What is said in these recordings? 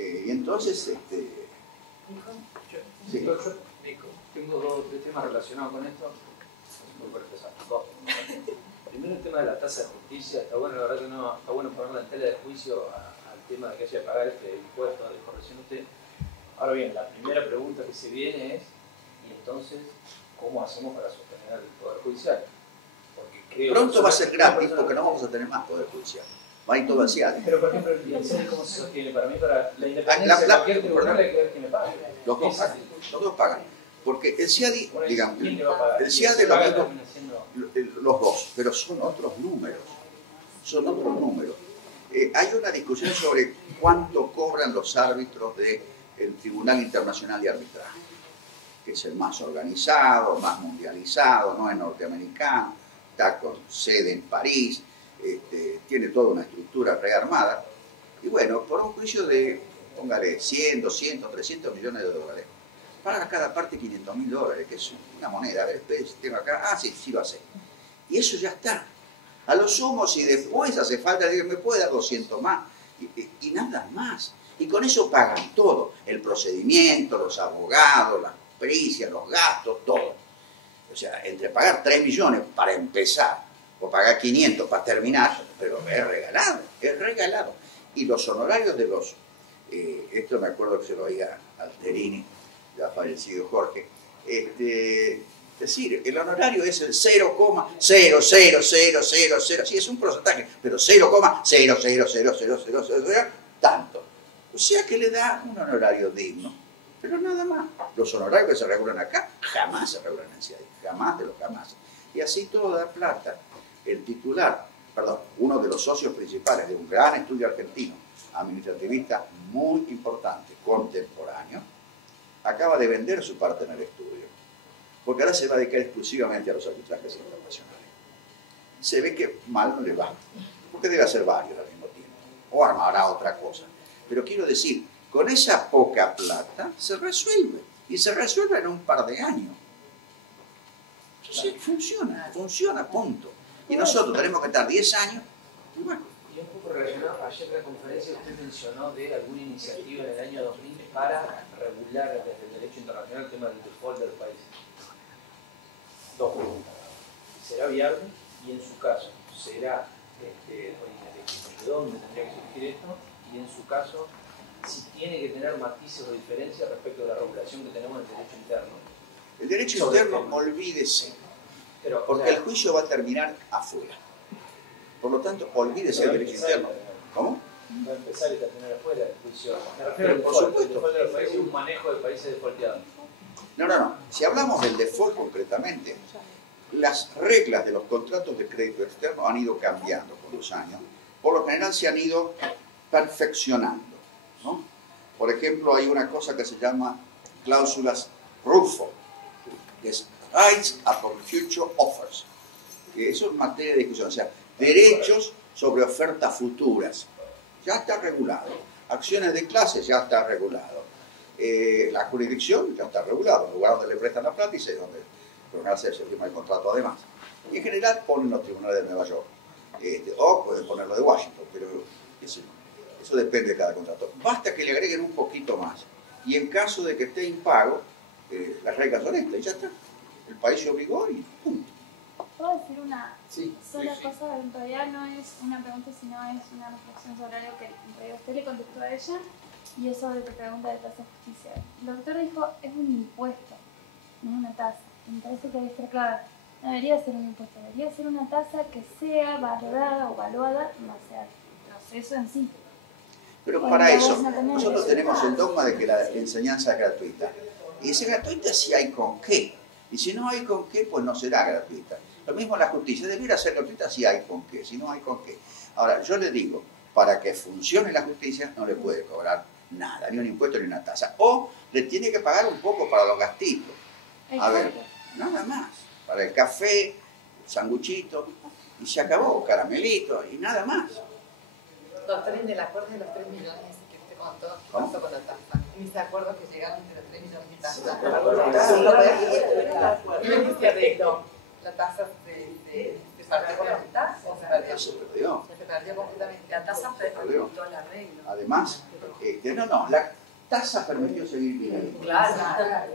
Y entonces, Nico, sí. Nico, tengo dos temas relacionados con esto. Muy por empezar. Dos. Primero el tema de la tasa de justicia. Está bueno, la verdad que no, está bueno ponerla en tela de juicio al tema de que haya que pagar este impuesto, dijo recién usted. Ahora bien, la primera pregunta que se viene es, ¿y entonces cómo hacemos para sostener el Poder Judicial? Porque creo Pronto va a ser gratis porque no vamos a tener más Poder Judicial. Va a ir todo hacia adentro. Pero, por ejemplo, ¿cómo se sostiene? Para mí, para la independencia de cualquier tribunal hay que ver quién me pague. Los dos pagan. Porque el CIADI, digamos, ¿quién le va a pagar? el CIADI lo mismo, termina siendo... los dos, pero son otros números. Son otros números. Hay una discusión sobre cuánto cobran los árbitros del Tribunal Internacional de Arbitraje, que es el más organizado, más mundializado, no es norteamericano, está con sede en París, tiene toda una estructura rearmada. Y bueno, por un juicio de, póngale, 100, 200, 300 millones de dólares, paga cada parte $500.000, que es una moneda. A ver, tengo acá, sí va a ser. Y eso ya está. A lo sumo, si después hace falta, me puede dar 200 más, y nada más. Y con eso pagan todo, el procedimiento, los abogados, las pericias, los gastos, todo. O sea, entre pagar 3 millones para empezar, o pagar 500 para terminar, pero es regalado, es regalado. Y los honorarios de los, esto me acuerdo que se lo oía Alterini, ya fallecido Jorge, es decir, el honorario es el 0,00000, sí, es un porcentaje, pero 0,00000, tanto. O sea que le da un honorario digno, pero nada más. Los honorarios que se regulan acá jamás se regulan en CIADI, jamás de los jamás. Y así todo da plata. El titular, uno de los socios principales de un gran estudio argentino, administrativista muy importante, contemporáneo, acaba de vender su parte en el estudio, porque ahora se va a dedicar exclusivamente a los arbitrajes internacionales. Se ve que mal no le va, porque debe hacer varios al mismo tiempo, o armará otra cosa. Pero quiero decir, con esa poca plata se resuelve, y se resuelve en un par de años. Entonces funciona, punto. Y nosotros tenemos que estar 10 años, y bueno. Y un poco relacionado, ayer en la conferencia usted mencionó de alguna iniciativa en el año 2000 para regular desde el derecho internacional el tema del default del país. Dos preguntas. ¿Será viable? Y en su caso, ¿será de dónde tendría que surgir esto? Y en su caso, si tiene que tener matices o diferencias respecto a la regulación que tenemos en el derecho interno. El derecho interno, olvídese, porque el juicio va a terminar afuera. Por lo tanto, olvídese del derecho interno. ¿Cómo? Va a empezar y terminar afuera el juicio. Me Pero refiero por supuesto. al país y un manejo de países defaulteados. No. Si hablamos del default concretamente, las reglas de los contratos de crédito externo han ido cambiando con los años. Por lo general se han ido perfeccionando, ¿no? Por ejemplo, hay una cosa que se llama cláusulas RUFO, que es Rights Upon Future Offers, que eso es materia de discusión, o sea, derechos sobre ofertas futuras. Ya está regulado. Acciones de clase ya está regulado. La jurisdicción ya está regulado. En lugar donde le prestan la plata y sé dónde se firma el contrato además. Y en general ponen los tribunales de Nueva York. O pueden ponerlo de Washington, pero eso depende de cada contrato. Basta que le agreguen un poquito más. Y en caso de que esté impago, las reglas son estas y ya está. El país se obligó y punto. ¿Puedo decir una sola sí. cosa? En realidad no es una pregunta, sino es una reflexión sobre algo que en realidad usted le contestó a ella, y es sobre tu pregunta de tasa de justicia. El doctor dijo, es un impuesto, no es una tasa. Me parece que debe estar claro. No debería ser un impuesto, debería ser una tasa que sea valorada o evaluada en base al proceso en sí. Pero para eso, nosotros tenemos el dogma de que la enseñanza es gratuita. Y es gratuita si hay con qué. Y si no hay con qué, pues no será gratuita. Lo mismo la justicia, debiera ser gratuita si hay con qué, si no hay con qué. Ahora, yo le digo, para que funcione la justicia no le puede cobrar nada, ni un impuesto ni una tasa. O le tiene que pagar un poco para los gastitos. A ver, nada más. Para el café, el sanguchito, y se acabó, caramelito, y nada más. Doctor, en el acuerdo de los 3 millones que usted contó, ¿qué pasó con la tasa? En ese acuerdo que llegaron de los 3 millones de tasas. ¿La tasa se partió por la mitad o se perdió? Se perdió. Se perdió completamente. La tasa fue el arreglo. Además, la tasa permitió seguir viviendo. Claro.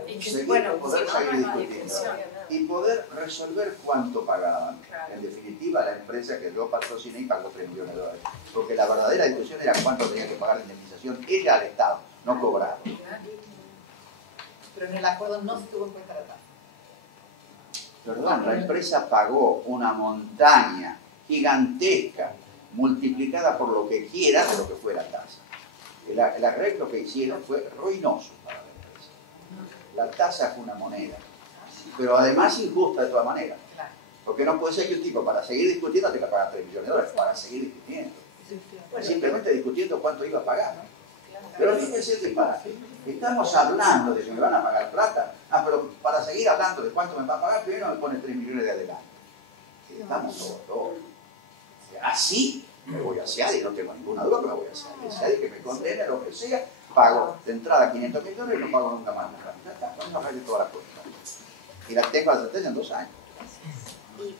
Y que, bueno, Poder si no, seguir no hay discutiendo. discusión. Y poder resolver cuánto pagaban. Claro. En definitiva, la empresa que yo patrociné pagó 3 millones de dólares. Porque la verdadera discusión era cuánto tenía que pagar de indemnización ella al Estado, no cobrado. Pero en el acuerdo no se tuvo en cuenta la tasa. Perdón, la empresa pagó una montaña gigantesca, multiplicada por lo que quiera de lo que fue la tasa. El arreglo que hicieron fue ruinoso para la empresa. La tasa fue una moneda, pero además injusta de todas maneras. Porque no puede ser que un tipo para seguir discutiendo tenga que pagar 3 millones de dólares para seguir discutiendo. Simplemente discutiendo cuánto iba a pagar. Pero fíjense que estamos hablando de que me van a pagar plata. Pero para seguir hablando de cuánto me va a pagar, primero me pone 3 millones de adelante. Estamos todos. Así me voy a hacer y no tengo ninguna duda que me voy a hacer. Que sea de que me condene, lo que sea, pago de entrada 500 mil dólares y no pago nunca más. Vamos a arreglar toda la cuenta. Y la tengo a la certeza en 2 años. Y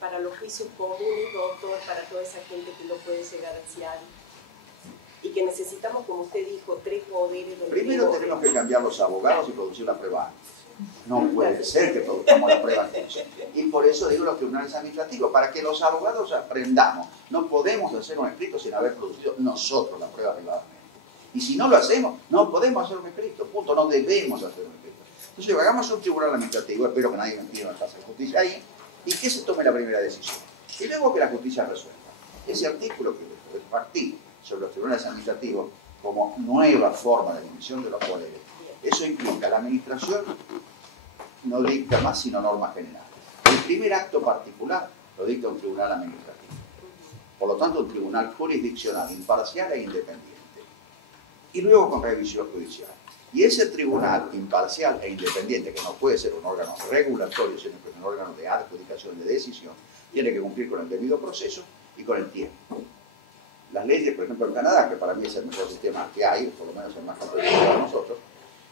para los juicios comunes, doctor, para toda esa gente que no puede llegar hacia ahí, y que necesitamos, como usted dijo, 3 poderes. Primero tenemos que cambiar los abogados y producir la prueba antes. No puede ser que produzcamos la prueba antes. Y por eso digo los tribunales administrativos, para que los abogados aprendamos. No podemos hacer un escrito sin haber producido nosotros la prueba privadamente. Y si no lo hacemos, no podemos hacer un escrito. Punto. No debemos hacer un escrito. Entonces, hagamos un tribunal administrativo, espero que nadie me pida una tasa de justicia ahí, y que se tome la primera decisión. Y luego que la justicia resuelva. Ese artículo que partí sobre los tribunales administrativos como nueva forma de división de los poderes, eso implica la administración no dicta más sino normas generales. El primer acto particular lo dicta un tribunal administrativo. Por lo tanto, un tribunal jurisdiccional, imparcial e independiente. Y luego con revisión judicial. Y ese tribunal imparcial e independiente, que no puede ser un órgano regulatorio, sino que es un órgano de adjudicación de decisión, tiene que cumplir con el debido proceso y con el tiempo. Las leyes, por ejemplo, en Canadá, que para mí es el mejor sistema que hay, por lo menos el más competitivo para nosotros,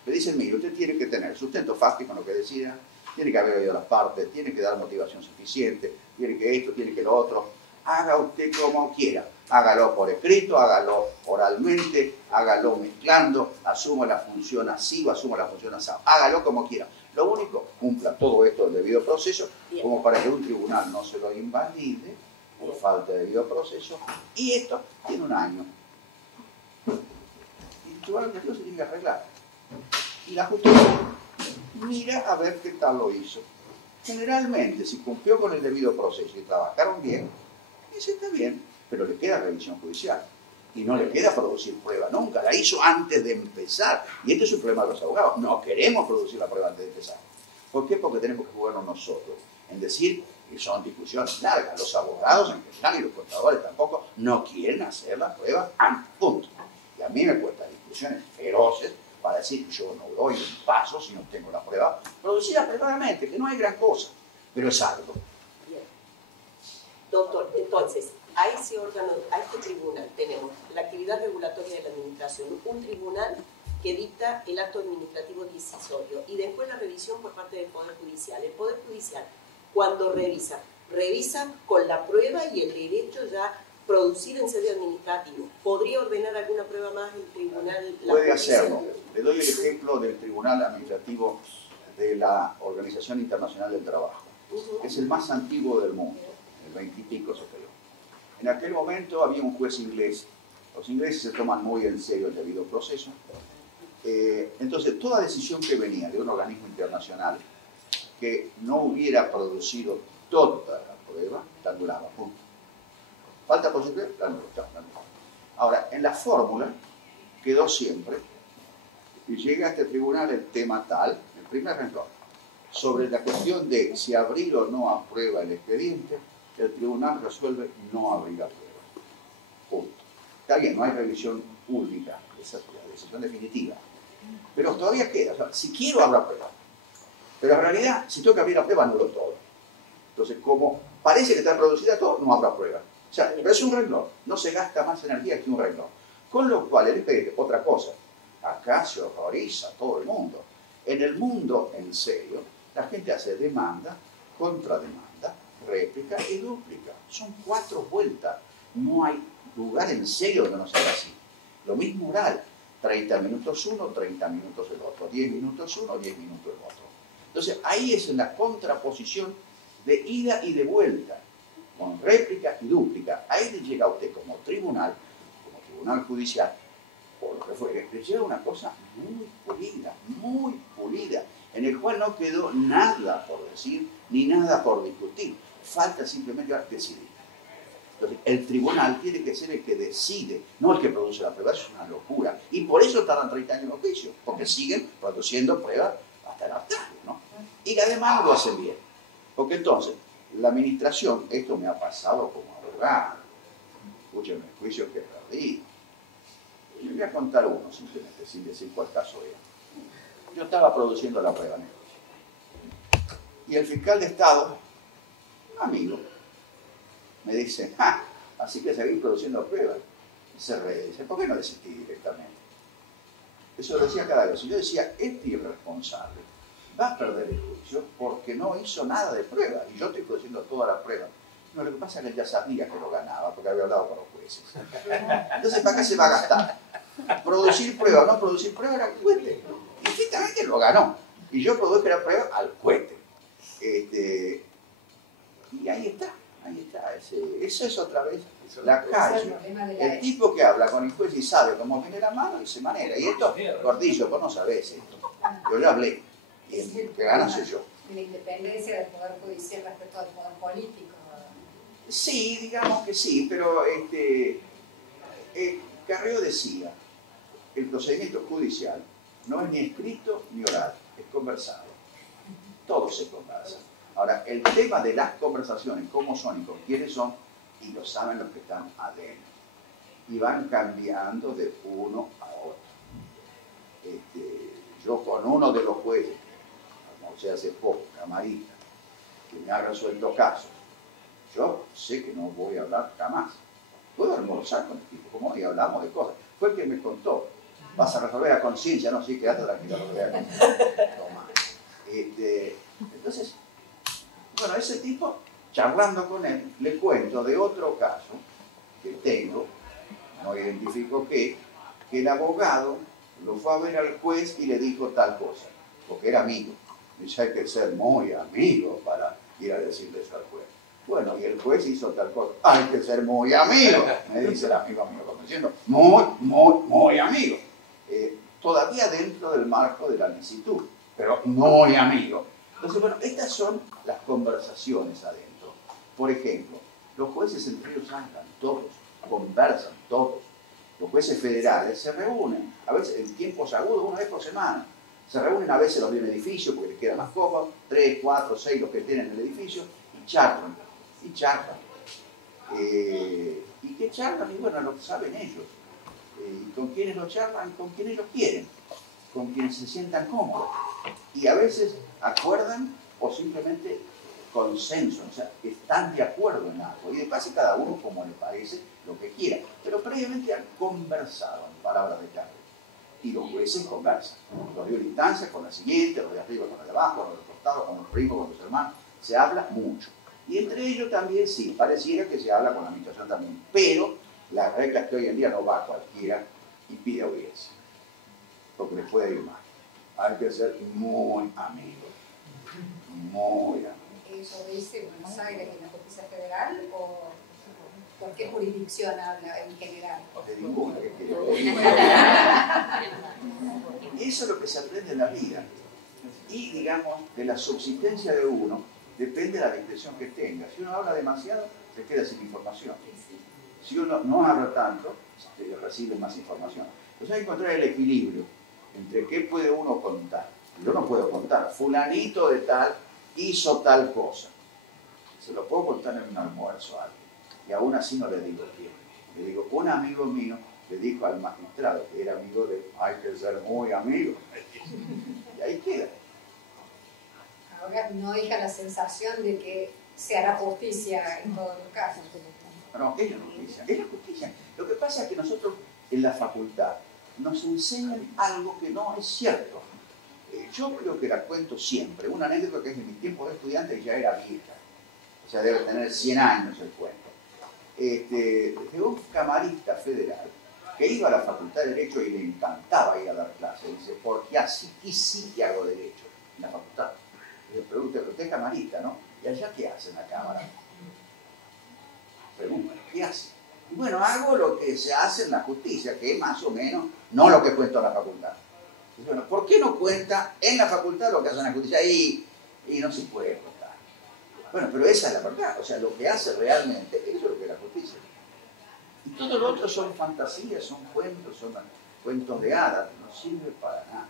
me dicen, mire, usted tiene que tener sustento fáctico en lo que decida, tiene que haber oído las partes, tiene que dar motivación suficiente, tiene que esto, tiene que lo otro. Haga usted como quiera. Hágalo por escrito, hágalo oralmente, hágalo mezclando, asuma la función así o asuma la función así. Hágalo como quiera. Lo único, cumpla todo esto del debido proceso, como para que un tribunal no se lo invalide por falta de debido proceso. Y esto tiene 1 año. Y el tribunal administrativo se tiene que arreglar. Y la justicia mira a ver qué tal lo hizo. Generalmente, si cumplió con el debido proceso y trabajaron bien, ese está bien, pero le queda revisión judicial. Y no le queda producir prueba nunca. La hizo antes de empezar. Y este es un problema de los abogados. No queremos producir la prueba antes de empezar. ¿Por qué? Porque tenemos que jugarnos nosotros. En decir que son discusiones largas. Los abogados en general y los contadores tampoco no quieren hacer la prueba antes. Punto. Y a mí me cuesta discusiones feroces para decir que yo no doy un paso si no tengo la prueba producida previamente, que no hay gran cosa, pero es algo. Bien. Doctor, entonces, a ese órgano, a este tribunal tenemos la actividad regulatoria de la administración, un tribunal que dicta el acto administrativo decisorio y después la revisión por parte del Poder Judicial. El Poder Judicial, cuando revisa con la prueba y el derecho ya producido en sede administrativo. ¿Podría ordenar alguna prueba más el tribunal? Puede hacerlo. Le doy el ejemplo del Tribunal Administrativo de la Organización Internacional del Trabajo. Es el más antiguo del mundo, el 20 y pico se creó. En aquel momento había un juez inglés. Los ingleses se toman muy en serio el debido proceso. Entonces, toda decisión que venía de un organismo internacional que no hubiera producido toda la prueba, la anulaba. Punto. ¿Falta posible? La anulaba. Ahora, en la fórmula quedó siempre, y llega a este tribunal el tema tal, el primer renglón, sobre la cuestión de si abrir o no aprueba el expediente, el tribunal resuelve no abrir la prueba. Punto. Está bien, no hay revisión pública, esa es la decisión definitiva. Pero todavía queda, o sea, si quiero abrir la prueba. Pero en realidad, si tengo que abrir la prueba, anulo todo. Entonces, como parece que está producida todo, no habrá prueba. O sea, pero es un renglón, no se gasta más energía que un renglón. Con lo cual, el expediente, otra cosa, acá se horroriza todo el mundo. En el mundo, en serio, la gente hace demanda, contrademanda, réplica y dúplica. Son 4 vueltas. No hay lugar en serio donde no se haga así. Lo mismo oral, 30 minutos uno, 30 minutos el otro, 10 minutos uno, 10 minutos el otro. Entonces ahí es una contraposición de ida y de vuelta, con réplica y dúplica. Ahí le llega a usted como tribunal judicial, o lo que fuere, le llega una cosa muy pulida, en el cual no quedó nada por decir, ni nada por discutir. Falta simplemente decidir. Entonces, el tribunal tiene que ser el que decide, no el que produce la prueba. Eso es una locura. Y por eso tardan 30 años en los juicios, porque siguen produciendo pruebas hasta el hartazgo, ¿no? Y además no lo hacen bien. Porque entonces, la administración, esto me ha pasado como abogado. Escúchenme, juicios que perdí. Yo voy a contar uno, simplemente, sin decir cuál caso era. Yo estaba produciendo la prueba en el juicio. Y el fiscal de Estado, amigo, me dice, así que seguís produciendo pruebas. Y se ríe, dice, ¿por qué no desistí directamente? Eso lo decía cada vez. Y yo decía, este irresponsable va a perder el juicio porque no hizo nada de prueba. Y yo estoy produciendo todas las pruebas. No, lo que pasa es que él ya sabía que lo ganaba porque había hablado con los jueces. Entonces, ¿para qué se va a gastar? Producir prueba, no producir prueba era el cohete. Y efectivamente lo ganó. Y yo produje la prueba al cohete. Y ahí está. Eso es otra vez la calle. El tipo que habla con el juez y sabe cómo viene la mano y se maneja. Y esto, Gordillo, vos no sabés esto. Yo le hablé. Y el que gana soy yo. La independencia del Poder Judicial respecto al Poder Político. Sí, digamos que sí, pero Carrió decía, el procedimiento judicial no es ni escrito ni oral, es conversado. Todo se conversa. Ahora, el tema de las conversaciones, cómo son y con quiénes son, y lo saben los que están adentro. Y van cambiando de uno a otro. Yo con uno de los jueces, como se hace poco, camarista, que me ha resuelto casos, yo sé que no voy a hablar jamás. Puedo almorzar con el tipo, como hoy hablamos de cosas. Fue el que me contó. Vas a resolver a conciencia, no, sí, quédate tranquilo, no voy a tomar. Entonces, bueno, ese tipo, charlando con él, le cuento de otro caso que tengo, no identifico qué, que el abogado lo fue a ver al juez y le dijo tal cosa, porque era amigo. Dice, hay que ser muy amigo para ir a decirle eso al juez. Bueno, y el juez hizo tal cosa. Hay que ser muy amigo, me dice el amigo mío, como diciendo, muy amigo. Todavía dentro del marco de la licitud, pero muy amigo. Entonces, bueno, estas son las conversaciones adentro. Por ejemplo, los jueces entre ellos hablan todos, conversan todos. Los jueces federales se reúnen, a veces en tiempos agudos, una vez por semana. Se reúnen a veces los de un edificio porque les queda más cómodo, 3, 4, 6 los que tienen en el edificio, y charlan. ¿Y qué charlan? Y bueno, lo saben ellos. ¿Y con quiénes lo charlan? Con quienes lo quieren, con quienes se sientan cómodos. Y a veces acuerdan o simplemente consenso, o sea, están de acuerdo en algo. Y de paso cada uno como le parece lo que quiera. Pero previamente han conversado, en palabras de Carlos. Y los jueces conversan. Los de una instancia con la siguiente, los de arriba con los de abajo, los de costado con los primos, con los hermanos. Se habla mucho. Y entre ellos también sí, pareciera que se habla con la administración también. Pero la regla es que hoy en día no va cualquiera y pide audiencia. Porque le puede ir mal. Hay que ser muy amigo. Muy amigo. ¿Eso dice Buenos Aires en la justicia federal o por qué jurisdicción habla en general? De ninguna que quiere. Eso es lo que se aprende en la vida. Y, digamos, de la subsistencia de uno depende de la discreción que tenga. Si uno habla demasiado, se queda sin información. Si uno no habla tanto, recibe más información. Entonces hay que encontrar el equilibrio entre qué puede uno contar. Yo no puedo contar, fulanito de tal hizo tal cosa. Se lo puedo contar en un almuerzo a alguien. Y aún así no le digo quién. Le digo, un amigo mío le dijo al magistrado, que era amigo de, hay que ser muy amigo. Y ahí queda. Ahora no deja la sensación de que se hará justicia en todos los casos. No, es la justicia, es la justicia. Lo que pasa es que nosotros en la facultad nos enseñan algo que no es cierto. Yo creo que la cuento siempre, una anécdota que es de mi tiempo de estudiante que ya era vieja, o sea, debe tener 100 años el cuento. De un camarista federal que iba a la Facultad de Derecho y le encantaba ir a dar clases. Dice, porque así sí que hago Derecho en la facultad. Y le pregunté, pero usted es camarista, ¿no? ¿Y allá qué hace en la cámara? Pregunta, ¿qué hace? Y bueno, hago lo que se hace en la justicia, que es más o menos no lo que cuento en la facultad. Y bueno, ¿por qué no cuenta en la facultad lo que hace en la justicia? Y no se puede contar. Bueno, pero esa es la verdad. O sea, lo que hace realmente, eso es lo que es la justicia. Y todo lo otro son fantasías, son cuentos de hadas, no sirve para nada,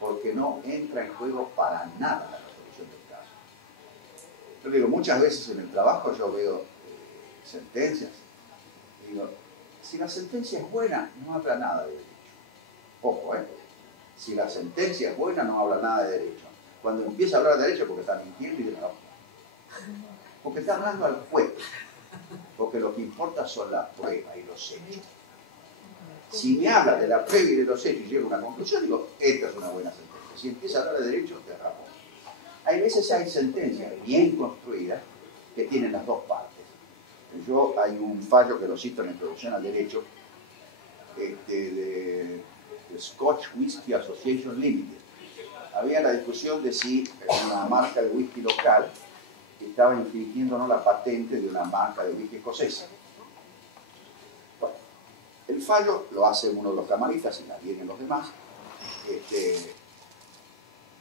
porque no entra en juego para nada la resolución del caso. Yo digo, muchas veces en el trabajo yo veo sentencias, y digo, si la sentencia es buena, no habla nada de derecho. Ojo, si la sentencia es buena, no habla nada de derecho. Cuando empieza a hablar de derecho, porque está mintiendo y de la porque está hablando al juez. Porque lo que importa son las pruebas y los hechos. Si me habla de la prueba y de los hechos y llega a una conclusión, digo, esta es una buena sentencia. Si empieza a hablar de derecho, te atrapó. Hay veces hay sentencias bien construidas que tienen las dos partes. Hay un fallo que lo cito en la Introducción al Derecho, de Scotch Whisky Association Limited. Había la discusión de si una marca de whisky local estaba infringiendo o no la patente de una marca de whisky escocesa. Bueno, el fallo lo hace uno de los camaristas y la vienen los demás.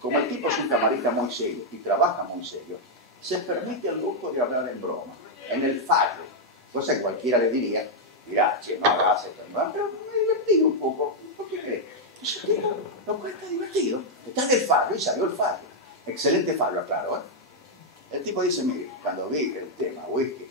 Como el tipo es un camarista muy serio y trabaja muy serio, se permite el lujo de hablar en broma, en el fallo. Entonces cualquiera le diría, mirá, che, no hagas esto, pero me he divertido un poco. ¿Por qué crees? Lo cual está divertido. Está en el fallo y salió el fallo. Excelente fallo, aclaro, El tipo dice, mire, cuando vi el tema whisky,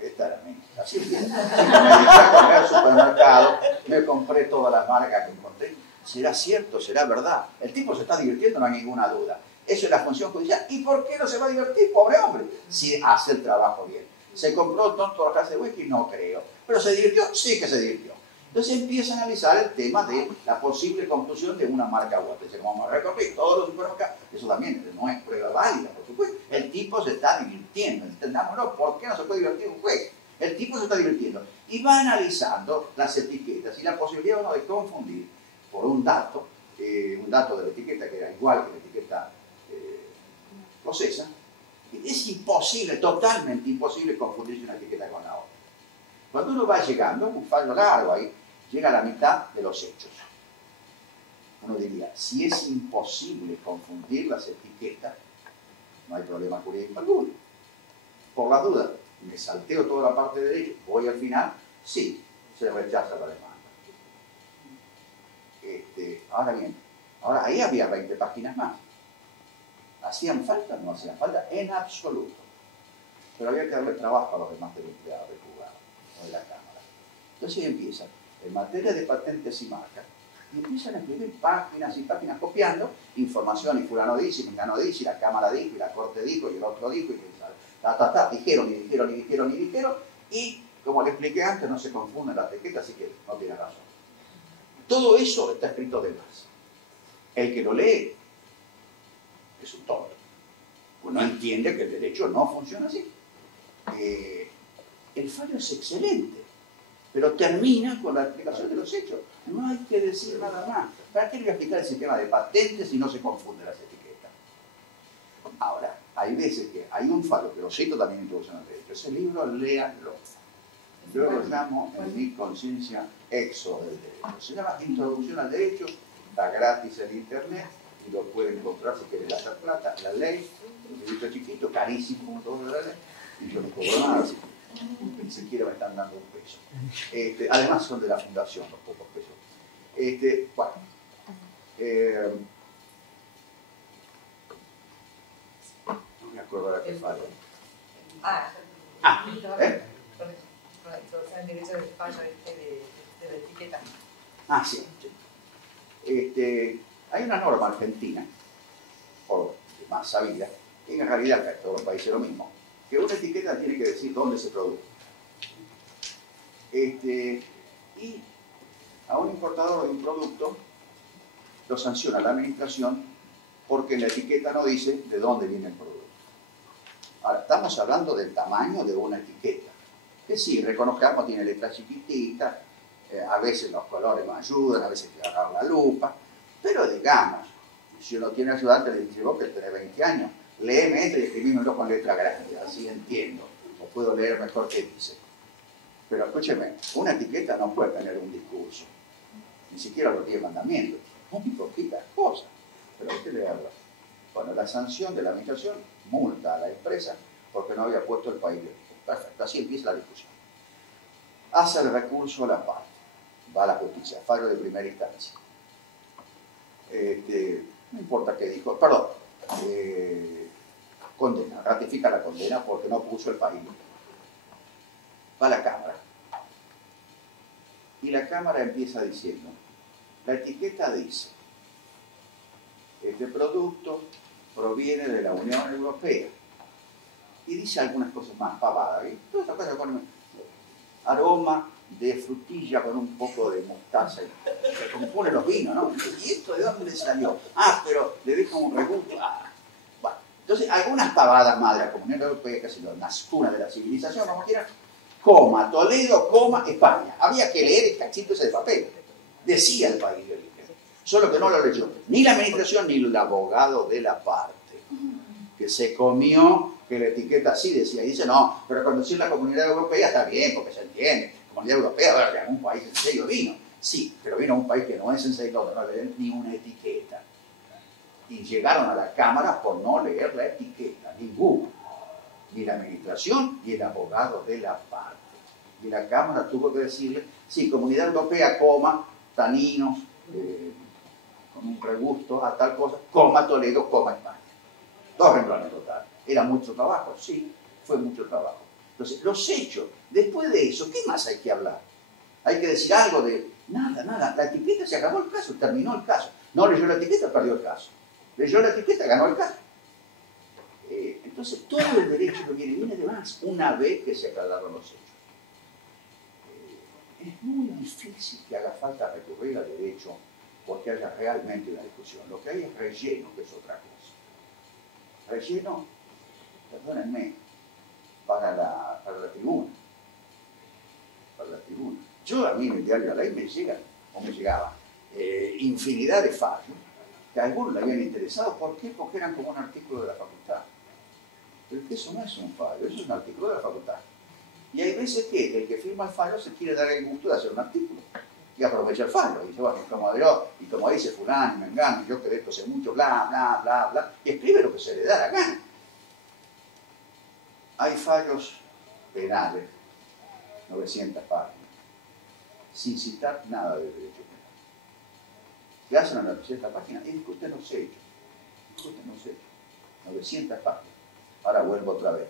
esta era mi. Así es bien. Me dediqué a comer al supermercado, me compré todas las marcas que encontré. ¿Será cierto? ¿Será verdad? El tipo se está divirtiendo, no hay ninguna duda. Eso es la función judicial. ¿Y por qué no se va a divertir, pobre hombre? Si hace el trabajo bien. ¿Se compró tonto la clase de whisky? No creo. ¿Pero se divirtió? Sí que se divirtió. Entonces empieza a analizar el tema de la posible conclusión de una marca u otra. Como vamos a recorrer todos los supermercados, eso también no es prueba válida, por supuesto. El tipo se está divirtiendo. Entendámoslo, ¿por qué no se puede divertir un juez? El tipo se está divirtiendo. Y va analizando las etiquetas y la posibilidad o no de confundir por un dato de la etiqueta que era igual que la etiqueta escocesa. Es imposible, totalmente imposible confundirse una etiqueta con la otra. Cuando uno va llegando, un fallo largo ahí, llega a la mitad de los hechos. Uno diría, si es imposible confundir las etiquetas, no hay problema jurídico alguno. Por la duda, me salteo toda la parte de derecho, voy al final, sí, se rechaza la demanda. Ahora bien, ahí había 20 páginas más. ¿Hacían falta? No hacían falta en absoluto. Pero había que darle trabajo a los demás del empleado del juzgado o de la Cámara. Entonces empiezan, en materia de patentes y marcas, y empiezan a escribir páginas y páginas copiando información, y fulano dice, y mengano dice, y la Cámara dijo, y la Corte dijo, y el otro dijo, y dijeron, y como le expliqué antes, no se confunden las etiquetas, así que no tiene razón. Todo eso está escrito de más. El que lo lee es un tonto. Pues no entiende que el derecho no funciona así. El fallo es excelente, pero termina con la explicación de los hechos. No hay que decir nada más. ¿Para qué le voy a explicar el sistema de patentes si no se confunden las etiquetas? Ahora, hay veces que hay un fallo, que lo cito también en Introducción al Derecho. Ese libro, léanlo. Yo lo llamo en mi conciencia Éxodo del Derecho. Se llama Introducción al Derecho, está gratis en internet y lo pueden encontrar si quieren hacer plata. La ley, un librito chiquito, carísimo, como todo de la ley, y yo no cobro nada, así que ni siquiera me están dando un peso. Además son de la fundación los pocos pesos. Bueno, no me acuerdo ahora qué fallo. El derecho del fallo de la etiqueta. Sí. Hay una norma argentina, por más sabida, que en realidad en todos los países es lo mismo, que una etiqueta tiene que decir dónde se produce. Y a un importador de un producto lo sanciona la administración porque en la etiqueta no dice de dónde viene el producto. Ahora, estamos hablando del tamaño de una etiqueta, que sí, reconozcamos, tiene letras chiquititas, A veces los colores no ayudan, a veces hay que agarrar la lupa, pero digamos, si uno tiene ayudante, le dice, vos que tenés 20 años, léeme esto y escribímelo con letra grande, así entiendo, o puedo leer mejor qué dice. Pero escúcheme, una etiqueta no puede tener un discurso, ni siquiera los 10 mandamientos, muy poquitas cosas, pero hay que leerlo. Bueno, la sanción de la administración multa a la empresa porque no había puesto el país de origen. Perfecto, así empieza la discusión. Hace el recurso a la parte, va a la justicia, fallo de primera instancia. No importa qué dijo, perdón, condena, ratifica la condena porque no puso el país. Va a la Cámara. Y la Cámara empieza diciendo, la etiqueta dice, este producto proviene de la Unión Europea. Y dice algunas cosas más pavadas. ¿Eh? Todas estas cosas ponen aroma de frutilla con un poco de mostaza. Se compone los vinos, ¿no? ¿Y esto de dónde le salió? Ah, pero le deja un regusto. Ah. Bueno, entonces, algunas pavadas más de la Comunidad Europea, que se lo cuna de la civilización, como quieran, coma Toledo, coma España. Había que leer el cachito ese de papel. Decía el país de origen. Solo que no lo leyó ni la administración ni el abogado de la parte. Que se comió que la etiqueta así decía. Y dice, no, pero cuando dice la Comunidad Europea está bien, porque se entiende. Comunidad Europea, bueno, que algún país en serio vino. Sí, pero vino a un país que no es en serio, donde no leen ni una etiqueta. Y llegaron a la Cámara por no leer la etiqueta, ninguno. Ni la administración ni el abogado de la parte. Y la Cámara tuvo que decirle, sí, Comunidad Europea, coma, taninos, con un regusto a tal cosa, coma Toledo, coma España. 2 renglones total. ¿Era mucho trabajo? Sí, fue mucho trabajo. Entonces, los hechos, después de eso, ¿qué más hay que hablar? Hay que decir algo de, nada, la etiqueta se acabó el caso, terminó el caso. No leyó la etiqueta, perdió el caso. Leyó la etiqueta, ganó el caso. Entonces, todo el derecho que viene de más, una vez que se aclararon los hechos. Es muy difícil que haga falta recurrir al derecho porque haya realmente una discusión. Lo que hay es relleno, que es otra cosa. Relleno, perdónenme, para la tribuna. Para la tribuna. Yo a mí en el diario La Ley me llegaban infinidad de fallos que a algunos le habían interesado. ¿Por qué? Porque eran como un artículo de la facultad. Pero eso no es un fallo, eso es un artículo de la facultad. Y hay veces que el que firma el fallo se quiere dar el gusto de hacer un artículo. Y aprovecha el fallo. Y dice, bueno, y como dice fulano y mengano, y yo que de esto sé mucho, bla, bla, bla, bla. Y escribe lo que se le da la gana. Hay fallos penales, 900 páginas, sin citar nada de derecho penal. ¿Qué hacen en las 900 páginas? Y discuten los hechos. 900 páginas. Ahora vuelvo otra vez.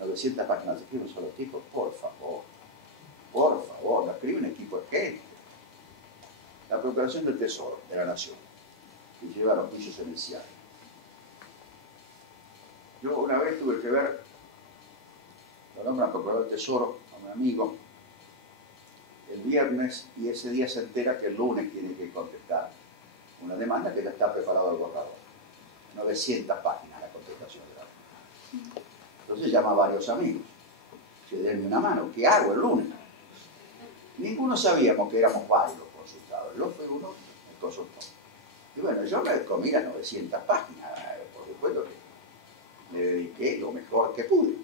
900 páginas, escribe un solo tipo, por favor, lo escribe un equipo de gente. La Procuración del Tesoro de la Nación, que lleva los juicios iniciales. Yo una vez tuve que ver, lo nombran Procurador del Tesoro, a un amigo, el viernes, y ese día se entera que el lunes tiene que contestar una demanda que ya está preparado el borrador. 900 páginas la contestación de la demanda. Entonces llama a varios amigos, que denme una mano, ¿qué hago el lunes? Ninguno sabíamos que éramos varios consultados, yo fui uno el consultor. Y bueno, yo me comí las 900 páginas, por supuesto que me dediqué lo mejor que pude.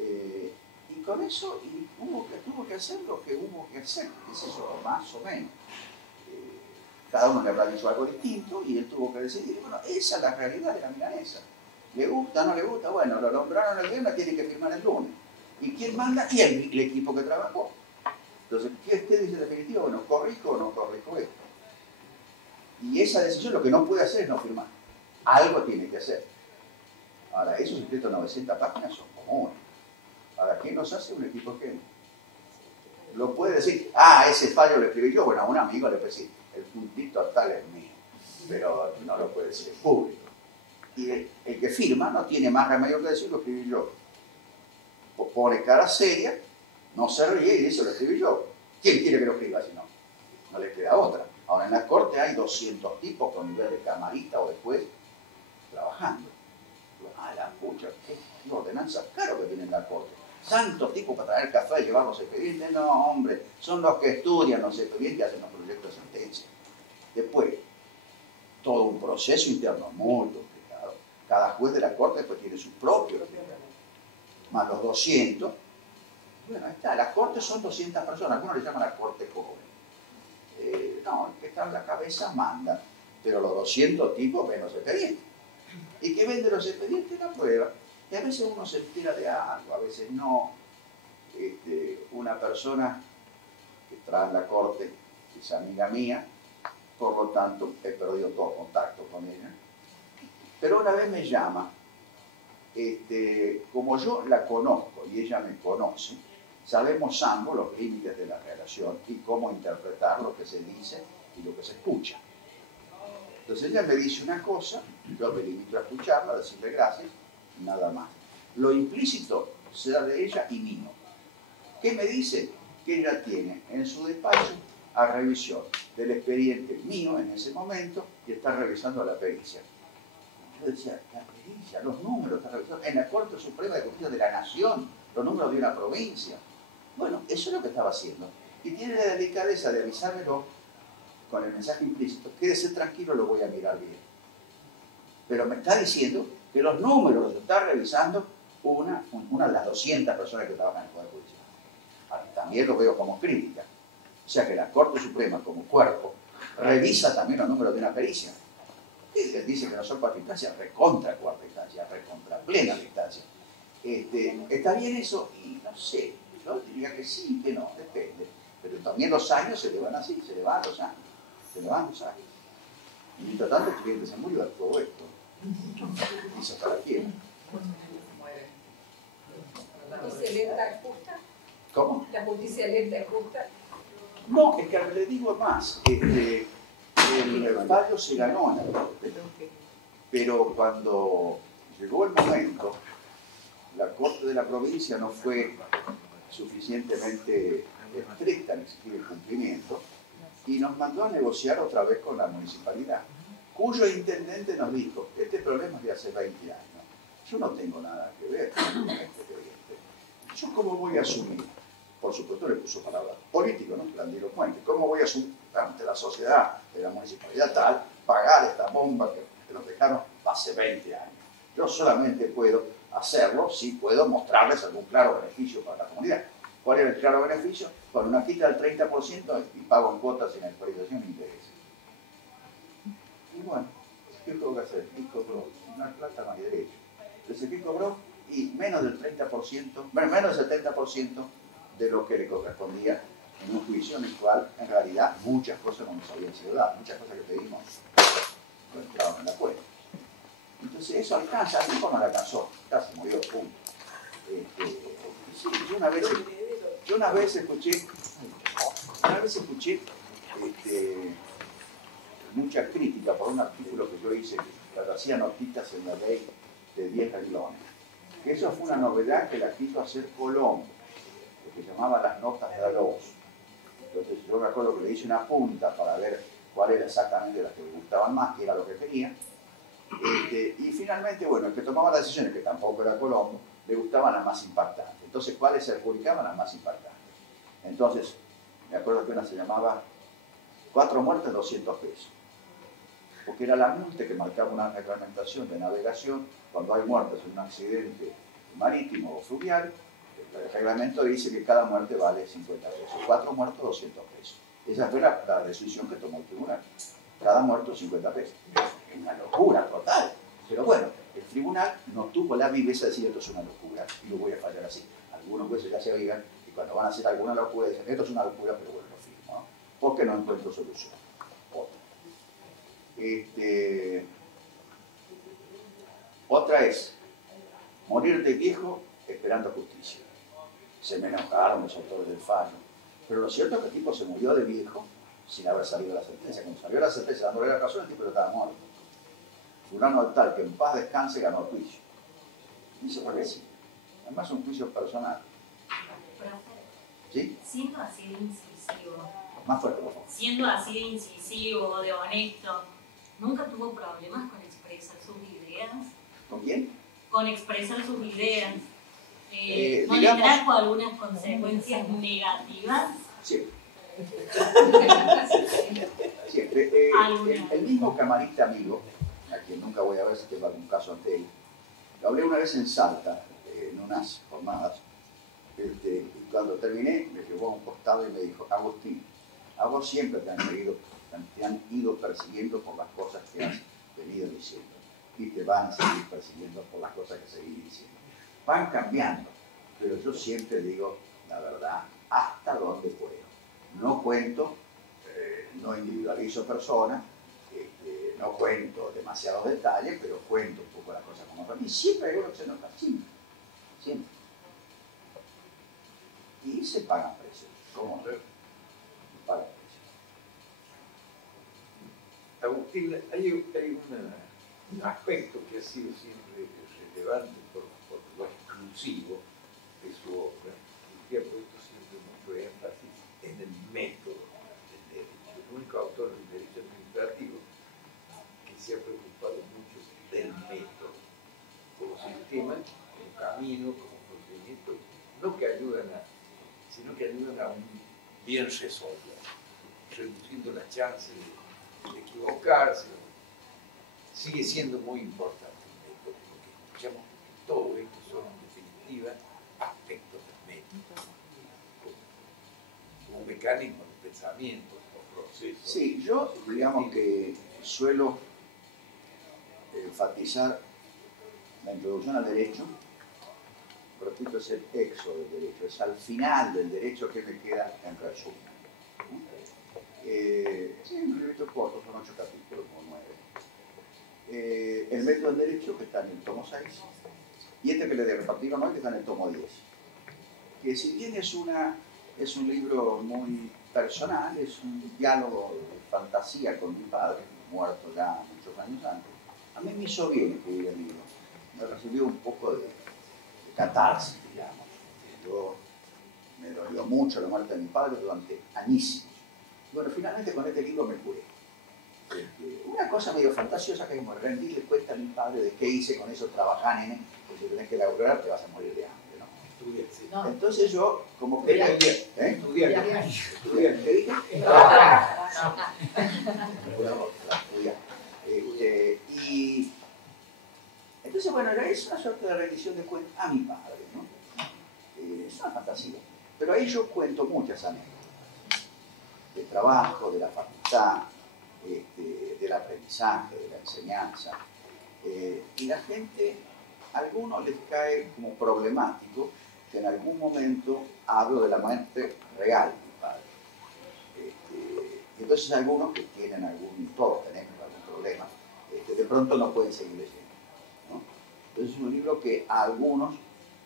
Y con eso tuvo que hacer lo que hubo que hacer, es eso, más o menos. Cada uno le habrá dicho algo distinto y él tuvo que decidir, bueno, esa es la realidad de la milanesa. ¿Le gusta, no le gusta? Bueno, lo nombraron el viernes, tiene que firmar el lunes. ¿Y quién manda? Y el equipo que trabajó. Entonces, ¿qué usted dice definitivo? Bueno, ¿corrijo o no corrijo esto? Y esa decisión lo que no puede hacer es no firmar. Algo tiene que hacer. Ahora, esos escritos de 900 páginas son comunes. Ahora, ¿quién los hace? Un equipo que lo puede decir, ese fallo lo escribí yo. Bueno, a un amigo le puede decir, el puntito tal es mío. Pero no lo puede decir en público. Y el que firma no tiene más remedio que decir, lo escribí yo. Pone cara seria, no se ríe y dice, lo escribí yo. ¿Quién quiere que lo escriba si no? No le queda otra. Ahora en la corte hay 200 tipos con nivel de camarista o de juez trabajando. La pucha, qué ordenanza caro que tiene en la corte. santos tipos para traer café y llevar los expedientes. No, hombre, son los que estudian los expedientes y hacen los proyectos de sentencia. Después, todo un proceso interno muy complicado. Cada juez de la corte después tiene su propio, más los 200. Bueno, ahí está, las cortes son 200 personas, algunos le llaman la corte joven. No, el que está en la cabeza manda, pero los 200 tipos ven los expedientes. ¿Y qué vende los expedientes? La prueba. Y a veces uno se entera de algo, a veces no. Una persona que trae en la corte es amiga mía, por lo tanto he perdido todo contacto con ella. Pero una vez me llama, como yo la conozco y ella me conoce, sabemos ambos los límites de la relación y cómo interpretar lo que se dice y lo que se escucha. Entonces ella me dice una cosa, yo me limito a escucharla, a decirle gracias, nada más. Lo implícito será de ella y mío. ¿Qué me dice? Que ella tiene en su despacho a revisión del expediente mío en ese momento y está revisando la pericia. Yo decía, la pericia, los números, está revisando en la Corte Suprema de Justicia de la Nación, los números de una provincia. Bueno, eso es lo que estaba haciendo. Y tiene la delicadeza de avisármelo con el mensaje implícito, quédese tranquilo, lo voy a mirar bien. Pero me está diciendo que los números los está revisando una de las 200 personas que trabajan en el Poder Judicial. Ahora, también lo veo como crítica. O sea que la Corte Suprema como cuerpo revisa también los números de una pericia. Y les dice que no son cuarta instancia, recontra cuarta instancia, recontra plena instancia. ¿Está bien eso? Y no sé, yo diría que sí, que no, depende. Pero también los años se le van así, se le van los años. Se le van los años. Y mientras tanto el cliente se murió de todo esto. Y se para quién. ¿La justicia lenta es justa? ¿Cómo? ¿La justicia lenta es justa? No, es que le digo más. El fallo se ganó en la Corte. Pero cuando llegó el momento, la Corte de la provincia no fue suficientemente estricta en exigir el cumplimiento y nos mandó a negociar otra vez con la municipalidad, cuyo intendente nos dijo, este problema es de hace 20 años, yo no tengo nada que ver con este expediente. ¿Yo cómo voy a asumir? Por supuesto le puso palabras políticas, ¿no? Grandilocuente. ¿Cómo voy a asumir ante la sociedad de la municipalidad tal pagar esta bomba que nos dejaron hace 20 años? Yo solamente puedo hacerlo si puedo mostrarles algún claro beneficio para la comunidad. ¿Cuál era el claro beneficio? Con una quita del 30% y pago en cuotas sin actualización e interés. Y bueno, ¿qué tengo que hacer? Y cobró una plata no hay derecho. Entonces, ¿qué cobró? Y menos del 30%, bueno, menos del 70% de lo que le correspondía en un juicio en el cual, en realidad, muchas cosas no nos habían sido dadas, muchas cosas que pedimos no entraban en la cuenta. Entonces, eso alcanza, al tiempo no la alcanzó, casi murió, punto. Sí, yo una vez escuché mucha crítica por un artículo que yo hice cuando hacía notitas en la ley de 10 renglones. Que eso fue una novedad que la quiso hacer Colón, lo que llamaba las notas de Alós. Entonces yo me acuerdo que le hice una punta para ver cuál era exactamente las que me gustaban más, que era lo que quería. Y finalmente, bueno, el que tomaba las decisiones, que tampoco era Colón, le gustaban las más impactantes. Entonces, ¿cuáles se adjudicaban las más impactantes? Entonces, me acuerdo que una se llamaba 4 muertes, 200 pesos. Porque era la multa que marcaba una reglamentación de navegación cuando hay muertes en un accidente marítimo o fluvial. El reglamento dice que cada muerte vale 50 pesos. 4 muertos, 200 pesos. Esa fue la decisión que tomó el tribunal. Cada muerto, 50 pesos. Es una locura total. Pero bueno, el tribunal no tuvo la viveza de decir esto es una locura y lo voy a fallar así. Algunos jueces ya se avivan y cuando van a hacer alguna locura dicen esto es una locura, pero bueno, lo firmo, ¿no? Porque no encuentro solución. Otra. Otra es morir de viejo esperando justicia. Se me enojaron los autores del fallo. Pero lo cierto es que el tipo se murió de viejo sin haber salido la sentencia. Cuando salió la sentencia dándole la razón, el tipo estaba muerto. Fulano tal que en paz descanse ganó el juicio. Dice, ¿por qué sí? Además es un juicio personal. ¿Sí? Siendo así de incisivo. Más fuerte, por favor. Siendo así de incisivo, de honesto, ¿nunca tuvo problemas con expresar sus ideas? ¿Con quién? Con expresar sus ideas. ¿no le trajo algunas consecuencias negativas? Siempre. Siempre. El mismo camarista amigo, a quien nunca voy a ver si tengo algún caso ante él, lo hablé una vez en Salta, en unas jornadas, y cuando terminé me llevó a un costado y me dijo: Agustín, a vos siempre te han ido persiguiendo por las cosas que has venido diciendo y te van a seguir persiguiendo por las cosas que seguís diciendo. Van cambiando, pero yo siempre digo la verdad hasta donde puedo. No cuento, no individualizo personas, no cuento demasiados detalles, pero cuento un poco las cosas como para mí. Siempre hay algo que se nota, siempre, siempre. Y se pagan precios. ¿Cómo no? Se pagan precios. Agustín, hay un aspecto que ha sido siempre relevante por lo exclusivo de su obra, y que ha puesto siempre mucho énfasis en el método del derecho. El único autor del derecho administrativo que se ha preocupado mucho del método, como sistema, como camino, como procedimiento, no que ayudan sino que ayudan a un bien resolver, reduciendo la chance de equivocarse. Sigue siendo muy importante el método, porque escuchamos que todo esto son, en definitiva, aspectos del método, como un mecanismo de pensamiento, como proceso. Sí, yo digamos que suelo enfatizar la introducción al derecho. Repito, es el exo del derecho, es al final del derecho que me queda en resumen. Sí, un librito corto, son 8 capítulos, como 9. El método del derecho, que está en el tomo 6, y este que le repartieron hoy, que está en el tomo 10. Que si bien es un libro muy personal, es un diálogo de fantasía con mi padre, muerto ya muchos años antes, a mí me hizo bien escribir el libro. Me recibió un poco de catarsis, digamos. Me dolió mucho la muerte de mi padre durante añísimos. Bueno, finalmente con este libro me curé. Una cosa medio fantasiosa que me rendí le cuenta a mi padre de qué hice con eso, trabajar, nene, porque si tenés que laburar te vas a morir de hambre, ¿no? No. Entonces yo, como que... Estudiar. ¿Qué dije? Y entonces, bueno, es una suerte de rendición de cuentas a mi padre, ¿no? Es una fantasía. Pero ahí yo cuento muchas anécdotas. Del trabajo, de la facultad, del aprendizaje, de la enseñanza. Y la gente, a algunos les cae como problemático que en algún momento hablo de la muerte real de mi padre. Y entonces algunos que tienen todos tenemos algún problema, de pronto no pueden seguir leyendo, ¿no? Entonces es un libro que a algunos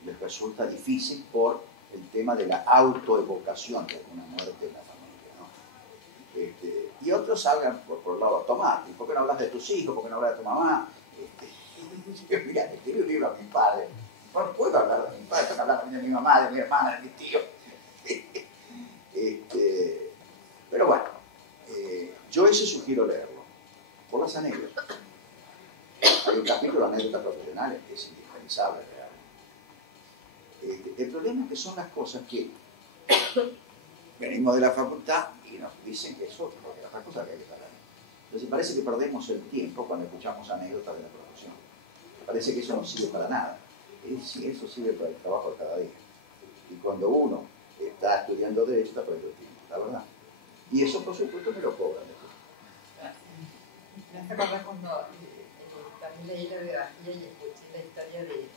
les resulta difícil por el tema de la autoevocación de alguna muerte en la familia, ¿no? Y otros salgan por el lado automático. ¿Por qué no hablas de tus hijos? ¿Por qué no hablas de tu mamá? Mira, le escribí un libro a mi padre. No puedo hablar de mi padre, puedo hablar de mi mamá, de mi hermana, de mi tío. Pero bueno, yo ese sugiero leerlo, por las anécdotas. Hay un capítulo de anécdotas profesionales que es indispensable realmente. El problema es que son las cosas que venimos de la facultad y nos dicen que es otra cosa que hay que parar. Entonces parece que perdemos el tiempo cuando escuchamos anécdotas de la profesión. Parece que eso no sirve para nada. Sí, eso sirve para el trabajo de cada día. Y cuando uno está estudiando derecho, está perdiendo tiempo, la verdad. Y eso, por supuesto, me lo cobran después. Me hace acordar cuando también leí la biografía y escuché la historia de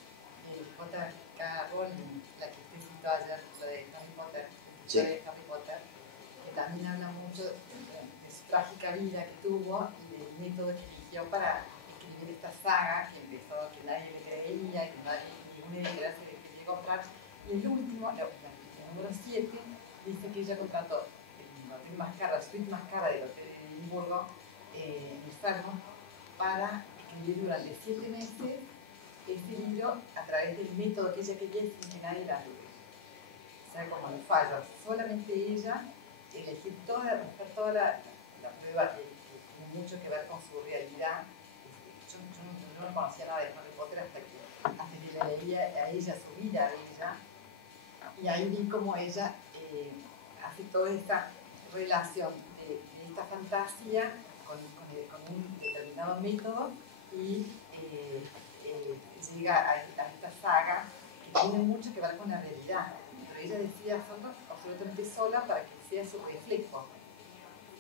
J.K. Rowling, la que usted citó ayer, la de Harry Potter, Sí. la de Harry Potter, que también habla mucho de su trágica vida que tuvo y del método que eligió para escribir esta saga que empezó, que nadie le creía, que ninguna editorial se le quería comprar. Y el último, el número 7, dice que ella contrató el hotel más caro, la suite más cara del hotel de Edimburgo, enfermo, para escribir durante 7 meses este libro a través del método que ella quería sin que nadie la ayude. O sea, como el fallo, solamente ella elegir romper toda la prueba que tiene mucho que ver con su realidad. Yo yo no conocía nada de Harry Potter hasta que la leía a ella, su vida de ella, y ahí vi cómo ella hace toda esta relación de esta fantasía con un determinado método y llega a esta saga que tiene mucho que ver con la realidad, pero ella decide hacerlo absolutamente sola para que sea su reflejo,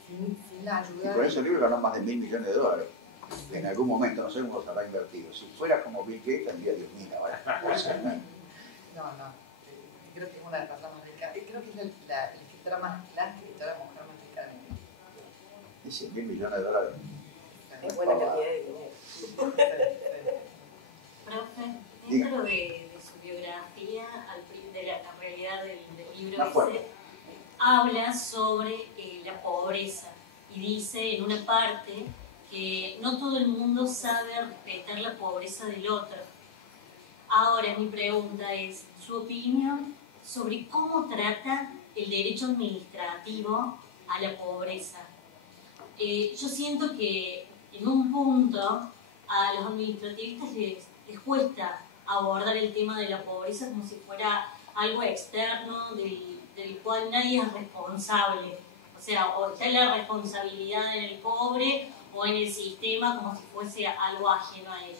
sin la ayuda. Y por ese libro ganó más de $1.000 millones. En algún momento, no sé cómo se habrá invertido. Si fuera como Bill Gates, tendría 10.000 ahora. No, creo que es una de las personas más ricas. Creo que es la escritora mujer más rica del mundo. Y $100.000 millones. Es buena cantidad de dinero. Profe, dentro de su biografía, de la realidad del libro ese, habla sobre la pobreza y dice en una parte que no todo el mundo sabe respetar la pobreza del otro. Ahora mi pregunta es, su opinión sobre cómo trata el derecho administrativo a la pobreza. Yo siento que en un punto a los administrativistas les cuesta abordar el tema de la pobreza como si fuera algo externo del cual nadie es responsable. O sea, o está la responsabilidad en el pobre o en el sistema como si fuese algo ajeno a ellos.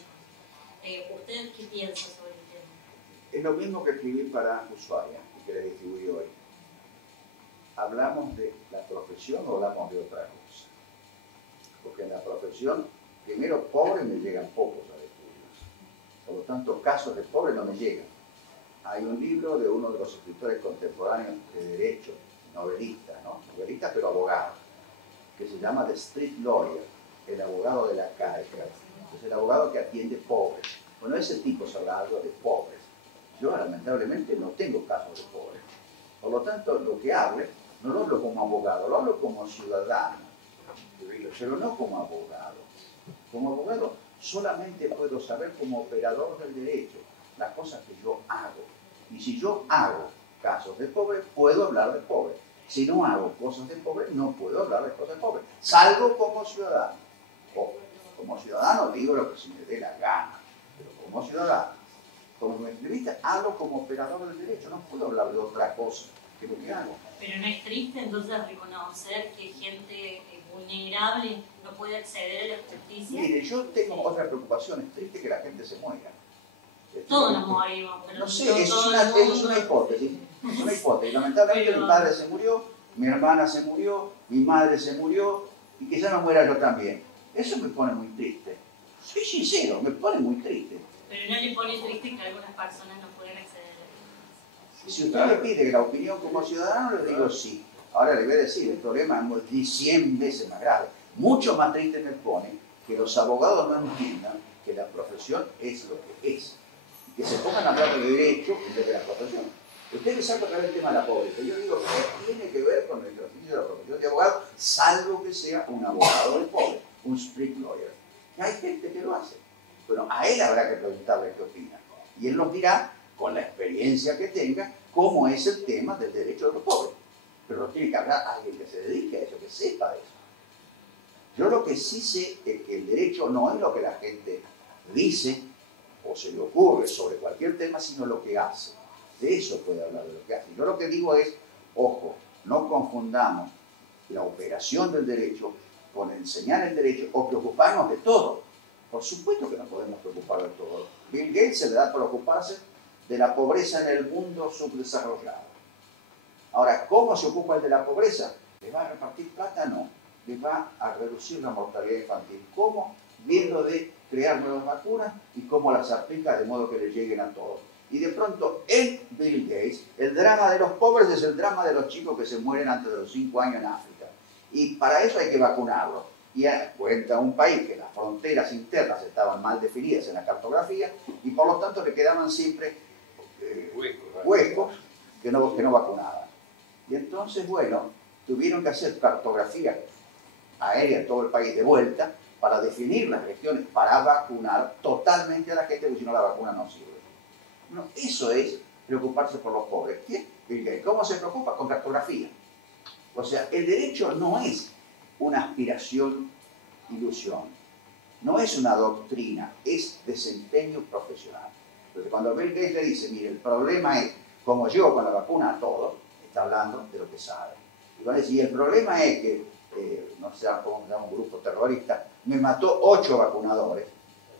¿Usted qué piensa sobre el tema? Es lo mismo que escribí para Ushuaia y que le distribuí hoy. ¿Hablamos de la profesión o hablamos de otra cosa? Porque en la profesión, primero, pobres me llegan pocos a estudios. Por lo tanto, casos de pobres no me llegan. Hay un libro de uno de los escritores contemporáneos de derecho, novelista, ¿no? Novelista pero abogado, que se llama The Street Lawyer, el abogado de la calle. Es el abogado que atiende pobres. Bueno, ese tipo se habla algo de pobres. Yo lamentablemente no tengo casos de pobres. Por lo tanto, lo que hable, no lo hablo como abogado, lo hablo como ciudadano, pero no como abogado. Como abogado solamente puedo saber como operador del derecho las cosas que yo hago. Y si yo hago casos de pobres, puedo hablar de pobres. Si no hago cosas de pobres, no puedo hablar de cosas de pobres. Salvo como ciudadano. Como ciudadano digo lo que se me dé la gana, pero como ciudadano, como entrevista, hablo como operador del derecho, no puedo hablar de otra cosa que lo que hago. Pero no es triste entonces reconocer que gente vulnerable no puede acceder a la justicia. Mire, yo tengo otra preocupación, es triste que la gente se muera. Todos nos morimos, pero no sé, es una hipótesis. Es una hipótesis. Lamentablemente mi padre se murió, mi hermana se murió, mi madre se murió y quizá no muera yo también. Eso me pone muy triste. Soy sincero, me pone muy triste. Pero no le pone triste que algunas personas no puedan acceder a la justicia. Si usted me pide la opinión como ciudadano, le digo sí. Ahora le voy a decir, el problema es 100 veces más grave. Mucho más triste me pone que los abogados no entiendan que la profesión es lo que es. Y que se pongan a hablar de derecho en vez de la profesión. Usted me saca otra vez el tema de la pobreza. Yo digo, ¿qué tiene que ver con el ejercicio de la profesión de abogado? Salvo que sea un abogado del pobre, un street lawyer. Y hay gente que lo hace. Bueno, a él habrá que preguntarle qué opina. Y él nos dirá, con la experiencia que tenga, cómo es el tema del derecho de los pobres. Pero tiene que hablar alguien que se dedique a eso, que sepa de eso. Yo lo que sí sé es que el derecho no es lo que la gente dice o se le ocurre sobre cualquier tema, sino lo que hace. De eso puede hablar, de lo que hace. Yo lo que digo es, ojo, no confundamos la operación del derecho con enseñar el derecho o preocuparnos de todo. Por supuesto que no podemos preocupar de todo. Bill Gates se le da por ocuparse de la pobreza en el mundo subdesarrollado. Ahora, ¿cómo se ocupa el de la pobreza? ¿Le va a repartir plata? No. Le va a reducir la mortalidad infantil. ¿Cómo? Viendo de crear nuevas vacunas y cómo las aplica de modo que le lleguen a todos. Y de pronto, en Bill Gates, el drama de los pobres es el drama de los chicos que se mueren antes de los 5 años en África. Y para eso hay que vacunarlos. Y cuenta un país que las fronteras internas estaban mal definidas en la cartografía y por lo tanto le quedaban siempre huecos que no vacunaban. Y entonces, bueno, tuvieron que hacer cartografía aérea en todo el país de vuelta para definir las regiones para vacunar totalmente a la gente, porque si no la vacuna no sirve. Bueno, eso es preocuparse por los pobres. ¿Quién? ¿Cómo se preocupa? Con cartografía. O sea, el derecho no es una aspiración, ilusión. no es una doctrina, es desempeño profesional. Entonces cuando Bill Gates le dice, mire, el problema es, como llego con la vacuna a todos, está hablando de lo que sabe. Y van a decir, y el problema es que, no sé cómo se llama, un grupo terrorista, me mató 8 vacunadores.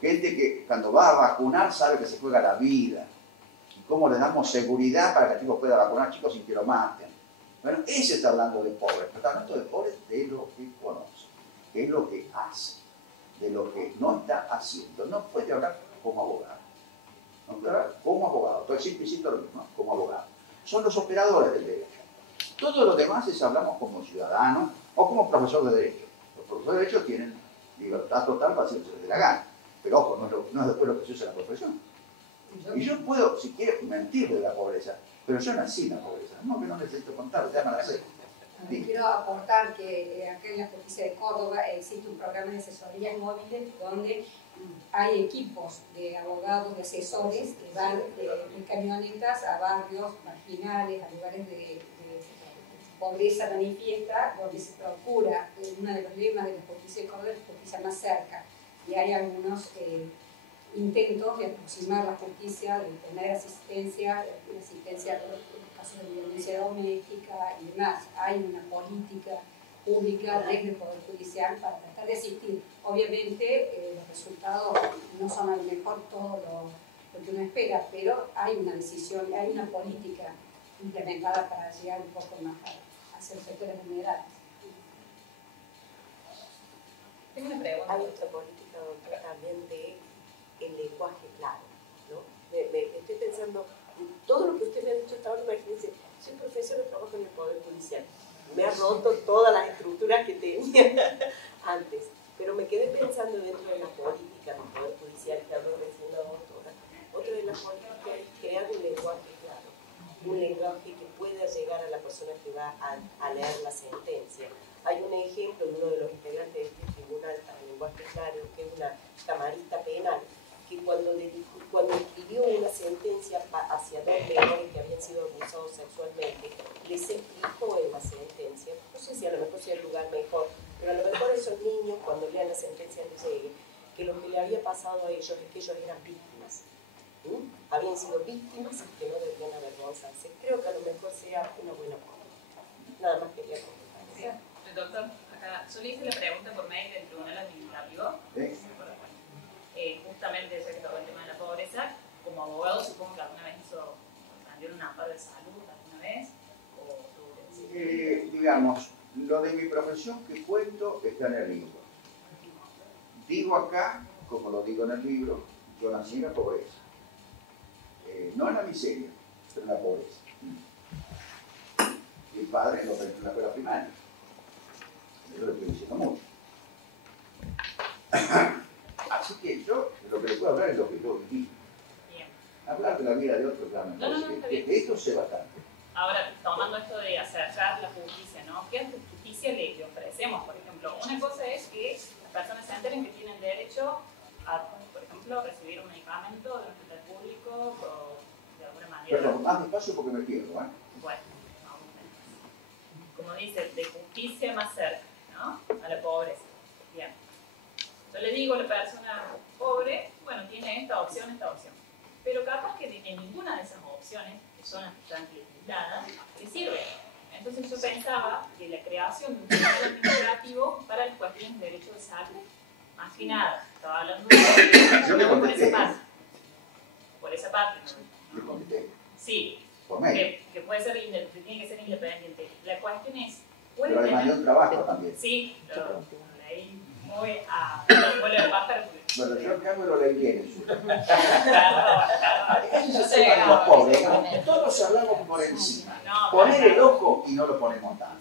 Gente que cuando va a vacunar sabe que se juega la vida. Y cómo le damos seguridad para que el tipo pueda vacunar chicos sin que lo maten. Bueno, ese está hablando de pobres, pero está hablando de pobres de lo que conoce, de lo que hace, de lo que no está haciendo. No puede hablar como abogado. No puede hablar como abogado. Todo siempre insisto lo mismo, como abogado. Son los operadores del derecho. Todo lo demás es hablamos como ciudadanos o como profesor de derecho. Los profesores de derecho tienen libertad total para hacer lo que les dé la gana. Pero ojo, no es después lo que se usa en la profesión. Y yo puedo, si quieres, mentir de la pobreza, pero yo nací en la pobreza. No, que no necesito contar, ya me la sé. Quiero aportar que acá en la justicia de Córdoba existe un programa de asesorías móviles donde hay equipos de abogados, de asesores que van de camionetas a barrios marginales, a lugares de pobreza manifiesta, donde se procura, uno de los lemas de la justicia de Córdoba es justicia más cerca. Y hay algunos intentos de aproximar la justicia, de tener asistencia en casos de violencia doméstica y demás. Hay una política pública desde el Poder Judicial para tratar de asistir. Obviamente los resultados no son a lo mejor todo lo que uno espera, pero hay una decisión, hay una política implementada para llegar un poco más hacia los sectores vulnerables. Tengo una pregunta. Hay otra política, doctora, también de el lenguaje claro, ¿no? Estoy pensando, todo lo que usted me ha dicho hasta ahora, imagínense, soy profesor de trabajo en el Poder Judicial. Me ha roto todas las estructuras que tenía antes, pero me quedé pensando dentro de la política del Poder Judicial, que habló recién la doctora. Otra de las políticas es crear un lenguaje claro, un lenguaje que pueda llegar a la persona que va a leer la sentencia. Hay un ejemplo de uno de los integrantes de este tribunal para el lenguaje claro, que es una camarista penal, que cuando escribió una sentencia hacia 2 menores que habían sido abusados sexualmente, les explicó en la sentencia, no sé si a lo mejor sea el lugar mejor, pero a lo mejor esos niños cuando lean la sentencia les llegue, que lo que le había pasado a ellos es que ellos eran víctimas. Habían sido víctimas y que no debían avergonzarse. Creo que a lo mejor sea una buena política. Nada más quería comentar. Sí. Doctor, acá yo le hice la pregunta por medio del Tribunal Administrativo. Justamente ese que tocó el tema de la pobreza. Como abogado, supongo que alguna vez hizo también un amparo de salud, alguna vez. Digamos, lo de mi profesión que cuento está en el libro. Digo acá, como lo digo en el libro, yo nací en la pobreza. No en la miseria, pero en la pobreza. Mi padre lo aprendió en la escuela primaria. Yo lo estoy diciendo mucho. Así que yo lo que le puedo hablar es lo que yo viví. Hablar de la vida de otros, de esto sé bastante. Ahora, tomando esto de acercar la justicia, ¿no? ¿Qué justicia le ofrecemos? Por ejemplo, una cosa es que las personas se enteren que tienen derecho a, por ejemplo, recibir un medicamento de un hospital público o de alguna manera. Perdón, más despacio porque me pierdo, ¿eh? Bueno, como dice, de justicia más cerca, ¿no? A la pobreza. Bien. Yo le digo a la persona pobre, bueno, tiene esta opción, pero capaz que en ninguna de esas opciones, que son las que están legisladas, le sirve. Entonces yo pensaba que la creación de un tribunal administrativo para las cuestiones de derecho de salud, más que nada, estaba hablando de yo le por contesté. esa parte. Por esa parte. Le contesté. Sí, Por medio. que puede ser, tiene que ser independiente. La cuestión es, Pero además de un trabajo también. Sí, lo leí muy a vuelo de pájaro. Bueno, yo en cambio lo leí bien. Yo sé, Los pobres, ¿no? Todos hablamos por encima. Poner el ojo y no lo ponemos tanto.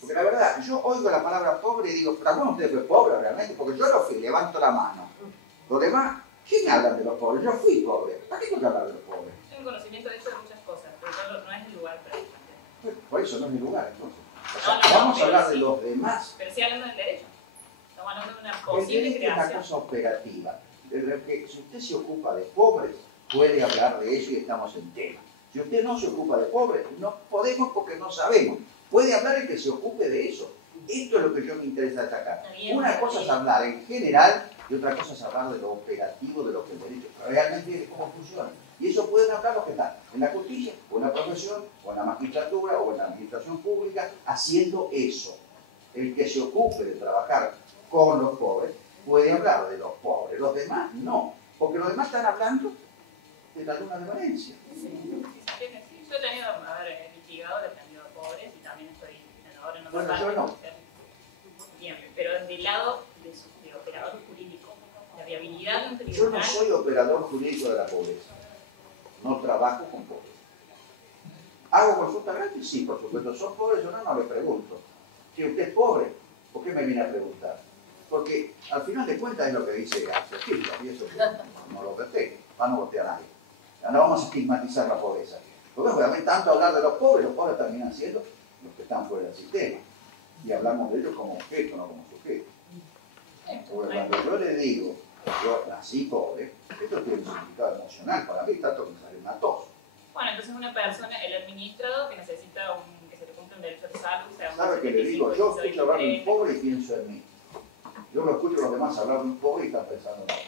Porque la verdad, yo oigo la palabra pobre y digo, pero alguno de ustedes fue pobre realmente, porque yo lo fui, levanto la mano. Los demás, ¿quién habla de los pobres? Yo fui pobre. ¿Para qué tengo que hablar de los pobres? Tengo conocimiento de hecho de muchas cosas, pero no es el lugar para eso. Por eso no es mi lugar, entonces. O sea, vamos a hablar de los demás. Pero sí hablando del derecho. Estamos hablando de una El posible derecho es una creación. cosa operativa. Si usted se ocupa de pobres, puede hablar de eso y estamos en tema. Si usted no se ocupa de pobres, no podemos porque no sabemos. Puede hablar el que se ocupe de eso. Esto es lo que yo me interesa destacar. Una cosa es hablar en general y otra cosa es hablar de lo operativo, de lo que el derecho realmente de cómo funciona. Y eso pueden hablar los que están en la justicia, o en la profesión, o en la magistratura, o en la administración pública, haciendo eso. El que se ocupe de trabajar con los pobres puede hablar de los pobres, los demás no, porque los demás están hablando de la luna de Valencia. Yo he tenido, litigado, he defendido a pobres y también estoy ahora en otra Bueno, parte. yo no. Bien, pero del lado de operador jurídico, la viabilidad de un Yo tribunal. no soy operador jurídico de la pobreza. No trabajo con pobres. ¿Hago consulta gratis? Sí, por supuesto. ¿Son pobres o no? No le pregunto. Si usted es pobre, ¿por qué me viene a preguntar? Porque al final de cuentas es lo que dice Axel Kirchner, y eso no lo verté, para no votar a nadie. No vamos a estigmatizar la pobreza. Porque obviamente tanto hablar de los pobres terminan siendo los que están fuera del sistema. Y hablamos de ellos como objeto, no como sujeto. Porque cuando yo le digo, yo nací pobre, esto tiene un significado emocional para mí, tanto que me sale una tos. Bueno, entonces una persona, el administrado que necesita que se le cumpla un derecho de salud, sea ¿Sabe qué le digo? Yo escucho hablar de un pobre y pienso en mí. Yo lo escucho a los demás hablar de un pobre y están pensando en mí.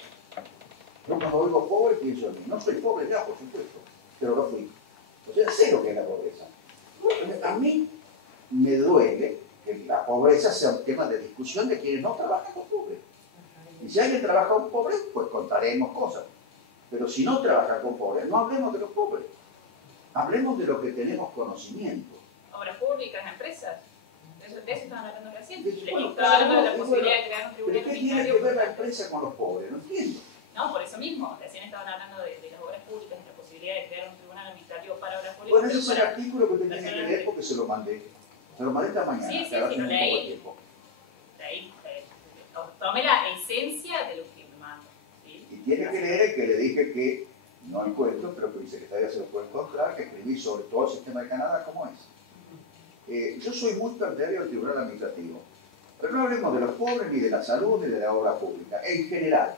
Yo cuando oigo pobre pienso en mí. No soy pobre ya, por supuesto, pero lo fui. O sea, sé lo que es la pobreza. A mí me duele que la pobreza sea un tema de discusión de quienes no trabajan con pobres. Y si alguien trabaja con pobres, pues contaremos cosas. Pero si no trabaja con pobres, no hablemos de los pobres. Hablemos de lo que tenemos conocimiento. Obras públicas, empresas. De eso estaban hablando recién. Bueno, Estaban hablando de la bueno, posibilidad de crear un ¿pero tribunal qué tiene que ver la empresa con los pobres? No entiendo. No, por eso mismo. Recién estaban hablando de las obras públicas, de la posibilidad de crear un tribunal administrativo para obras públicas. Bueno, ese es el artículo que usted tiene que leer porque se lo mandé. Se lo mandé esta mañana. Sí, ahora sí, tengo lo un poco de leí. tiempo. Ahí, tomé la esencia de lo que me mando. ¿Sí? Y tiene que leer el que le dije que no encuentro, pero que mi secretaria se lo puede encontrar, que escribí sobre todo el sistema de Canadá como es. Yo soy muy partidario del tribunal administrativo, pero no hablemos de los pobres, ni de la salud, ni de la obra pública. En general,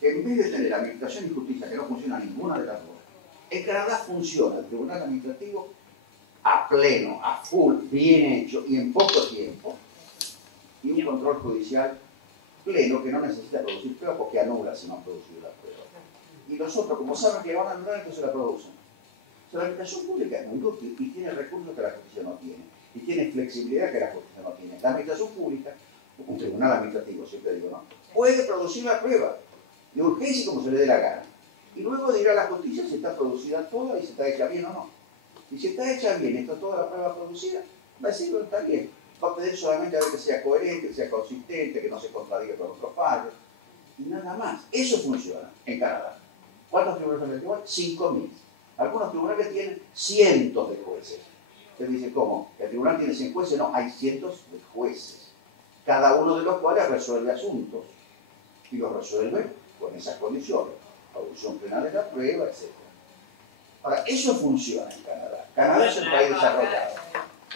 en vez de tener administración y justicia, que no funciona ninguna de las dos, en Canadá funciona el tribunal administrativo a pleno, a full, bien hecho y en poco tiempo, y un control judicial pleno que no necesita producir pruebas porque anula si no han producido las pruebas. Y los otros, como saben que van a anular, entonces la producen. O sea, la administración pública es muy útil y tiene recursos que la justicia no tiene. Y tiene flexibilidad que la justicia no tiene. La administración pública, un tribunal administrativo, siempre digo no, puede producir la prueba de urgencia como se le dé la gana. Y luego dirá a la justicia si está producida toda y si está hecha bien o no. Y si está hecha bien, está toda la prueba producida, va a decir que está bien. Va a pedir solamente a ver que sea coherente, que sea consistente, que no se contradiga con otros fallos. Y nada más. Eso funciona en Canadá. ¿Cuántos tribunales tienen? 5.000. Algunos tribunales tienen cientos de jueces. Usted dice, ¿cómo? ¿El tribunal tiene 100 jueces? No, hay cientos de jueces. Cada uno de los cuales resuelve asuntos. Y los resuelve con esas condiciones. Audición penal de la prueba, etc. Ahora, eso funciona en Canadá. Canadá es un país desarrollado.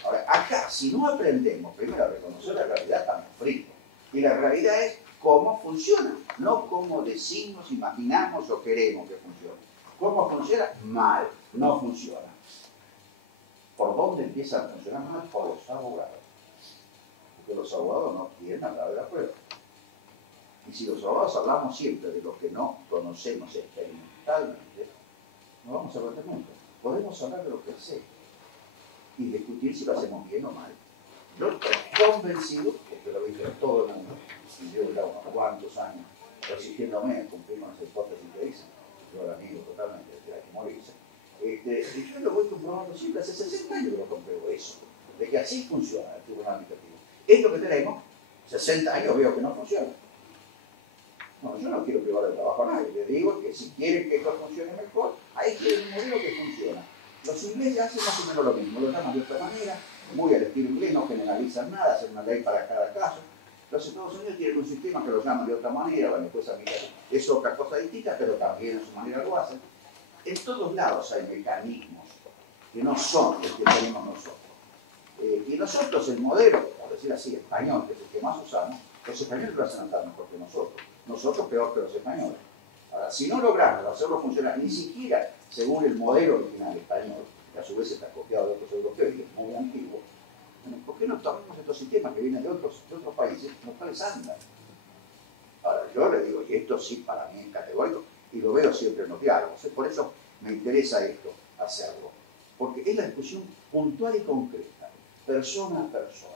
Ahora, acá, si no aprendemos primero a reconocer la realidad, estamos fritos. Y la realidad es cómo funciona, no cómo decimos, imaginamos o queremos que funcione. ¿Cómo funciona? Mal, no funciona. ¿Por dónde empiezan a funcionar mal? Por los abogados. Porque los abogados no quieren hablar de la prueba. Y si los abogados hablamos siempre de lo que no conocemos experimentalmente, no vamos a aprender nunca. Podemos hablar de lo que sé y discutir si lo hacemos bien o mal. Yo estoy convencido, porque lo dije a todo el mundo, y yo ya unos cuantos años resistiéndome a cumplir con esa hipótesis que dicen, yo la niego totalmente, desde la que morirse. Y yo lo voy comprobando siempre, hace 60 años que lo compruebo eso, de que así funciona el tribunal administrativo. Esto que tenemos, 60 años veo que no funciona. No, yo no quiero privar de trabajo a nadie, le digo que si quieren que esto funcione mejor, ahí quieren un modelo que funciona. Los ingleses hacen más o menos lo mismo, lo llaman de otra manera, muy al estilo inglés, no generalizan nada, hacen una ley para cada caso. Los Estados Unidos tienen un sistema que lo llaman de otra manera, bueno, después a mí es otra cosa distinta, pero también a su manera lo hacen. En todos lados hay mecanismos que no son los que tenemos nosotros. Y nosotros, el modelo, por decir así, español, que es el que más usamos, los españoles lo hacen andar mejor que nosotros. Nosotros peor que los españoles. Ahora, si no logramos hacerlo funcionar, ni siquiera según el modelo original español, que a su vez está copiado de otros europeos y es muy antiguo, ¿por qué no tomamos estos sistemas que vienen de otros países, los cuales andan? Ahora, yo le digo, y esto sí para mí es categórico, y lo veo siempre en los diálogos. Por eso me interesa esto, hacerlo. Porque es la discusión puntual y concreta, persona a persona.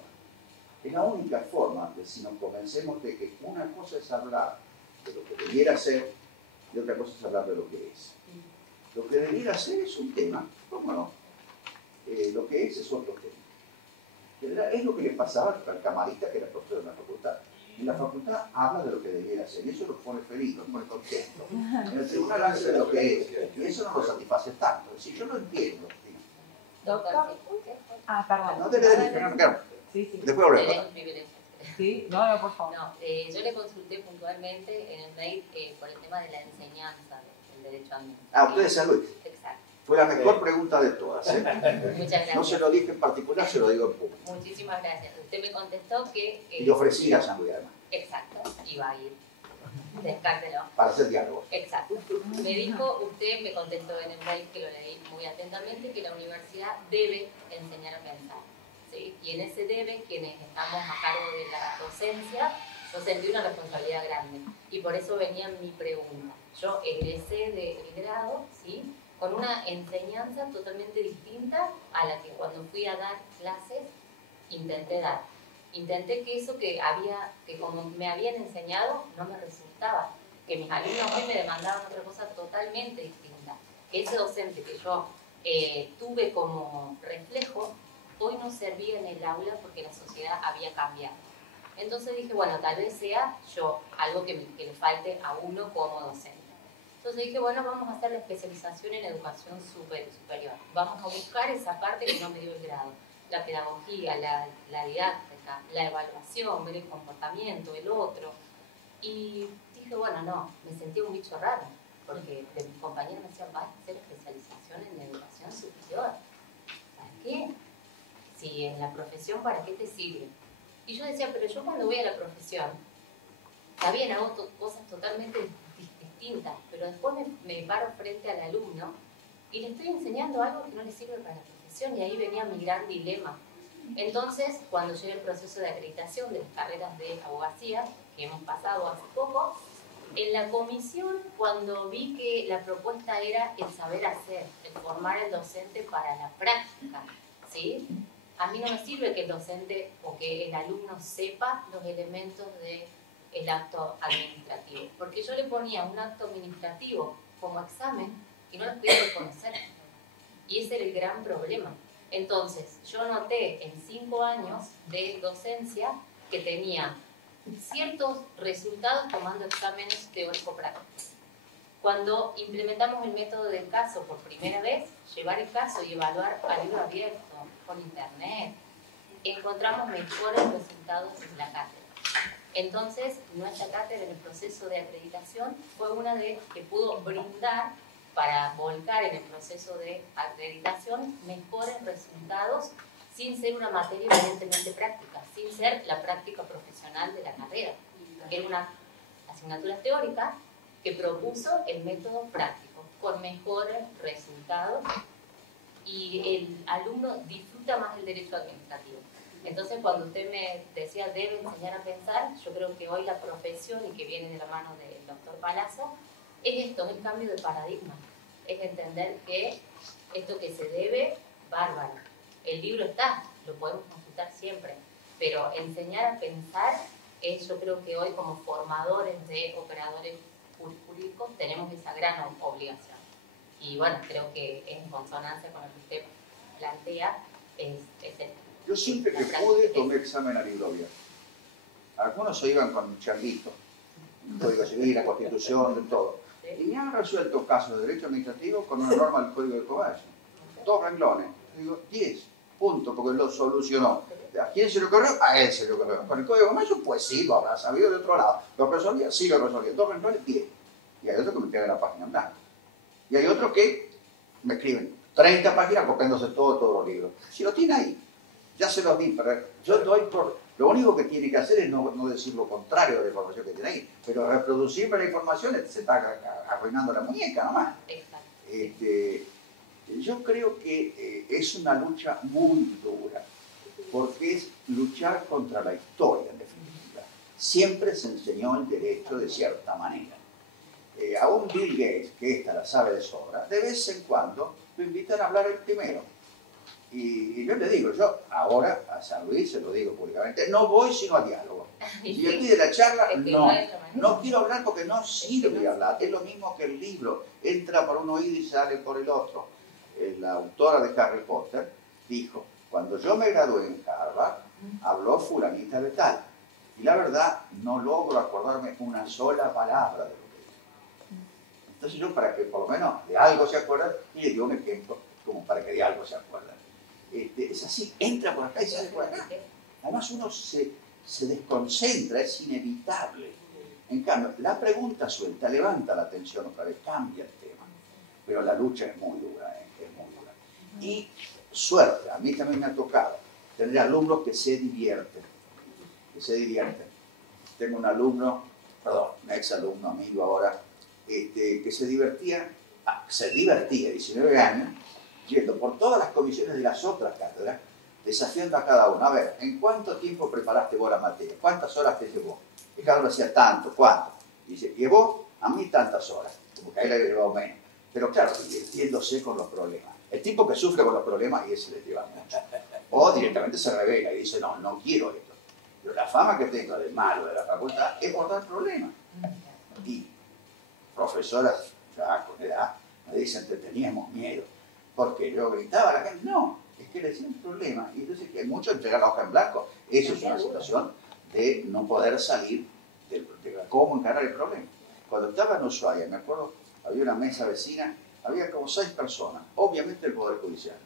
Es la única forma de si nos convencemos de que una cosa es hablar de lo que debiera ser y otra cosa es hablar de lo que es. Lo que debiera ser es un tema, ¿cómo no? Lo que es otro tema. Es lo que le pasaba al camarista que era profesor de la facultad. En la facultad habla de lo que debiera ser y eso lo pone feliz, lo pone contento. En el tribunal habla de lo que es y eso no lo satisface tanto. Es decir, yo lo entiendo. Doctor. Perdón. No te le des, claro. Sí, sí. Después volvemos. Sí, no, por favor. No, yo le consulté puntualmente en el mail por el tema de la enseñanza del derecho administrativo. Usted es San Luis. Exacto. Fue la mejor pregunta de todas. Muchas gracias. No se lo dije en particular, se lo digo en público. Muchísimas gracias. Usted me contestó que... Y le ofrecí a San Luis además. Exacto, iba a ir. Descártelo. Para hacer diálogo. Exacto. Me dijo, usted me contestó en el mail, que lo leí muy atentamente, que la universidad debe enseñar a pensar. ¿Sí? Y en ese debe, quienes estamos a cargo de la docencia, yo sentí una responsabilidad grande. Y por eso venía mi pregunta. Yo egresé del grado, ¿sí?, con una enseñanza totalmente distinta a la que cuando fui a dar clases intenté dar. Intenté que eso que como me habían enseñado no me resultaba, que mis alumnos hoy me demandaban otra cosa totalmente distinta, que ese docente que yo tuve como reflejo hoy no servía en el aula porque la sociedad había cambiado. Entonces dije, bueno, tal vez sea yo algo que le falte a uno como docente. Entonces dije, bueno, vamos a hacer la especialización en educación superior. Vamos a buscar esa parte que no me dio el grado. La pedagogía, la didáctica, la evaluación, ver el comportamiento, el otro. Y dije, bueno, no, me sentí un bicho raro, porque de mis compañeros me decían, vas a hacer especialización en educación superior. ¿Para qué? Si en la profesión, ¿para qué te sirve? Y yo decía, pero yo cuando voy a la profesión, está bien, hago cosas totalmente distintas, pero después me paro frente al alumno y le estoy enseñando algo que no le sirve para la profesión, y ahí venía mi gran dilema. Entonces, cuando llegué al proceso de acreditación de las carreras de abogacía, que hemos pasado hace poco, en la comisión, cuando vi que la propuesta era el saber hacer, el formar al docente para la práctica, ¿sí? A mí no me sirve que el docente o que el alumno sepa los elementos del acto administrativo, porque yo le ponía un acto administrativo como examen y no lo podía reconocer. Y ese era el gran problema. Entonces, yo noté en 5 años de docencia que tenía ciertos resultados tomando exámenes teórico-prácticos. Cuando implementamos el método del caso por primera vez, llevar el caso y evaluar a libro abierto, con internet, encontramos mejores resultados en la cátedra. Entonces, nuestra cátedra en el proceso de acreditación fue una de que pudo brindar para volcar en el proceso de acreditación mejores resultados sin ser una materia evidentemente práctica, sin ser la práctica profesional de la carrera. Era una asignatura teórica que propuso el método práctico con mejores resultados y el alumno disfruta más el derecho administrativo. Entonces, cuando usted me decía debe enseñar a pensar, yo creo que hoy la profesión, y que viene de la mano del doctor Palazzo, es esto, es el cambio de paradigma. Es entender que esto que se debe, bárbaro. El libro está, lo podemos consultar siempre, pero enseñar a pensar es, yo creo que hoy como formadores de operadores jurídicos tenemos esa gran obligación. Y bueno, creo que en consonancia con lo que usted plantea, es el... Yo siempre que pude tomé examen a libro abierto. Algunos se iban con un changuito, el Código Civil, la Constitución, de todo. Y me han resuelto casos de derecho administrativo con una norma del Código de Comercio. 2 renglones. Digo, 10 puntos, porque lo solucionó. ¿A quién se le ocurrió? A él se le ocurrió. Con el Código de Comercio, pues sí, lo habrá sabido de otro lado. ¿Lo resolvía? Sí, lo resolvía. 2 renglones, 10. Y hay otros que me pegan la página en blanco. Y hay otros que me escriben 30 páginas copiándose todos los libros. Si lo tiene ahí, ya se los di, pero yo doy por... Lo único que tiene que hacer es no decir lo contrario de la información que tiene ahí, pero reproducirme la información se está arruinando la muñeca nomás. Yo creo que es una lucha muy dura, porque es luchar contra la historia, en definitiva. siempre se enseñó el derecho de cierta manera. A un Bill Gates, que esta la sabe de sobra, de vez en cuando lo invitan a hablar el primero. Y yo le digo, yo ahora a San Luis, se lo digo públicamente, no voy sino a diálogo. Si me pide la charla, no quiero hablar porque no sirve hablar. Es lo mismo que el libro, entra por un oído y sale por el otro. La autora de Harry Potter dijo, cuando yo me gradué en Harvard, habló fulanita de tal. Y la verdad, no logro acordarme una sola palabra de lo que dijo. Entonces yo, para que por lo menos de algo se acuerden, y le digo un ejemplo como para que de algo se acuerden. Es así, entra por acá y sale por acá. Además uno se desconcentra, es inevitable. En cambio, la pregunta suelta levanta la atención otra vez, cambia el tema. Pero la lucha es muy dura, es muy dura. Y suerte, a mí también me ha tocado tener alumnos que se divierten. Tengo un alumno, perdón, un exalumno, amigo ahora, que se divertía 19 años, yendo por todas las comisiones de las otras cátedras, desafiando a cada uno. A ver, ¿en cuánto tiempo preparaste vos la materia? ¿Cuántas horas te llevó? Y cada uno decía tanto, ¿cuánto? Y dice, llevó a mí tantas horas, como que a él le llevó menos. Pero claro, divirtiéndose con los problemas. El tipo que sufre con los problemas y ese le lleva mucho. O directamente se revela y dice, no, no quiero esto. Pero la fama que tengo de malo de la facultad es por dar problemas. Y profesoras ya con edad me dicen, te teníamos miedo. Porque yo gritaba a la gente, no, es que le decía un problema. Y entonces que hay mucho entregar la hoja en blanco. Eso es una situación de no poder salir de cómo encarar el problema. Cuando estaba en Ushuaia, me acuerdo, había una mesa vecina, había como 6 personas, obviamente el Poder Judicial.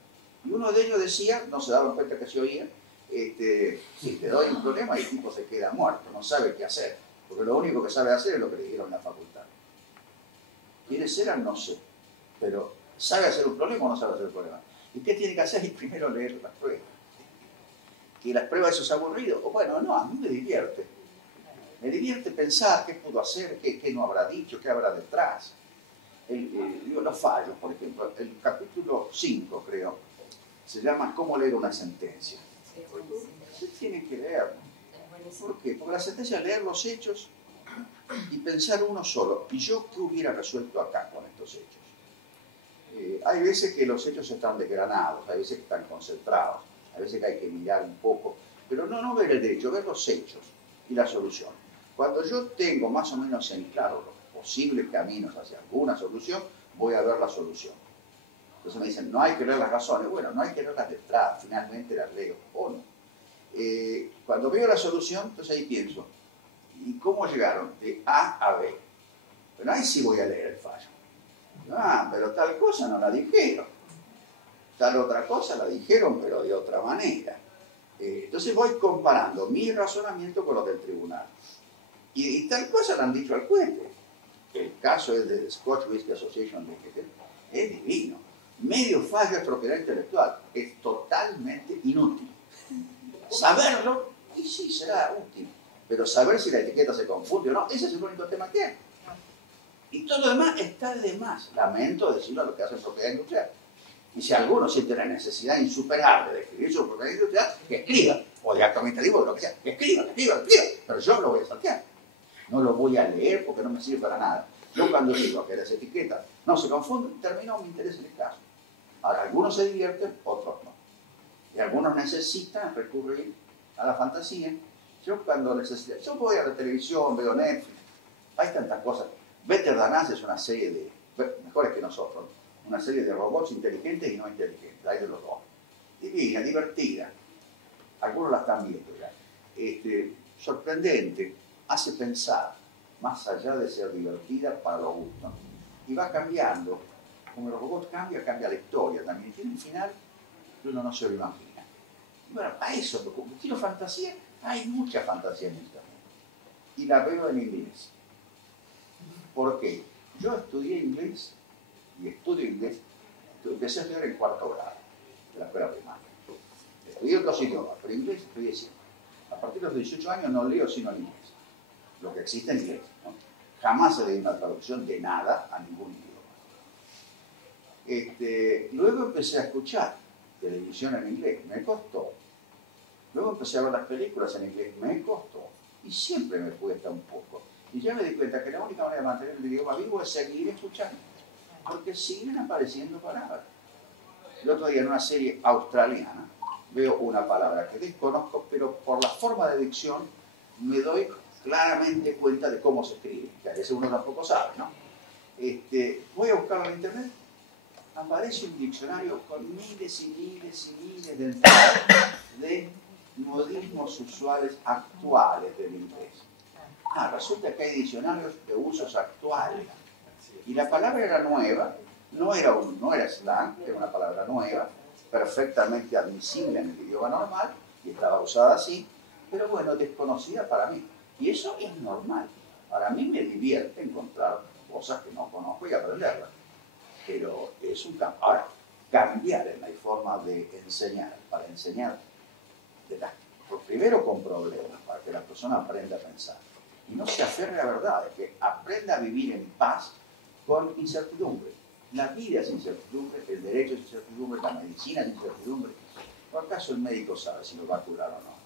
Y uno de ellos decía, no se daban cuenta que se oía, si te doy un problema, el tipo se queda muerto, no sabe qué hacer. Porque lo único que sabe hacer es lo que le dieron en la facultad. ¿Quiénes eran? No sé. Pero ¿sabe hacer un problema o no sabe hacer un problema? ¿Y qué tiene que hacer? Y primero leer las pruebas. ¿Que las pruebas eso es aburrido? O bueno, no, a mí me divierte. Me divierte pensar qué pudo hacer, qué no habrá dicho, qué habrá detrás. Los fallos, por ejemplo, el capítulo 5, creo, se llama ¿Cómo leer una sentencia? Se tiene que leer. ¿Por qué? Porque la sentencia es leer los hechos y pensar uno solo. ¿Y yo qué hubiera resuelto acá con estos hechos? Hay veces que los hechos están desgranados, hay veces que están concentrados, hay veces que hay que mirar un poco, pero no ver el derecho, ver los hechos y la solución. Cuando yo tengo más o menos en claro los posibles caminos hacia alguna solución, voy a ver la solución. Entonces me dicen, no hay que leer las razones. Bueno, no hay que leerlas detrás, finalmente las leo o no. Cuando veo la solución, entonces ahí pienso, ¿y cómo llegaron de A a B? Pero ahí sí voy a leer el fallo. Pero tal cosa no la dijeron. Tal otra cosa la dijeron, pero de otra manera. Entonces voy comparando mi razonamiento con los del tribunal. Y tal cosa la han dicho al juez. El caso es del Scotch Whisky Association de Exeter. Es divino. Medio fallo es propiedad intelectual. Es totalmente inútil. Saberlo, y sí, será útil. Pero saber si la etiqueta se confunde o no, ese es el único tema que hay. Y todo lo demás está de más. Lamento decirlo a lo que hacen propiedad industrial. Y si alguno siente la necesidad insuperable de escribir su propiedad industrial, que escriba, o de acto administrativo, lo que sea, que escriba. Pero yo lo voy a saltear. No lo voy a leer porque no me sirve para nada. Yo cuando digo que las etiquetas no se confunden, termino mi interés en el caso. Ahora, algunos se divierten, otros no. Y algunos necesitan recurrir a la fantasía. Yo cuando necesito, yo voy a la televisión, veo Netflix, hay tantas cosas. Better Than Us es una serie de, mejores que nosotros, una serie de robots inteligentes y no inteligentes, hay de los dos. Divina, divertida. Algunos la están viendo ya. Sorprendente, hace pensar, más allá de ser divertida para los gustos. Y va cambiando. Como los robots cambia la historia también. Tiene un final que uno no se lo imagina. Bueno, a eso, porque quiero fantasía, hay mucha fantasía en internet. Y la veo en inglés. ¿Por qué? Yo estudié inglés y estudio inglés. Empecé a estudiar en 4º grado de la escuela primaria. Estudié otros idiomas, pero inglés estudié siempre. A partir de los 18 años no leo sino en inglés. Lo que existe en inglés, ¿no? Jamás se lee una traducción de nada a ningún idioma. Luego empecé a escuchar televisión en inglés, me costó. Luego empecé a ver las películas en inglés, me costó. Y siempre me cuesta un poco. Y ya me di cuenta que la única manera de mantener el idioma vivo es seguir escuchando. Porque siguen apareciendo palabras. El otro día en una serie australiana veo una palabra que desconozco, pero por la forma de dicción me doy claramente cuenta de cómo se escribe, que a veces uno tampoco sabe, ¿no? Voy a buscarlo en internet, aparece un diccionario con miles y miles y miles de entradas de modismos usuales actuales del inglés. Resulta que hay diccionarios de usos actuales. Y la palabra era nueva, no era slang, era una palabra nueva, perfectamente admisible en el idioma normal, y estaba usada así, pero bueno, desconocida para mí. Y eso es normal. Para mí me divierte encontrar cosas que no conozco y aprenderlas. Pero es un cambio. Ahora, cambiar en la forma de enseñar, para enseñar, primero con problemas, para que la persona aprenda a pensar. Y no se aferre a verdades, que aprenda a vivir en paz con incertidumbre. La vida es incertidumbre, el derecho es incertidumbre, la medicina es incertidumbre. ¿O acaso el médico sabe si lo va a curar o no?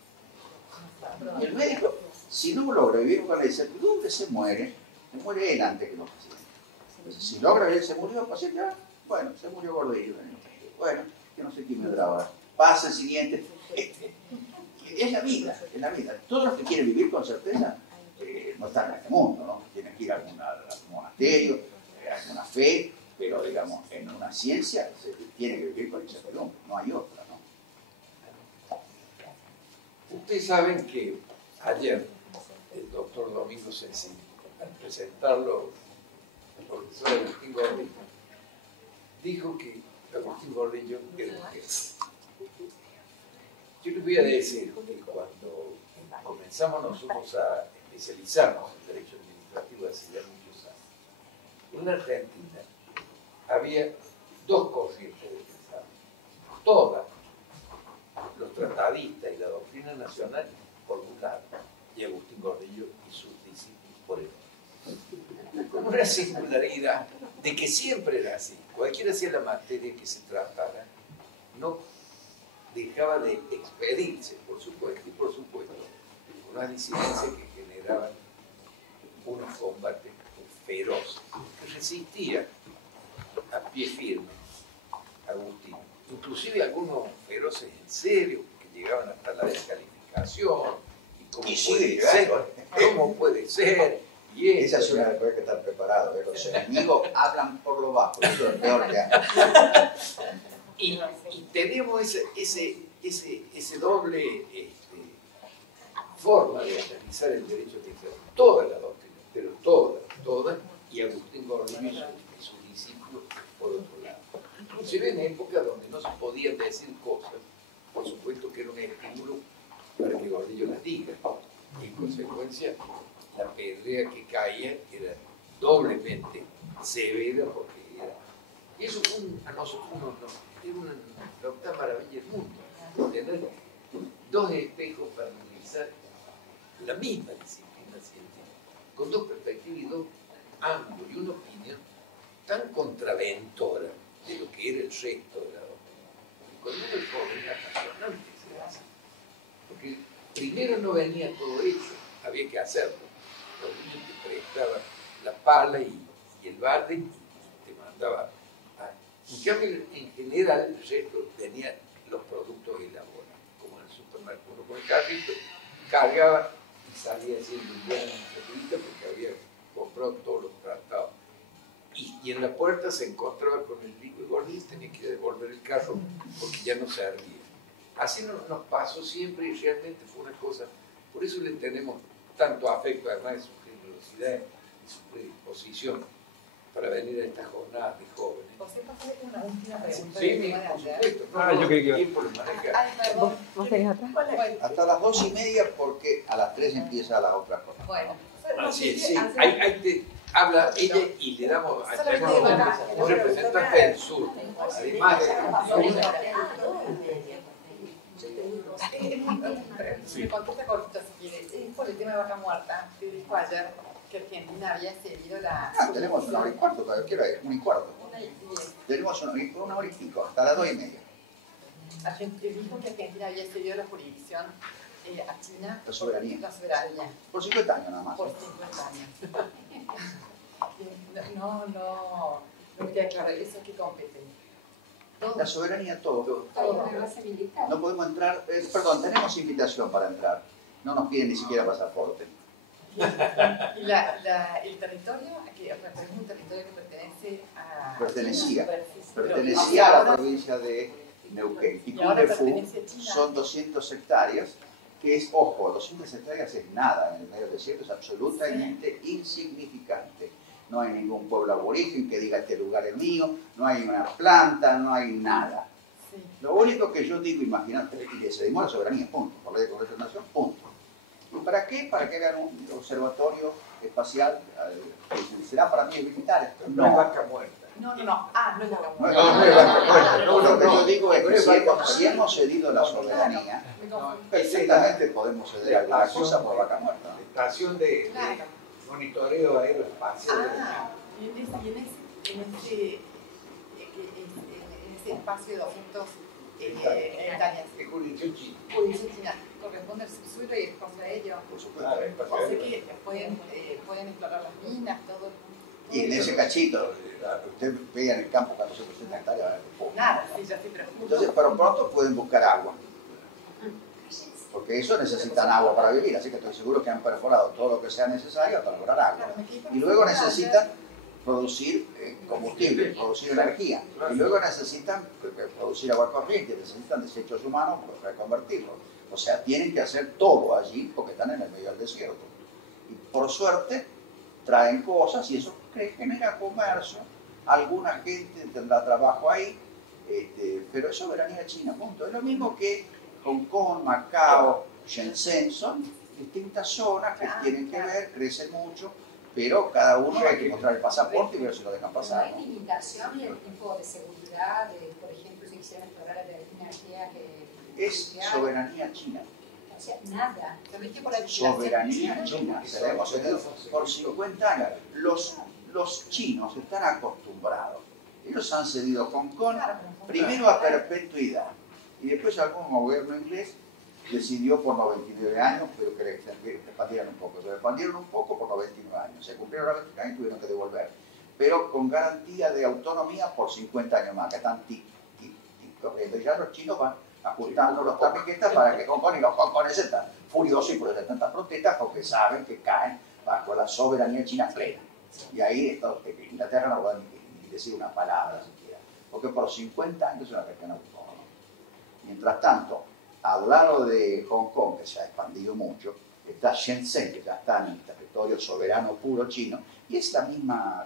Y el médico, si no logra vivir con la incertidumbre, se muere él antes que los pacientes. Entonces, si logra vivir, se murió el paciente, bueno, se murió gordillo. Bueno, que no sé quién me ahora. Pasa el siguiente. Es la vida, es la vida. Todos los que quieren vivir con certeza no están en este mundo, ¿no? Tienen que ir a algún monasterio, a alguna fe, pero digamos, en una ciencia se tiene que vivir con incertidumbre, no hay otra, ¿no? Ustedes saben que ayer el doctor Domingo Sensi, al presentarlo al profesor Agustín Gordillo, dijo que Agustín Gordillo era un genio. Yo les voy a decir que cuando comenzamos nosotros a especializarnos en derecho administrativo hace ya muchos años, en Argentina había dos corrientes de pensamiento. Todas, los tratadistas y la doctrina nacional por un lado, y Agustín Gordillo y sus discípulos por el otro. Con una singularidad de que siempre era así. Cualquiera sea la materia que se tratara, no dejaba de expedirse, por supuesto, y por supuesto, unas disidencias que generaban unos combates feroces, que resistían a pie firme Agustín. Inclusive algunos feroces en serio, que llegaban hasta la descalificación, ¿cómo puede ser? Y esa es una cosa que estar preparado, ¿eh? Los enemigos hablan por lo bajo, eso es lo peor que hay. Y tenemos ese doble forma de analizar el derecho administrativo. Toda la doctrina, pero toda, y Agustín Gordillo y sus discípulos por otro lado. Inclusive en épocas donde no se podían decir cosas, por supuesto que era un estímulo para que Gordillo las diga. Y en consecuencia, la pedrea que caía era doblemente severa porque era... Y eso a nosotros era una octava maravilla del mundo, tener dos espejos para analizar la misma disciplina científica, con dos perspectivas y dos ángulos y una opinión tan contraventora de lo que era el resto de la doctrina. Y cuando uno es joven era apasionante ser así, porque primero no venía todo hecho, había que hacerlo. Los niños te prestaban la pala y el balde y te mandaba. En cambio, en general, el resto tenía los productos elaborados, como en el supermercado. Uno con el carrito cargaba y salía haciendo un buen entrevista porque había comprado todos los tratados. Y en la puerta se encontraba con el rico y Gordillo, tenía que devolver el carro porque ya no servía. Así nos pasó siempre y realmente fue una cosa. Por eso le tenemos tanto afecto, además de su generosidad y su predisposición para venir a esta jornada de jóvenes. José, pasale una última pregunta. Sí, por supuesto. Yo quería que... ¿Vos tenés atrás? Hasta las 2:30 porque a las 3 empieza la otra cosa. Bueno. Así es, sí. Ahí te habla ella y le damos un representante del sur. Además Me contesta cortito si quieres. Es por el tema de Vaca Muerta, que dijo ayer que Argentina había cedido la... Tenemos 1:15 todavía, ¿qué hora es? 1:15. Tenemos 1:05, hasta las 2:30. Dijo que Argentina había cedido la jurisdicción a China La soberanía. La soberanía. Por 50 años nada más. Por 50 años. No me queda claro, ¿eso qué compete? ¿Todo? La soberanía, todo. Todo la base militar. No podemos entrar, perdón, tenemos invitación para entrar. No nos piden ni siquiera pasaporte. ¿Y el territorio? ¿Es un territorio que pertenece a... Pertenecía a la provincia de Neuquén. Y Cunefú son 200 hectáreas, que es, ojo, 200 hectáreas es nada en el medio desierto, es absolutamente insignificante. No hay ningún pueblo aborigen que diga este lugar es mío, no hay una planta, no hay nada. Sí. Lo único que yo digo, imagínate, y decidimos la soberanía, punto, por ley de Congreso de la Nación, punto. ¿Y para qué? Para que hagan un observatorio espacial, que será para fines militares. No es vaca muerta. No es vaca muerta. No es vaca muerta. Lo que yo digo es que si hemos cedido la soberanía, perfectamente podemos ceder alguna cosa por vaca muerta. La estación de monitoreo aeroespacial. En ese espacio de 200 hectáreas. Es jurisdicción china. Jurisdicción china. Corresponde al subsuelo y es cosa de ellos. Por supuesto. O sea que pueden explorar las minas, todo. Y en ese cachito, usted ve en el campo cuando se presenta hectáreas. Nada, sí, ya sí, pero... Entonces, pero pronto pueden buscar agua. Porque eso necesitan agua para vivir, así que estoy seguro que han perforado todo lo que sea necesario para lograr agua. Y luego necesitan producir combustible, producir energía. Y luego necesitan producir agua corriente, necesitan desechos humanos para reconvertirlos. O sea, tienen que hacer todo allí porque están en el medio del desierto. Y por suerte traen cosas y eso genera comercio. Alguna gente tendrá trabajo ahí, pero es soberanía china, punto. Es lo mismo que Hong Kong, Macao, Shenzhen, son distintas zonas que tienen que ver, crecen mucho, pero cada uno hay que mostrar el pasaporte y ver si lo dejan pasar. ¿No hay limitación en el tipo de seguridad? Por ejemplo, si quisieran explorar la energía es soberanía china. O sea, nada. Soberanía china. Se la hemos tenido por 50 años. Los chinos están acostumbrados. Ellos han cedido Hong Kong primero a perpetuidad y después algún gobierno inglés decidió por 99 años, pero que le expandieran un poco. Se le expandieron un poco por 99 años. Se cumplieron los 29 años y tuvieron que devolver. Pero con garantía de autonomía por 50 años más, que están corriendo. Y ya los chinos van ajustando los tapiquetas para que Hong Kong y los hongkoneses están furiosos y por eso tantas protestas porque saben que caen bajo la soberanía china plena. Y ahí Inglaterra no puede ni decir una palabra siquiera, porque por 50 años es una región autónoma. Mientras tanto, al lado de Hong Kong, que se ha expandido mucho, está Shenzhen, que ya está en el territorio soberano puro chino, y es la misma,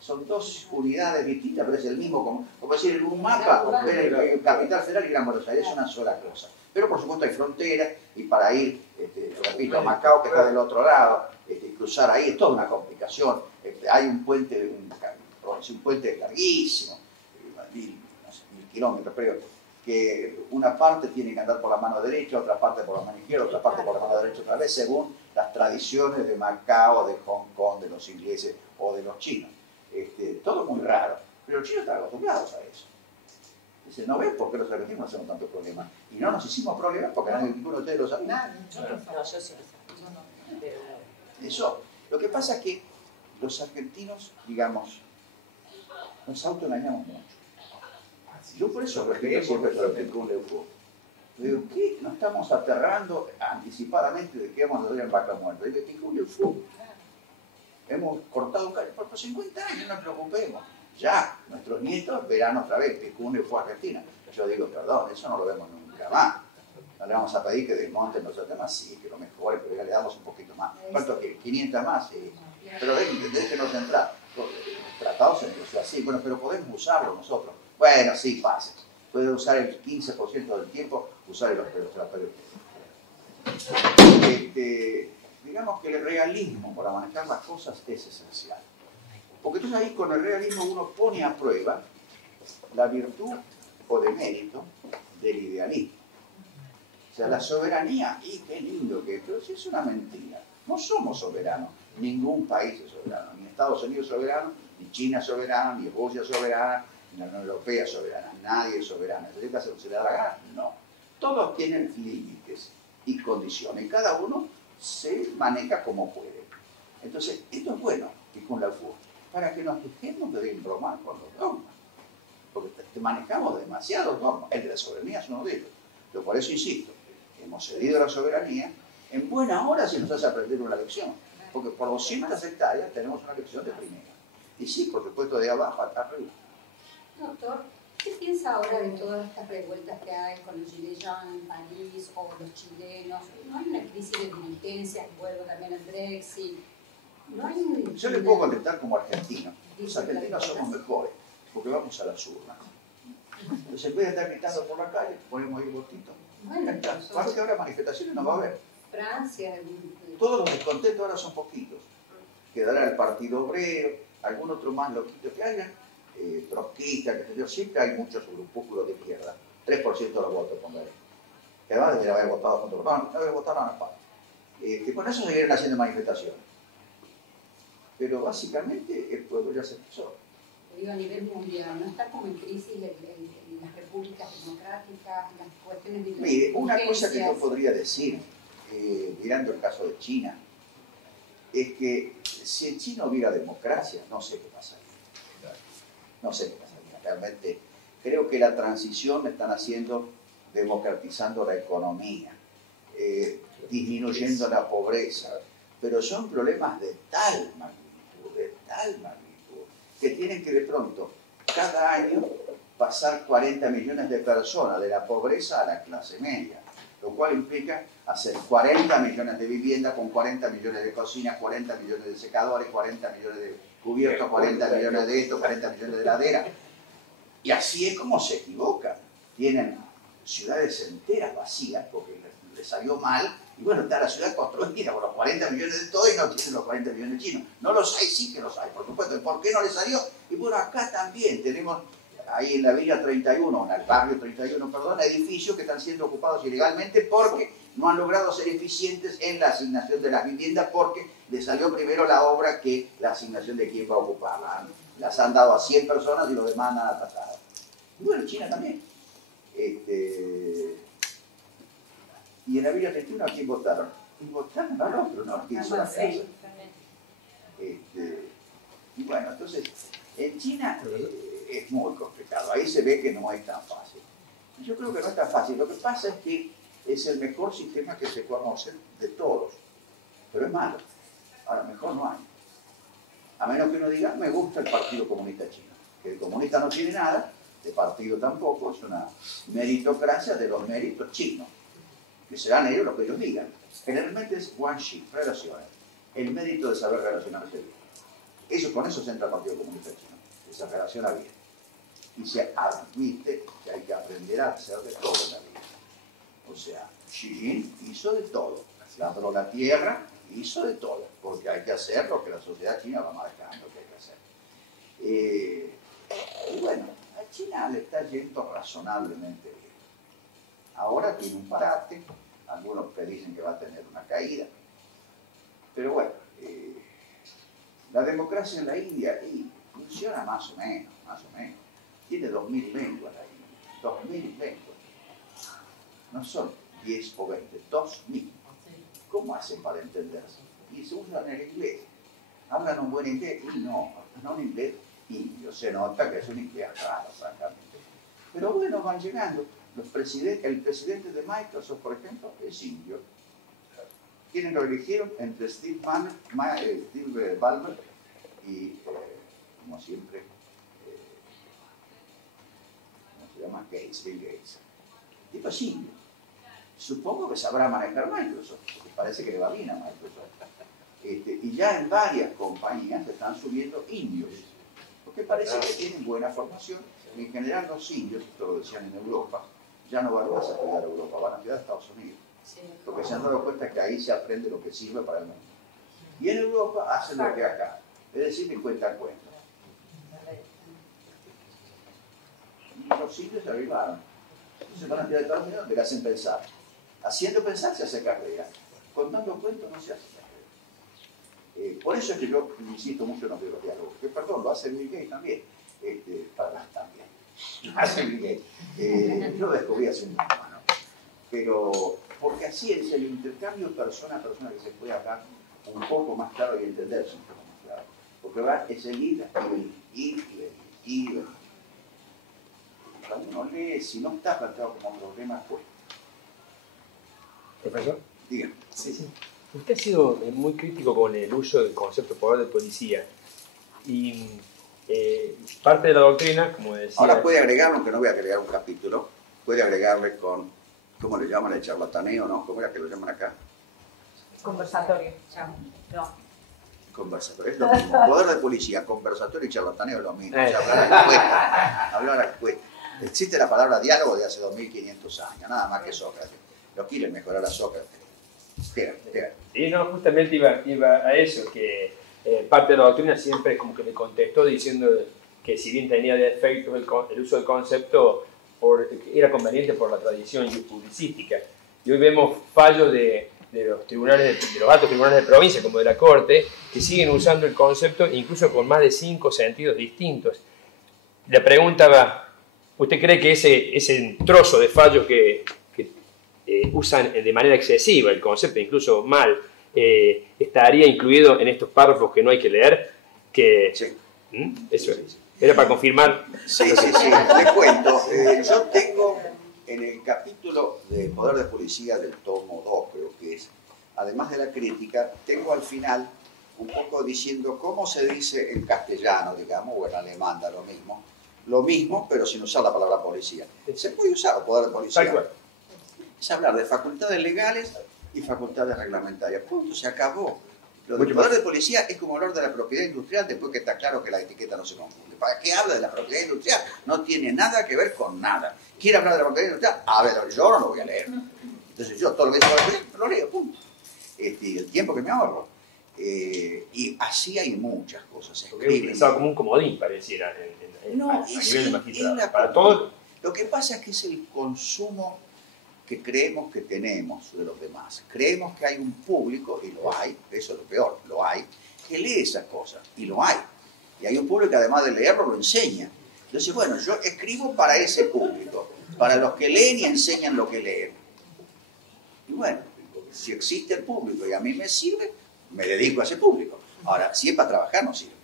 son dos unidades distintas, pero es el mismo, como decir, en un mapa, ver el Capital Federal y Gran Buenos Aires es una sola cosa. Pero por supuesto hay fronteras, y para ir, repito, a Macao, que está del otro lado, cruzar ahí es toda una complicación. Hay un puente larguísimo, 1000 kilómetros, creo, que una parte tiene que andar por la mano derecha, otra parte por la mano izquierda, otra parte por la mano derecha otra vez, según las tradiciones de Macao, de Hong Kong, de los ingleses o de los chinos. Todo muy raro, pero los chinos están acostumbrados a eso. Dice, ¿no ves por qué los argentinos no hacemos tantos problemas? Y no nos hicimos problemas porque ninguno de ustedes lo sabía. Yo sí lo sabía. Eso, lo que pasa es que los argentinos, digamos, nos autoengañamos mucho. Yo por eso respeto siempre sobre el Kung Leu. Digo, ¿qué? Nos estamos aterrando anticipadamente de que vamos a hacer en vaca muerta. Digo, ¿qué Kung Leu? Hemos cortado un caño por 50 años, no nos preocupemos. Ya, nuestros nietos verán otra vez que Kung Leu fue a Argentina. Yo digo, perdón, eso no lo vemos nunca más. No le vamos a pedir que desmonten los temas, sí, que lo mejoren, pero ya le damos un poquito más. ¿Cuánto quiere? 500 más, sí. Pero déjenos entrar. Los tratados se negoció así, bueno, pero podemos usarlo nosotros. Bueno, sí, pase. Puede usar el 15% del tiempo, usar el observatorio. Digamos que el realismo para manejar las cosas es esencial. Porque entonces ahí con el realismo uno pone a prueba la virtud o demérito del idealismo. O sea, la soberanía, y qué lindo que es, pero si es una mentira. No somos soberanos, ningún país es soberano, ni Estados Unidos es soberano, ni China es soberano, ni Rusia es soberana, ni la Unión Europea es soberana, nadie es soberano. ¿Se hace lo que se le da la gana? No. Todos tienen límites. y condiciones. Y cada uno se maneja como puede. Entonces, esto es bueno, y con la UFO, para que nos dejemos de embromar con los dogmas. Porque te manejamos demasiados dogmas. El de la soberanía es uno de ellos. Yo por eso insisto, hemos cedido la soberanía en buena hora si nos hace aprender una lección. Porque por 200 hectáreas tenemos una lección de primera. Y sí, por supuesto, de abajo hasta arriba. Doctor, ¿qué piensa ahora de todas estas revueltas que hay con los gilets jaunes en París o los chilenos? ¿No hay una crisis de diligencia? Vuelvo también al Brexit. ¿No hay un... Yo le puedo contestar como argentino. Los argentinos somos mejores, porque vamos a las urnas. Entonces, en vez de estar gritando por la calle, ponemos ahí botitos. Bueno, Más que ahora manifestaciones no va a haber. Francia... Todos los descontentos ahora son poquitos. Quedará el Partido Obrero, algún otro más loquito que haya, trotskista, que sé yo. Siempre hay muchos grupúsculos de izquierda. 3% de los votos, pongáis. Que además de haber votado contra los no haber votado a Napal. Que con eso seguirán haciendo manifestaciones. Pero básicamente el pueblo ya se expresó. Digo, a nivel mundial, ¿no está como en crisis en las repúblicas democráticas, las cuestiones de... Mire, una cosa que yo podría decir, mirando el caso de China, es que si en China hubiera democracia, no sé qué pasaría. No sé qué pasaría. Realmente creo que la transición la están haciendo democratizando la economía, disminuyendo la pobreza, pero son problemas de tal magnitud, que tienen que de pronto, cada año, pasar 40 millones de personas de la pobreza a la clase media, lo cual implica hacer 40 millones de viviendas con 40 millones de cocinas, 40 millones de secadores, 40 millones de cubiertos, 40 millones de esto, 40 millones de heladeras. Y así es como se equivocan. Tienen ciudades enteras vacías porque les salió mal. Y bueno, está la ciudad construida con los 40 millones de todo y no tienen los 40 millones de chinos. No los hay, sí que los hay, por supuesto. ¿Por qué no les salió? Y bueno, acá también tenemos, ahí en la Villa 31, en el barrio 31, perdón, edificios que están siendo ocupados ilegalmente porque no han logrado ser eficientes en la asignación de las viviendas porque les salió primero la obra que la asignación de quién va a ocuparla. Las han dado a 100 personas y los demás han atrasado. Y bueno, China también. Y en la Villa 31, ¿a quién votaron? Y votaron al otro, ¿no? ¿Quién hizo la casa? Y bueno, entonces, en China es muy complicado. Ahí se ve que no es tan fácil. Yo creo que no es tan fácil. Lo que pasa es que es el mejor sistema que se conoce de todos. Pero es malo. Ahora, mejor no hay. A menos que uno diga, me gusta el Partido Comunista Chino. Que el comunista no tiene nada, el partido tampoco, es una meritocracia de los méritos chinos. Que serán ellos lo que ellos digan. Generalmente es Guanxi, relaciones. El mérito de saber relacionarse bien. Con eso se entra el Partido Comunista Chino. Que se relaciona bien. Y se admite que hay que aprender a hacer de todo en la vida. O sea, Xi Jinping hizo de todo. Labró la tierra, hizo de todo. Porque hay que hacer lo que la sociedad china va marcando que hay que hacer. Y bueno, a China le está yendo razonablemente bien. Ahora tiene un parate, algunos predicen que va a tener una caída. Pero bueno, la democracia en la India funciona más o menos. Tiene 2.000 lenguas la India, 2.000 lenguas. No son 10 o 20, 2.000. ¿Cómo hacen para entenderse? Y se usan el inglés. ¿Hablan un buen inglés? Y no un inglés indio. Se nota que es un inglés raro, francamente. Pero bueno, van llegando. El presidente de Microsoft, por ejemplo, es indio. ¿Quiénes lo eligieron? Entre Steve Ballmer y, como siempre, ¿cómo se llama? Bill Gates. El tipo es indio. Supongo que sabrá manejar Microsoft, porque parece que le va bien a Microsoft. Y ya en varias compañías están subiendo indios, porque parece que tienen buena formación. En general los indios, esto lo decían en Europa, ya no van más a estudiar a Europa, van a estudiar a Estados Unidos. Porque se han dado cuenta que ahí se aprende lo que sirve para el mundo. Y en Europa hacen lo que acá, es decir, me cuentan cuentos. Y los indios se arribaron. Se van a estudiar a Estados Unidos, le hacen pensar. Haciendo pensar se hace carrera. Contando cuentos no se hace carrera. Por eso es que yo insisto mucho en los diálogos. Que perdón, lo hace Bill Gates también. También. Lo hace Bill Gates. Yo lo descubrí hace un tiempo, ¿no? Pero porque así es el intercambio persona a persona que se puede hablar un poco más claro y entenderse un poco más claro. Porque va es el ir y venir, ir y venir, ir y venir. Cuando uno lee, si no está planteado como problema, pues. Profesor. Dígame. Sí. Usted ha sido muy crítico con el uso del concepto de poder de policía. Y parte de la doctrina, como decía... Ahora puede agregarlo, aunque no voy a agregar un capítulo, puede agregarle con, ¿cómo le llaman? El charlataneo, ¿no? ¿Cómo era que lo llaman acá? Conversatorio. No. Conversatorio, es lo mismo. Poder de policía, conversatorio y charlataneo es lo mismo. O sea, hablar después. Existe la palabra diálogo de hace 2500 años, nada más que Sócrates. Lo quieren mejorar a Sócrates. Sí, no, justamente iba a eso, que parte de la doctrina siempre como que me contestó diciendo que si bien tenía defectos el uso del concepto era conveniente por la tradición publicística. Y hoy vemos fallos de los tribunales, de los altos tribunales de provincia como de la Corte, que siguen usando el concepto incluso con más de 5 sentidos distintos. La pregunta va, ¿usted cree que ese trozo de fallos que usan de manera excesiva el concepto, incluso mal, estaría incluido en estos párrafos que no hay que leer? Sí. Eso es. Era para confirmar. Sí. Le cuento. Yo tengo en el capítulo de Poder de Policía del tomo 2, creo que es, además de la crítica, tengo al final un poco diciendo cómo se dice en castellano, digamos, o en alemán, da lo mismo, pero sin usar la palabra policía. Se puede usar el poder de policía. Tal cual. Es hablar de facultades legales y facultades reglamentarias. Punto, se acabó. Lo del poder de policía es como hablar de la propiedad industrial después que está claro que la etiqueta no se confunde. ¿Para qué habla de la propiedad industrial? No tiene nada que ver con nada. ¿Quiere hablar de la propiedad industrial? A ver, yo no lo voy a leer. Entonces yo todo lo que dice lo leo, punto. El tiempo que me ahorro. Y así hay muchas cosas. Pensaba como un comodín, pareciera, a nivel de magistrado. Para todos. Lo que pasa es que es el consumo que creemos que tenemos de los demás. Creemos que hay un público, y lo hay, eso es lo peor, lo hay, que lee esas cosas, y lo hay. Y hay un público que además de leerlo, lo enseña. Entonces, bueno, yo escribo para ese público, para los que leen y enseñan lo que leen. Y bueno, si existe el público y a mí me sirve, me dedico a ese público. Ahora, si es para trabajar, no sirve.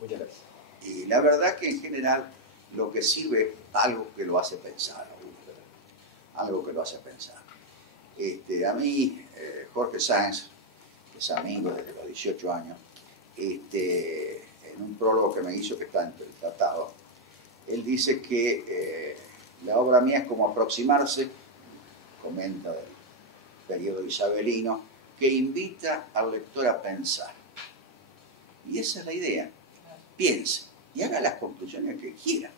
Muchas gracias. Y la verdad que en general lo que sirve es algo que lo hace pensar. Algo que lo hace pensar. A mí, Jorge Sáenz, que es amigo desde los 18 años, en un prólogo que me hizo, que está entre el tratado, él dice que la obra mía es como aproximarse, comenta del periodo isabelino, que invita al lector a pensar. Y esa es la idea. Piense y haga las conclusiones que quiera.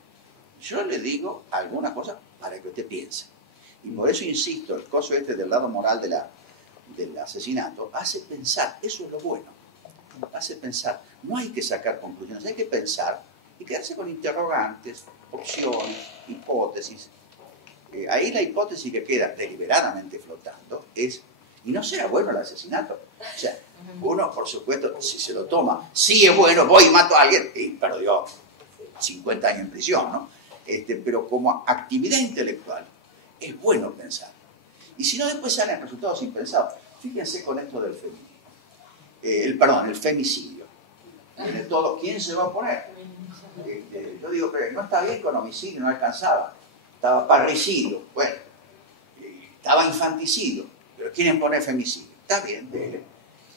Yo le digo algunas cosas para que usted piense. Y por eso insisto, el coso del lado moral del asesinato hace pensar, eso es lo bueno, hace pensar. No hay que sacar conclusiones, hay que pensar y quedarse con interrogantes, opciones, hipótesis. Ahí la hipótesis que queda deliberadamente flotando es, y no será bueno el asesinato. O sea, uno, por supuesto, si se lo toma, sí es bueno, voy y mato a alguien, y perdió 50 años en prisión, ¿no? Pero como actividad intelectual, es bueno pensar. Y si no, después salen resultados impensados. Fíjense con esto del feminismo. El femicidio. De todo, ¿quién se va a oponer? Yo digo, pero no está bien con homicidio, no alcanzaba. Estaba parricidio, bueno. Estaba infanticidio. Pero ¿quién impone femicidio? Está bien,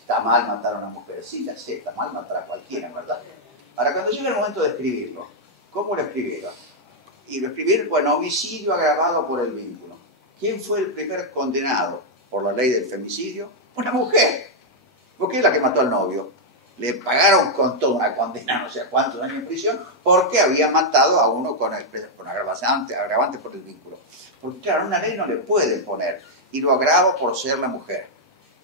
está mal matar a una mujer. Sí, ya sé, está mal matar a cualquiera, ¿verdad? Ahora, cuando llega el momento de escribirlo, ¿cómo lo escribieron? Y lo escribieron, bueno, homicidio agravado por el vínculo. ¿Quién fue el primer condenado por la ley del femicidio? Una mujer. Porque es la que mató al novio. Le pagaron con toda una condena, no sé cuántos años en prisión, porque había matado a uno con agravante por el vínculo. Porque claro, una ley no le puede poner, y lo agravo por ser la mujer.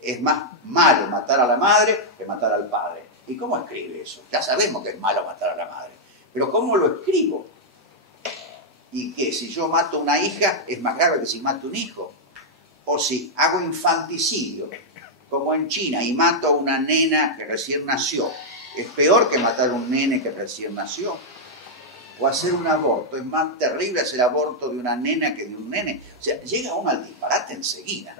Es más malo matar a la madre que matar al padre. ¿Y cómo escribe eso? Ya sabemos que es malo matar a la madre. Pero ¿cómo lo escribo? Y que si yo mato a una hija es más grave que si mato a un hijo. O si hago infanticidio, como en China, y mato a una nena que recién nació, es peor que matar a un nene que recién nació. o hacer un aborto. Es más terrible hacer aborto de una nena que de un nene. O sea, llega uno al disparate enseguida.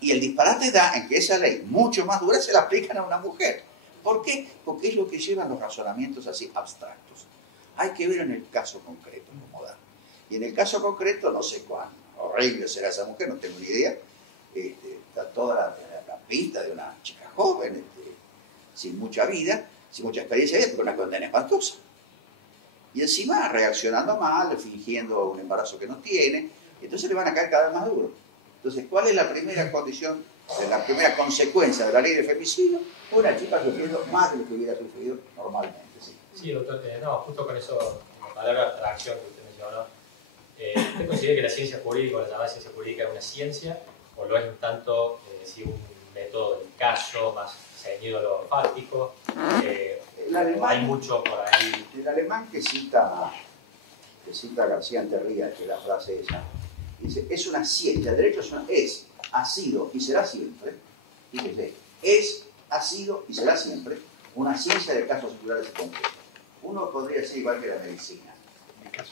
Y el disparate da en que esa ley, mucho más dura, se la aplican a una mujer. ¿Por qué? Porque es lo que llevan los razonamientos así abstractos. Hay que ver en el caso concreto cómo da. Y en el caso concreto, no sé cuán horrible será esa mujer, no tengo ni idea. Está toda la pinta de una chica joven, sin mucha vida, sin mucha experiencia de vida, pero una condena espantosa. Y encima reaccionando mal, fingiendo un embarazo que no tiene, entonces le van a caer cada vez más duro. Entonces, ¿cuál es la primera condición, la primera consecuencia de la ley de femicidio? Una chica sufriendo más de lo que hubiera sufrido normalmente. Sí, doctor, no, justo con eso, la palabra abstracción que usted mencionó, ¿usted considera que la ciencia jurídica o la llamada ciencia jurídica es una ciencia o lo es un tanto si un método del caso más ceñido a lo fáctico? Hay mucho por ahí. El alemán que cita García Enterría, que es la frase esa, dice, es una ciencia, el derecho es, ha sido y será siempre, fíjese, es, ha sido y será siempre una ciencia de casos singulares y concretos. Uno podría decir igual que la medicina.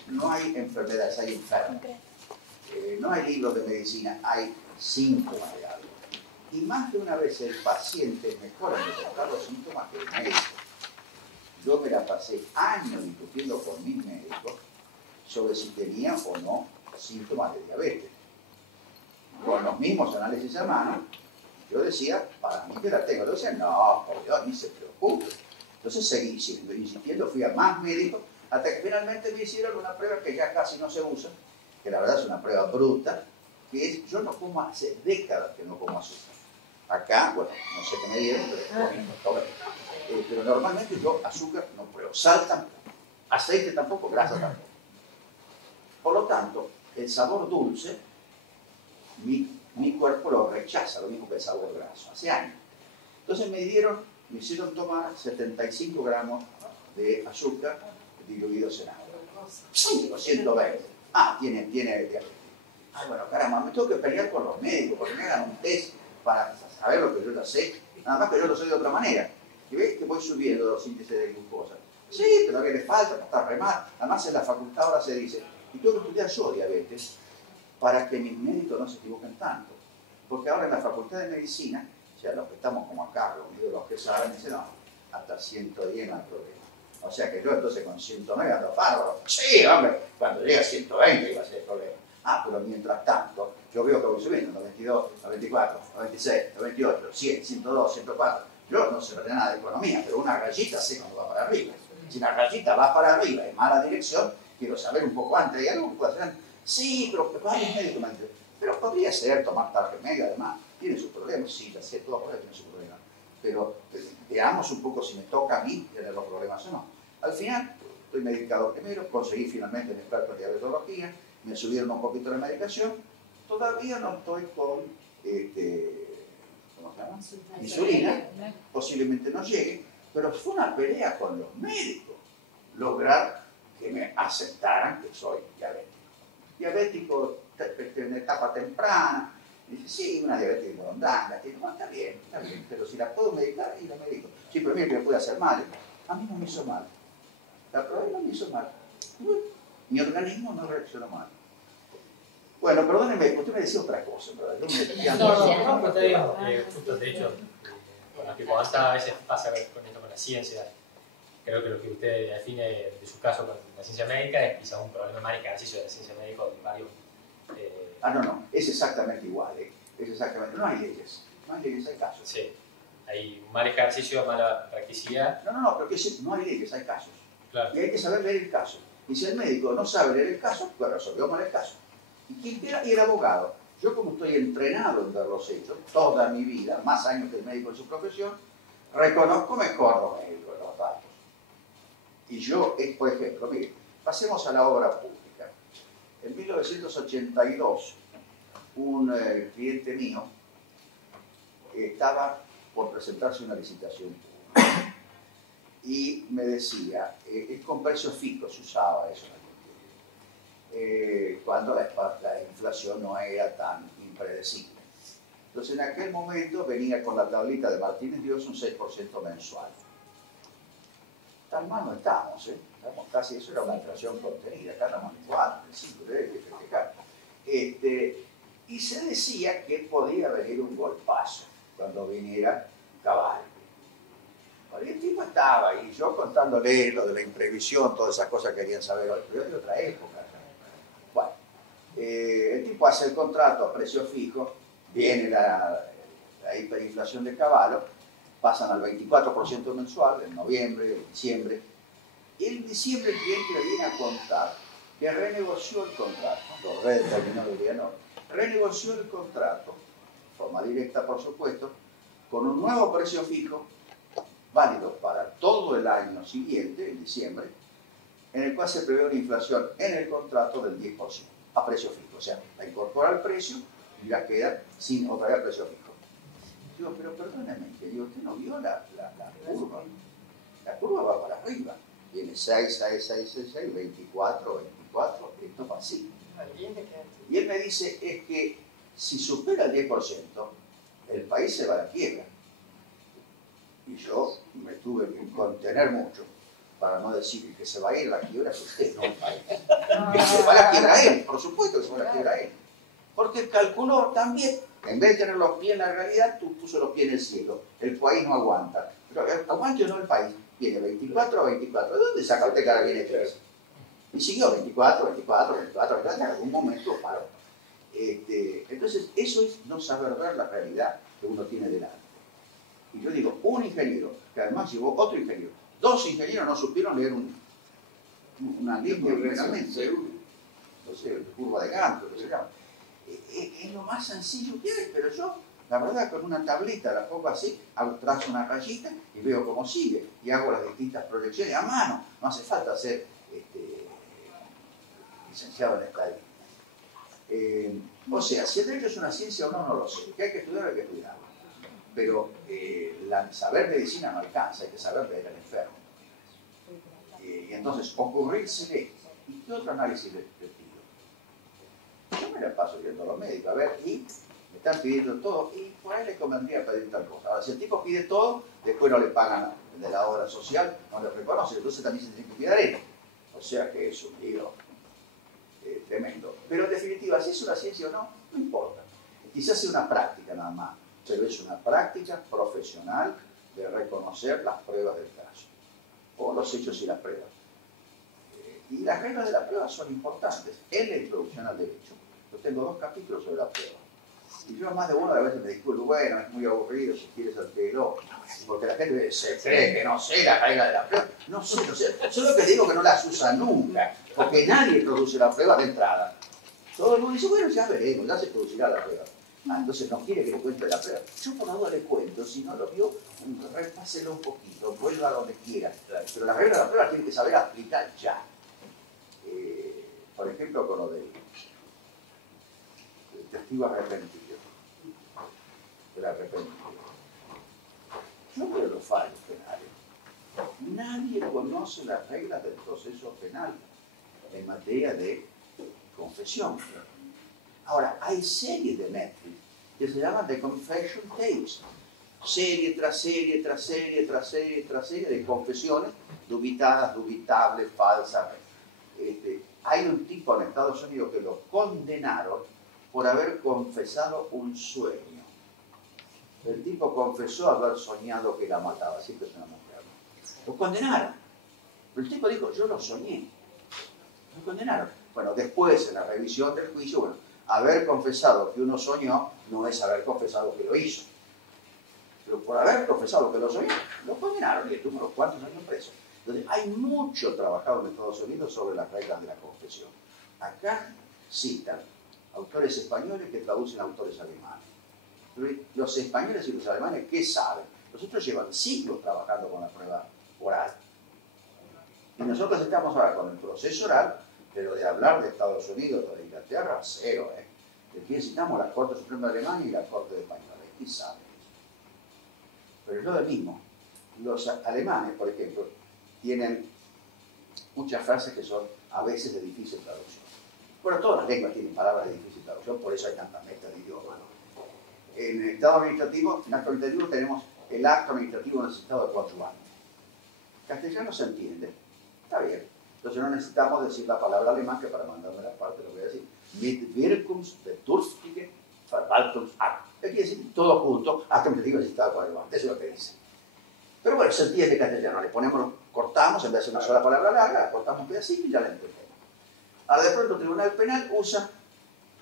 No hay enfermedades, hay enfermos. No hay libros de medicina, hay síntomas de algo. Y más de una vez el paciente mejora en detectar los síntomas que el médico. Yo me la pasé años discutiendo con mis médicos sobre si tenía o no síntomas de diabetes. Con los mismos análisis a mano, yo decía, para mí que la tengo. Yo decía, no, por Dios, ni se preocupe. Entonces seguí insistiendo, fui a más médicos, hasta que finalmente me hicieron una prueba que ya casi no se usa, que la verdad es una prueba bruta, que es, yo no como hace décadas que no como azúcar. Acá, bueno, no sé qué me dieron, pero normalmente yo azúcar no pruebo, sal tampoco, aceite tampoco, grasa tampoco. Por lo tanto, el sabor dulce, mi cuerpo lo rechaza, lo mismo que el sabor graso, hace años. Entonces me hicieron tomar 75 gramos de azúcar diluidos en agua. Sí, 120. Ah, tiene diabetes. Ay, bueno, caramba, me tengo que pelear con los médicos porque me hagan un test para saber lo que yo ya sé. Nada más que yo lo sé de otra manera. Y ves que voy subiendo los índices de glucosa. Sí, pero que le falta, está re mal. Además en la facultad ahora se dice, y tengo que estudiar yo diabetes para que mis médicos no se equivoquen tanto. Porque ahora en la facultad de medicina, o sea, los que estamos como acá, los que saben, dicen, no, hasta 110 no hay problema. O sea que yo entonces con 109 ando bárbaro. Sí, hombre, cuando llegue a 120 iba a ser el problema. Ah, pero mientras tanto, yo veo que voy subiendo, 92, 94, 96, 98, 100, 102, 104. Yo no sé nada de economía, pero una rayita sé cuando va para arriba. Si la rayita va para arriba en mala dirección, quiero saber un poco antes. ¿Hay algo que pueda hacer? Sí, pero varios médicos me dicen, pero podría ser tomar tal remedio, además. Tiene sus problemas, sí, ya sé, todo por ahí tiene sus problemas. Pero veamos un poco si me toca a mí tener los problemas o no. Al final, estoy medicado primero, conseguí finalmente mi experto en diabetología, me subieron un poquito la medicación, todavía no estoy con, ¿cómo se llama? Insulina, posiblemente no llegue, pero fue una pelea con los médicos, lograr que me aceptaran que soy diabético. Diabético en etapa temprana, dice, sí, una diabetes de morondanga, no, está bien, pero si la puedo medicar, y la medico. Sí, pero mira que me puede hacer mal. A mí no me hizo mal. La prueba no me hizo mal. Mi organismo no reaccionó mal. Bueno, perdónenme, usted me decía otra cosa, ¿verdad? Yo No, te digo, justo de hecho, con lo que a veces pasa con la ciencia, creo que lo que usted define de su caso con la ciencia médica es quizás un problema mal ejercicio de la ciencia médica de varios... no, es exactamente igual, es exactamente, no hay leyes, hay casos. Sí, hay un mal ejercicio, mala practicidad. No, pero no hay leyes, hay casos. Claro. Y hay que saber leer el caso. Y si el médico no sabe leer el caso, pues resolvió mal el caso. ¿Y quién era? Y el abogado. Yo como estoy entrenado en ver los hechos, toda mi vida, más años que el médico en su profesión, reconozco mejor los médicos, los datos. Y yo, por ejemplo, mire, pasemos a la obra pública. En 1982, un cliente mío estaba por presentarse una licitación pública y me decía, es con precios fijos, se usaba eso cuando la inflación no era tan impredecible. Entonces en aquel momento venía con la tablita de Martínez Dios un 6% mensual. tan mal no estamos, ¿eh? Estamos casi, eso era una inflación contenida, acá estamos en 4, en 5, hay que festejar. Y se decía que podía venir un golpazo cuando viniera Cavallo. Bueno, y el tipo estaba ahí, yo contándole lo de la imprevisión, todas esas cosas que querían saber hoy, pero es de otra época. Bueno, el tipo hace el contrato a precio fijo, viene la hiperinflación de Cavallo, pasan al 24% mensual, en noviembre, en diciembre, y en diciembre el cliente le viene a contar que renegoció el contrato, lo redeterminó el día, no, renegoció el contrato, de forma directa por supuesto, con un nuevo precio fijo, válido para todo el año siguiente, en diciembre, en el cual se prevé una inflación en el contrato del 10%, a precio fijo, o sea, la incorpora al precio y la queda sin otra vez precio fijo. Digo, pero perdóneme, que digo, usted no vio la curva. La curva va para arriba. Viene 6, 6, 6, 6, 6, 24, 24, esto va así. Y él me dice, es que si supera el 10%, el país se va a la quiebra. Y yo me tuve que contener mucho para no decir que se va a ir a la quiebra, que usted no el país. Que se va a la quiebra él, por supuesto que se va a la quiebra él. Porque calculó también, en vez de tener los pies en la realidad, tú puso los pies en el cielo. El país no aguanta. Pero aguante o no el país. Viene 24 a 24. ¿De dónde saca usted que ahora viene 3? Y siguió 24, 24, 24, 24, en algún momento paró. Entonces, eso es no saber ver la realidad que uno tiene delante. Y yo digo, un ingeniero, que además llevó otro ingeniero, 2 ingenieros no supieron leer una línea realmente. Entonces, curva de Gantt, lo que se llama. Es lo más sencillo que hay, pero yo, la verdad, con una tableta la pongo así, trazo una rayita y veo cómo sigue, y hago las distintas proyecciones a mano, no hace falta ser licenciado en estadística. O sea, si el derecho es una ciencia o no, no lo sé, que hay que estudiar, hay que estudiarlo, pero saber medicina no alcanza, hay que saber leer al enfermo. Y entonces, ocurrírsele, ¿y qué otro análisis le pido? Yo me la paso viendo a los médicos, a ver, y me están pidiendo todo, y por ahí le convendría pedir tal cosa. Ahora, si el tipo pide todo, después no le pagan de la obra social, no le reconocen, entonces también se tiene que cuidar él. O sea que es un lío tremendo. Pero en definitiva, si es una ciencia o no, no importa. Quizás sea una práctica nada más, pero es una práctica profesional de reconocer las pruebas del caso, o los hechos y las pruebas. Y las reglas de la prueba son importantes. En la introducción al derecho, yo tengo 2 capítulos sobre la prueba. Y yo más de una de veces me disculpo, bueno, es muy aburrido, si quieres al pelo, porque la gente se cree que no sé la regla de la prueba. No sé. Solo que digo que no las usa nunca, porque nadie produce la prueba de entrada. Todo el mundo dice, bueno, ya veremos, ya se producirá la prueba. Entonces no quiere que le cuente la prueba. Yo por la duda le cuento, si no lo vio, repáselo un poquito, vuelva a donde quiera. Pero la regla de la prueba tiene que saber aplicar ya. Por ejemplo, con lo del testigo arrepentido. El arrepentido. Yo veo los fallos penales. Nadie conoce las reglas del proceso penal en materia de confesión. Ahora, hay series de Netflix que se llaman The Confession Tapes. Serie tras serie, tras serie, tras serie, tras serie de confesiones dubitadas, dubitables, falsas. Hay un tipo en Estados Unidos que lo condenaron por haber confesado un sueño. El tipo confesó haber soñado que la mataba, siempre es una mujer. Lo condenaron. Pero el tipo dijo, yo lo soñé. Lo condenaron. Bueno, después en la revisión del juicio, bueno, haber confesado que uno soñó no es haber confesado que lo hizo. Pero por haber confesado que lo soñó, lo condenaron y estuvo unos cuantos años preso. Entonces, hay mucho trabajado en Estados Unidos sobre las reglas de la confesión. Acá citan autores españoles que traducen a autores alemanes. Pero los españoles y los alemanes, ¿qué saben? Los otros llevan siglos trabajando con la prueba oral. Y nosotros estamos ahora con el proceso oral, pero de hablar de Estados Unidos o de Inglaterra, cero. Aquí citamos la Corte Suprema de Alemania y la Corte de Española. ¿Quién sabe eso? Pero es lo mismo. Los alemanes, por ejemplo, tienen muchas frases que son a veces de difícil traducción. Bueno, todas las lenguas tienen palabras de difícil traducción, por eso hay tantas mezclas de idiomas. En el acto administrativo tenemos el acto administrativo necesitado de coadyuvante. Castellano se entiende. Está bien. Entonces no necesitamos decir la palabra alemán, que para mandarme la parte lo voy a decir. Mit Wirkungsbedürftige Verwaltungsakt. Quiere decir todo junto, hasta que me digo si está con el eso es lo que dice. Pero bueno, se entiende castellano. Le ponemos, cortamos, en vez de hacer una sola palabra larga, cortamos un pedacito y ya la entendemos. Ahora de pronto el Tribunal Penal usa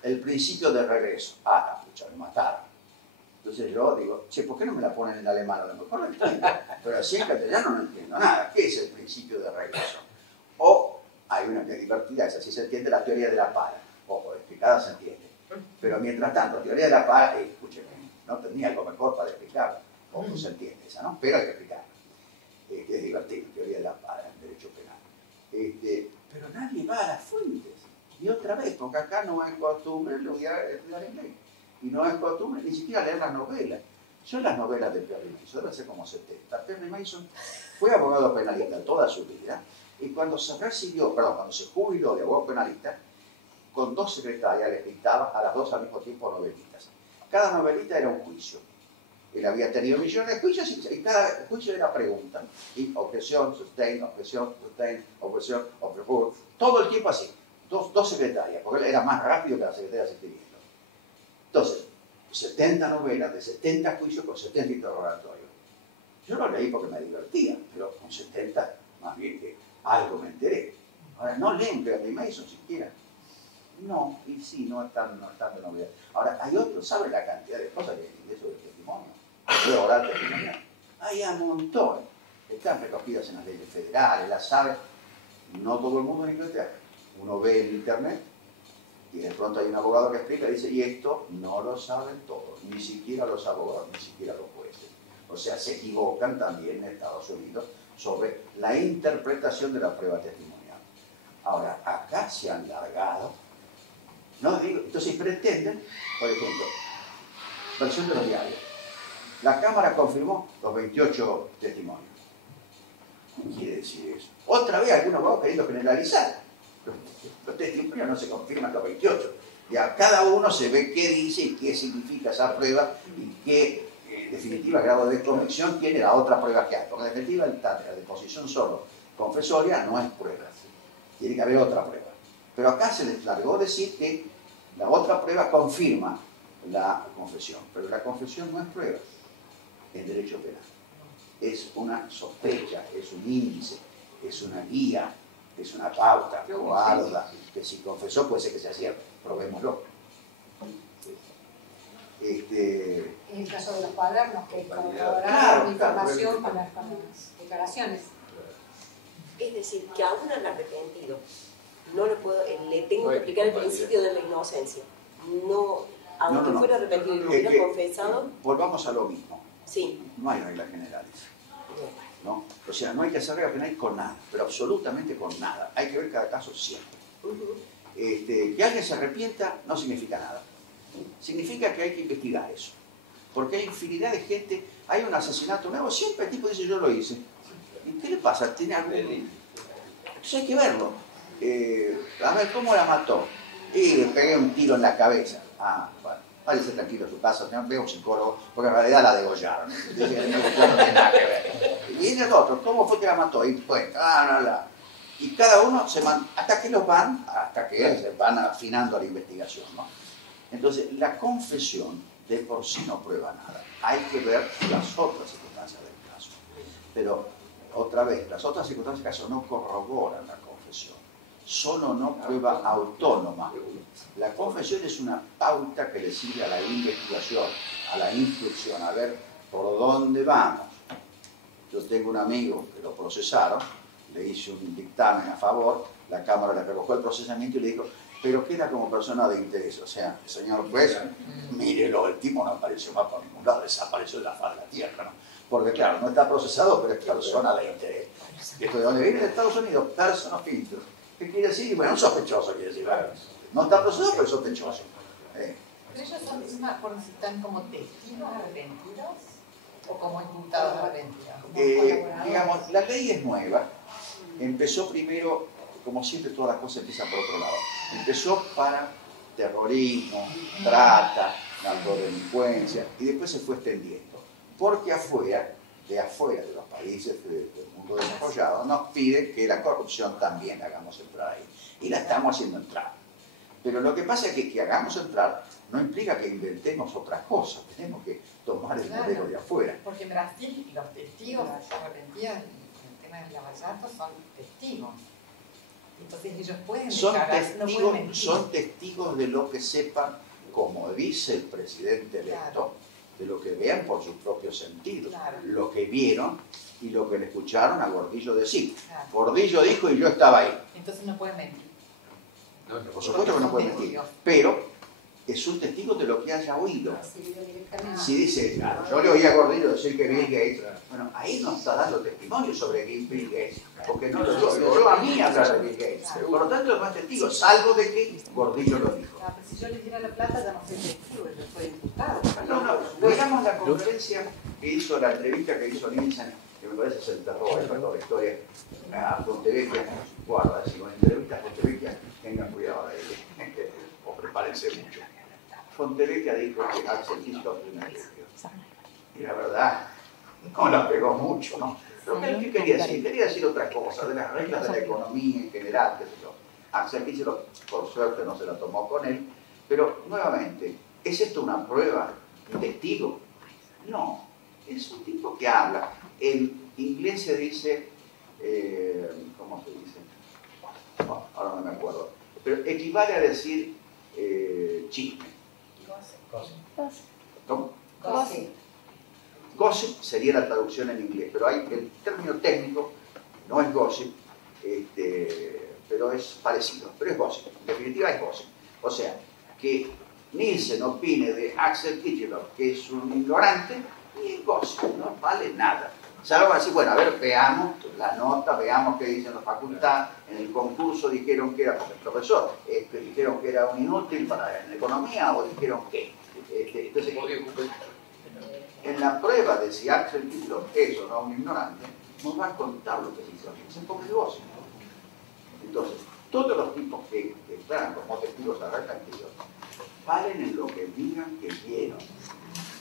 el principio de regreso. Ah, la pucha, me mataron. Entonces yo digo, che, ¿por qué no me la ponen en alemán? A lo mejor lo entiendo, pero así en castellano no entiendo nada. ¿Qué es el principio de regreso? O hay una que es divertida, esa sí se entiende, la teoría de la pala. Ojo, explicada se entiende. Pero mientras tanto, la teoría de la pala, escúcheme, no tenía algo mejor para explicarla. Ojo, se entiende esa, ¿no? Pero hay que explicarla. Es divertido, teoría de la pala en derecho penal. Pero nadie va a las fuentes. Y otra vez, porque acá no es costumbre estudiar inglés. Y no es costumbre ni siquiera leer las novelas. Yo las novelas de Perry Mason, debe ser como 70. Perry Mason fue abogado penalista toda su vida. Y cuando se recibió, cuando se jubiló de abogado penalista, con 2 secretarias le dictaba a las 2 al mismo tiempo novelitas. Cada novelita era un juicio. Él había tenido millones de juicios y cada juicio era pregunta. Y objeción, sustain, objeción, sustain, objeción, objeción. Todo el tiempo así. 2 secretarias, porque él era más rápido que las secretarias escribiendo. Entonces, 70 novelas de 70 juicios con 70 interrogatorios. Yo lo leí porque me divertía, pero con 70 más bien que algo me enteré. Ahora, no leen Perry Mason siquiera. No, y sí, no están de novedad. Ahora, hay otros, ¿saben la cantidad de cosas que hay de eso del testimonio? De oral testimonial. Hay un montón. Están recogidas en las leyes federales, las sabe no todo el mundo en Inglaterra. Uno ve en internet y de pronto hay un abogado que explica y dice, y esto no lo saben todos, ni siquiera los abogados, ni siquiera los jueces. O sea, se equivocan también en Estados Unidos sobre la interpretación de la prueba testimonial. Ahora, acá se han largado. No digo, entonces pretenden, por ejemplo, versión de los diarios. La Cámara confirmó los 28 testimonios. ¿Qué quiere decir eso? Otra vez algunos abogados queriendo generalizar. Los testimonios no se confirman los 28. Y a cada uno se ve qué dice y qué significa esa prueba y qué, en definitiva, grado de convicción tiene la otra prueba que hay. Porque en definitiva, la deposición solo confesoria no es prueba. Tiene que haber otra prueba. Pero acá se les largó decir que la otra prueba confirma la confesión. Pero la confesión no es prueba en derecho penal. Es una sospecha, es un índice, es una guía, es una pauta, guarda, que si confesó puede ser que sea cierto, probémoslo. En el caso de los cuadernos, que corroboraron información con las declaraciones. Es decir, que aún al arrepentido no le tengo que aplicar el principio de la inocencia. No, aunque fuera arrepentido y lo hubiera confesado. Volvamos a lo mismo. Sí. No hay reglas generales. ¿No? O sea, no hay que hacer reglas penales con nada, pero absolutamente con nada. Hay que ver cada caso siempre. Que alguien se arrepienta no significa nada. Significa que hay que investigar eso. Porque hay infinidad de gente, hay un asesinato nuevo, siempre el tipo dice yo lo hice. ¿Y qué le pasa? ¿Tiene algún...? Entonces hay que verlo. A ver, ¿cómo la mató? Y le pegué un tiro en la cabeza. Ah, bueno, váyase tranquilo a su casa, veo un psicólogo, porque en realidad la degollaron. No tiene nada que ver. Y viene el otro, ¿cómo fue que la mató? Y pues, y cada uno se hasta que se van afinando a la investigación, ¿no? Entonces, la confesión de por sí no prueba nada. Hay que ver las otras circunstancias del caso. Pero, otra vez, las otras circunstancias del caso no corroboran la confesión. Solo no prueba autónoma. La confesión es una pauta que le sirve a la investigación, a la instrucción, a ver por dónde vamos. Yo tengo un amigo que lo procesaron, le hice un dictamen a favor, la Cámara le revocó el procesamiento y le dijo, pero queda como persona de interés. O sea, señor juez, mírelo, el tipo no apareció más por ningún lado, desapareció de la faz de la tierra, ¿no? Porque claro, no está procesado, pero es persona de interés. Esto de donde viene de Estados Unidos, person of interest. ¿Qué quiere decir? Bueno, un sospechoso quiere decir, ¿verdad? No está procesado, pero es sospechoso. ¿Pero ellos están como testigos arrepentidos o como imputados arrepentidos? Digamos, la ley es nueva. Empezó primero, como siempre todas las cosas empiezan por otro lado. Empezó para terrorismo, trata, narcodelincuencia, y después se fue extendiendo. Porque afuera de los países del mundo desarrollado nos pide que la corrupción también la hagamos entrar ahí. Y la estamos haciendo entrar. Pero lo que pasa es que hagamos entrar no implica que inventemos otras cosas. Tenemos que tomar el modelo de afuera. Porque en Brasil los testigos arrepentidos en el tema del lavallato son testigos. Entonces ellos pueden declarar, no pueden mentir. Son testigos de lo que sepan, como dice el presidente electo, de lo que vean por sus propios sentidos, lo que vieron y lo que le escucharon a Gordillo decir. Gordillo dijo y yo estaba ahí. Entonces no pueden mentir. Por supuesto que no pueden mentir, pero es un testigo de lo que haya oído. Si dice, claro, yo le oí a Gordillo decir que Bill Gates, bueno, ahí no está dando testimonio sobre Bill Gates, porque no lo oyó a mí hablar de Bill Gates. Por lo tanto, no es testigo, salvo de que Gordillo lo dijo. Pero si yo le diera la plata, ya no soy testigo, yo soy imputado. No, digamos la conferencia que hizo, la entrevista que hizo Nielsen, que me parece se enterró toda la historia, a Fontevecchia, guarda, si con entrevistas a Fontevecchia, tengan cuidado de él, o prepárense mucho. Fontevecchia dijo que Axel Kicillof es una elección. Y la verdad, no la pegó mucho, ¿no? Pero ¿qué quería decir? Quería decir otra cosa, de las reglas de la economía en general, qué sé yo. Axel Kicillof, por suerte, no se la tomó con él, pero nuevamente, ¿es esto una prueba? ¿Un testigo? No, es un tipo que habla. En inglés se dice, ¿cómo se dice? Oh, ahora no me acuerdo. Pero equivale a decir chisme. ¿Cómo? Gossip. Gossip sería la traducción en inglés, pero hay el término técnico, no es gossip, pero es parecido, pero es gossip. En definitiva es gossip. O sea, que Nielsen opine de Axel Kicillof que es un ignorante, y es gossip, no vale nada. Salvo así, bueno, a ver, veamos la nota, veamos qué dice la facultad. En el concurso dijeron que era, porque el profesor, dijeron que era un inútil para en economía, o dijeron que. Entonces, en la prueba de si Axel Kicillof es o no un ignorante, nos va a contar lo que se hizo. Es un poco de gozo. Entonces, todos los tipos que están como testigos arrepentidos valen en lo que digan que vieron.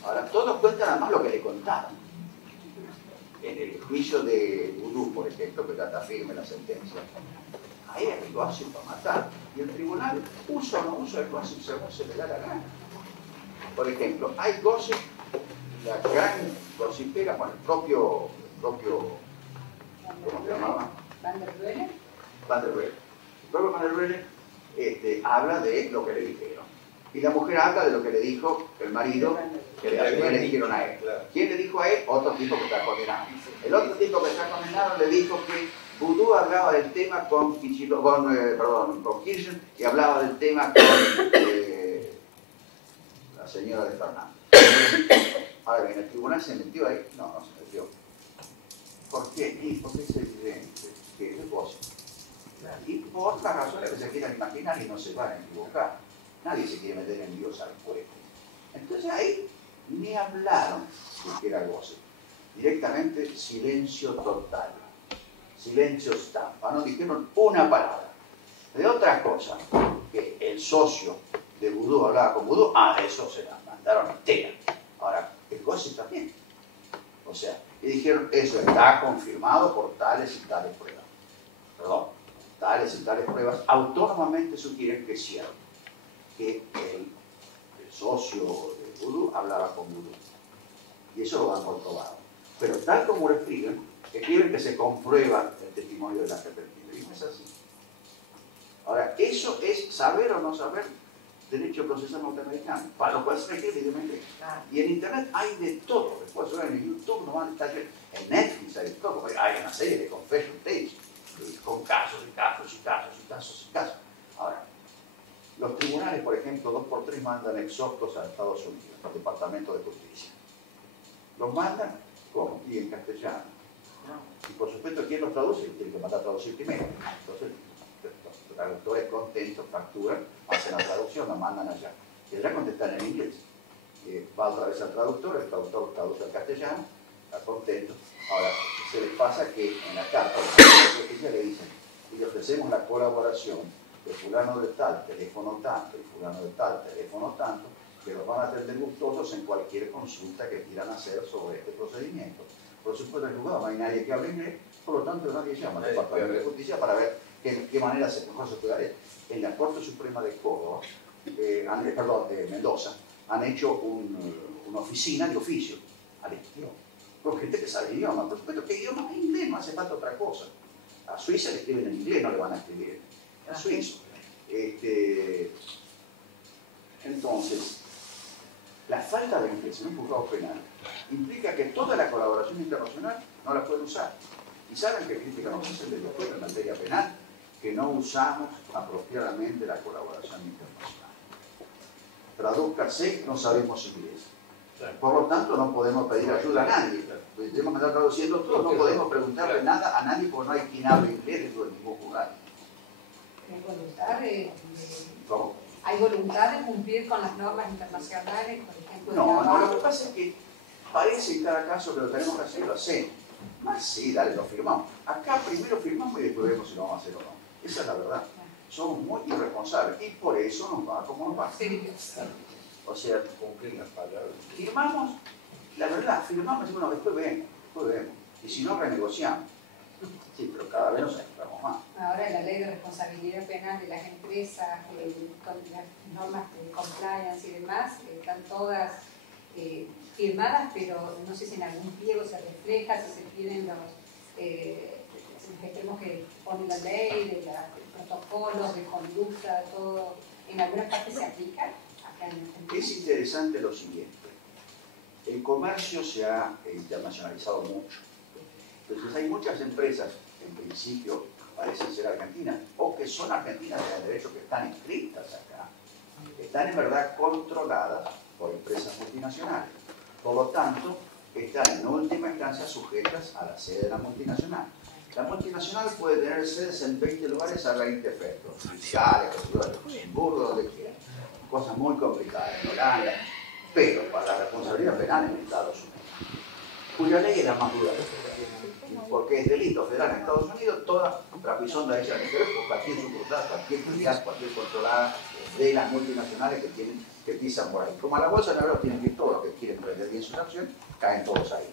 Ahora, todos cuentan además lo que le contaron. En el juicio de Vudú, por ejemplo, que está firme la sentencia, ahí hay el gossip para matar. Y el tribunal usa o no usa el gossip según se le da la gana. Por ejemplo, hay gossip, la gran gossipera con el propio ¿cómo se llamaba? Van der Bellen. Van der Bellen. El propio Van der Bellen habla de lo que le dijeron. Y la mujer habla de lo que le dijo el marido, que le dijeron a él. ¿Quién le dijo a él? Otro tipo que está condenado. El otro tipo que está condenado le dijo que Vudú hablaba del tema con Kirchner y hablaba del tema con la señora de Fernández. Ahora bien, ¿el tribunal se metió ahí? No, no se metió. ¿Por qué? Porque es evidente que es gozo. Y por otras razones que se quieran imaginar y no se van a equivocar. Nadie se quiere meter en Dios al pueblo. Entonces ahí ni hablaron de que era gozo. Directamente silencio total. Silencio estampa. No dijeron una palabra. De otras cosas, que el socio de Vudú hablaba con Vudú, eso se la mandaron entera. Ahora, el gozo también. O sea, y dijeron, eso está confirmado por tales y tales pruebas. Perdón, tales y tales pruebas autónomamente sugieren que es cierto. Que el socio de Vudú hablaba con Vudú. Y eso lo dan por probado. Pero tal como lo escriben que se comprueba el testimonio del arrepentido. Y no es así. Ahora, eso es saber o no saber derecho procesal norteamericano, para lo cual se requiere evidentemente. Y en internet hay de todo. Después en YouTube no van a estar en Netflix hay de todo. Hay una serie de confession tapes con casos y casos y casos y casos y casos. Ahora, los tribunales, por ejemplo, 2x3 mandan exhortos a Estados Unidos, al Departamento de Justicia. Los mandan, ¿cómo? Y en castellano. Y por supuesto, ¿quién los traduce? Tiene que mandar a traducir primero. Entonces, los traductores contentos facturan, hacen la traducción, la mandan allá. Y allá contestan en inglés. Va otra vez al traductor, el traductor traduce al castellano, está contento. Ahora, se les pasa que en la carta, ella le dicen, y le ofrecemos la colaboración de fulano de tal, teléfono tanto, y fulano de tal, teléfono tanto, que los van a atender gustosos en cualquier consulta que quieran hacer sobre este procedimiento. Por supuesto, en el juzgado no hay nadie que hable inglés, por lo tanto nadie llama al Departamento de Justicia para ver qué manera se mejor se puede hacer. En la Corte Suprema de Córdoba, de Mendoza, han hecho una oficina de oficio al exterior, con gente que sabe idioma, por supuesto, que idioma es inglés, no hace falta otra cosa. A Suiza le escriben en inglés, no le van a escribir en suizo. Entonces, la falta de inglés en un juzgado penal implica que toda la colaboración internacional no la puede usar. ¿Y saben qué crítica nos hacen desde afuera en materia penal? Que no usamos apropiadamente la colaboración internacional. Tradúzcase, no sabemos inglés. Por lo tanto, no podemos pedir ayuda a nadie. Pues tenemos que estar traduciendo todo, no podemos preguntarle nada a nadie porque no hay quien hable inglés dentro del mismo juzgado. ¿Hay voluntad de cumplir con las normas internacionales, por ejemplo? No, lo que pasa es que parece en cada caso que lo tenemos que hacer, lo hacemos. Más sí, dale, lo firmamos. Acá primero firmamos y después vemos si lo vamos a hacer o no. Esa es la verdad. Somos muy irresponsables y por eso nos va como nos va. O sea, cumplir las palabras. Firmamos, la verdad, firmamos y bueno, después vemos. Y si no, renegociamos. Sí, pero cada vez nos acercamos más. Ahora la ley de responsabilidad penal de las empresas, con las normas de compliance y demás, están todas firmadas, pero no sé si en algún pliego se refleja, si se piden los tenemos que poner la ley, de los protocolos de conducta, todo, en algunas partes se aplica. Acá en es interesante lo siguiente. El comercio se ha internacionalizado mucho. Entonces hay muchas empresas, en principio parecen ser argentinas, o que son argentinas de derecho, que están inscritas acá. Están en verdad controladas por empresas multinacionales. Por lo tanto, están en última instancia sujetas a la sede de la multinacional. La multinacional puede tener sedes en 20 lugares a 20 efectos, fiscales, Luxemburgo, donde quiera. Cosas muy complicadas, en Holanda, pero para la responsabilidad penal en Estados Unidos, cuya ley es la más dura, porque es delito federal en Estados Unidos, toda trapisonda hecha en el por cualquier sucursal, cualquier filial, cualquier controlada de las multinacionales que pisan por ahí. Como a la bolsa de valores tienen que ir todos los que quieren prender bien sus acciones, caen todos ahí.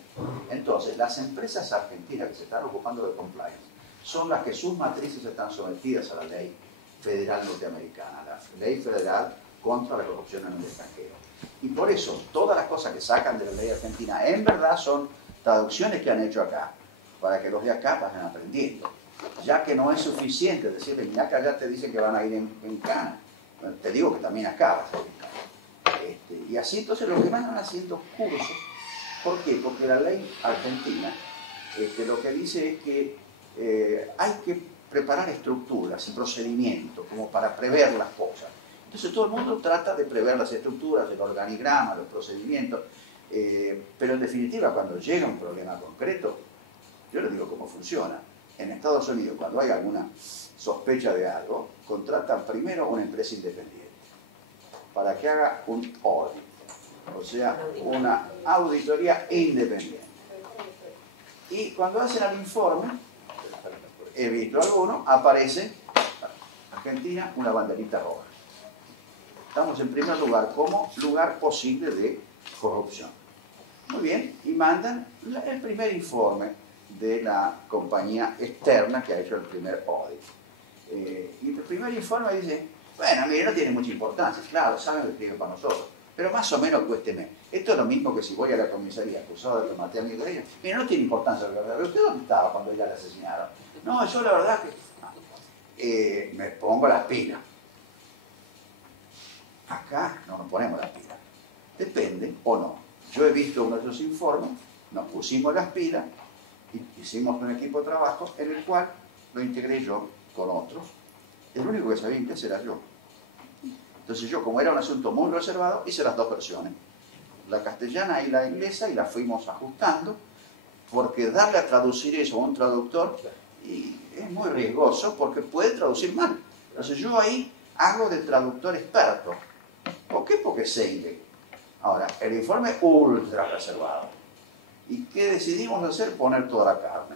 Entonces, las empresas argentinas que se están ocupando de compliance son las que sus matrices están sometidas a la ley federal norteamericana, la ley federal contra la corrupción en el extranjero. Y por eso, todas las cosas que sacan de la ley argentina, en verdad son traducciones que han hecho acá, para que los de acá vayan aprendiendo. Ya que no es suficiente decirle, mira, acá ya te dicen que van a ir en cana. Bueno, te digo que también acá vas a ir en cana. Y así entonces los demás van haciendo cursos. ¿Por qué? Porque la ley argentina lo que dice es que hay que preparar estructuras y procedimientos como para prever las cosas. Entonces todo el mundo trata de prever las estructuras, el organigrama, los procedimientos, pero en definitiva cuando llega un problema concreto, yo les digo cómo funciona. En Estados Unidos, cuando hay alguna sospecha de algo, contratan primero una empresa independiente para que haga un audit, o sea, una auditoría independiente. Y cuando hacen el informe, he visto alguno, aparece Argentina una banderita roja. Estamos en primer lugar como lugar posible de corrupción. Muy bien, y mandan el primer informe de la compañía externa que ha hecho el primer audit. Y el primer informe dice, bueno, mire, no tiene mucha importancia, claro, saben lo que escriben para nosotros, pero más o menos cuésteme. Esto es lo mismo que si voy a la comisaría acusado de que maté a mi dueño, mire, no tiene importancia lo que verdad. ¿Usted dónde estaba cuando ya le asesinaron? No, yo la verdad que me pongo las pilas. Acá no nos ponemos las pilas. Depende o no. Yo he visto uno de esos informes, nos pusimos las pilas, y hicimos un equipo de trabajo en el cual lo integré yo con otros. El único que sabía inglés era yo. Entonces yo, como era un asunto muy reservado, hice las dos versiones. La castellana y la inglesa, y la fuimos ajustando, porque darle a traducir eso a un traductor y es muy riesgoso, porque puede traducir mal. Entonces yo ahí hago de traductor experto. ¿Por qué? Porque sé inglés. Ahora, el informe ultra reservado. ¿Y qué decidimos hacer? Poner toda la carne.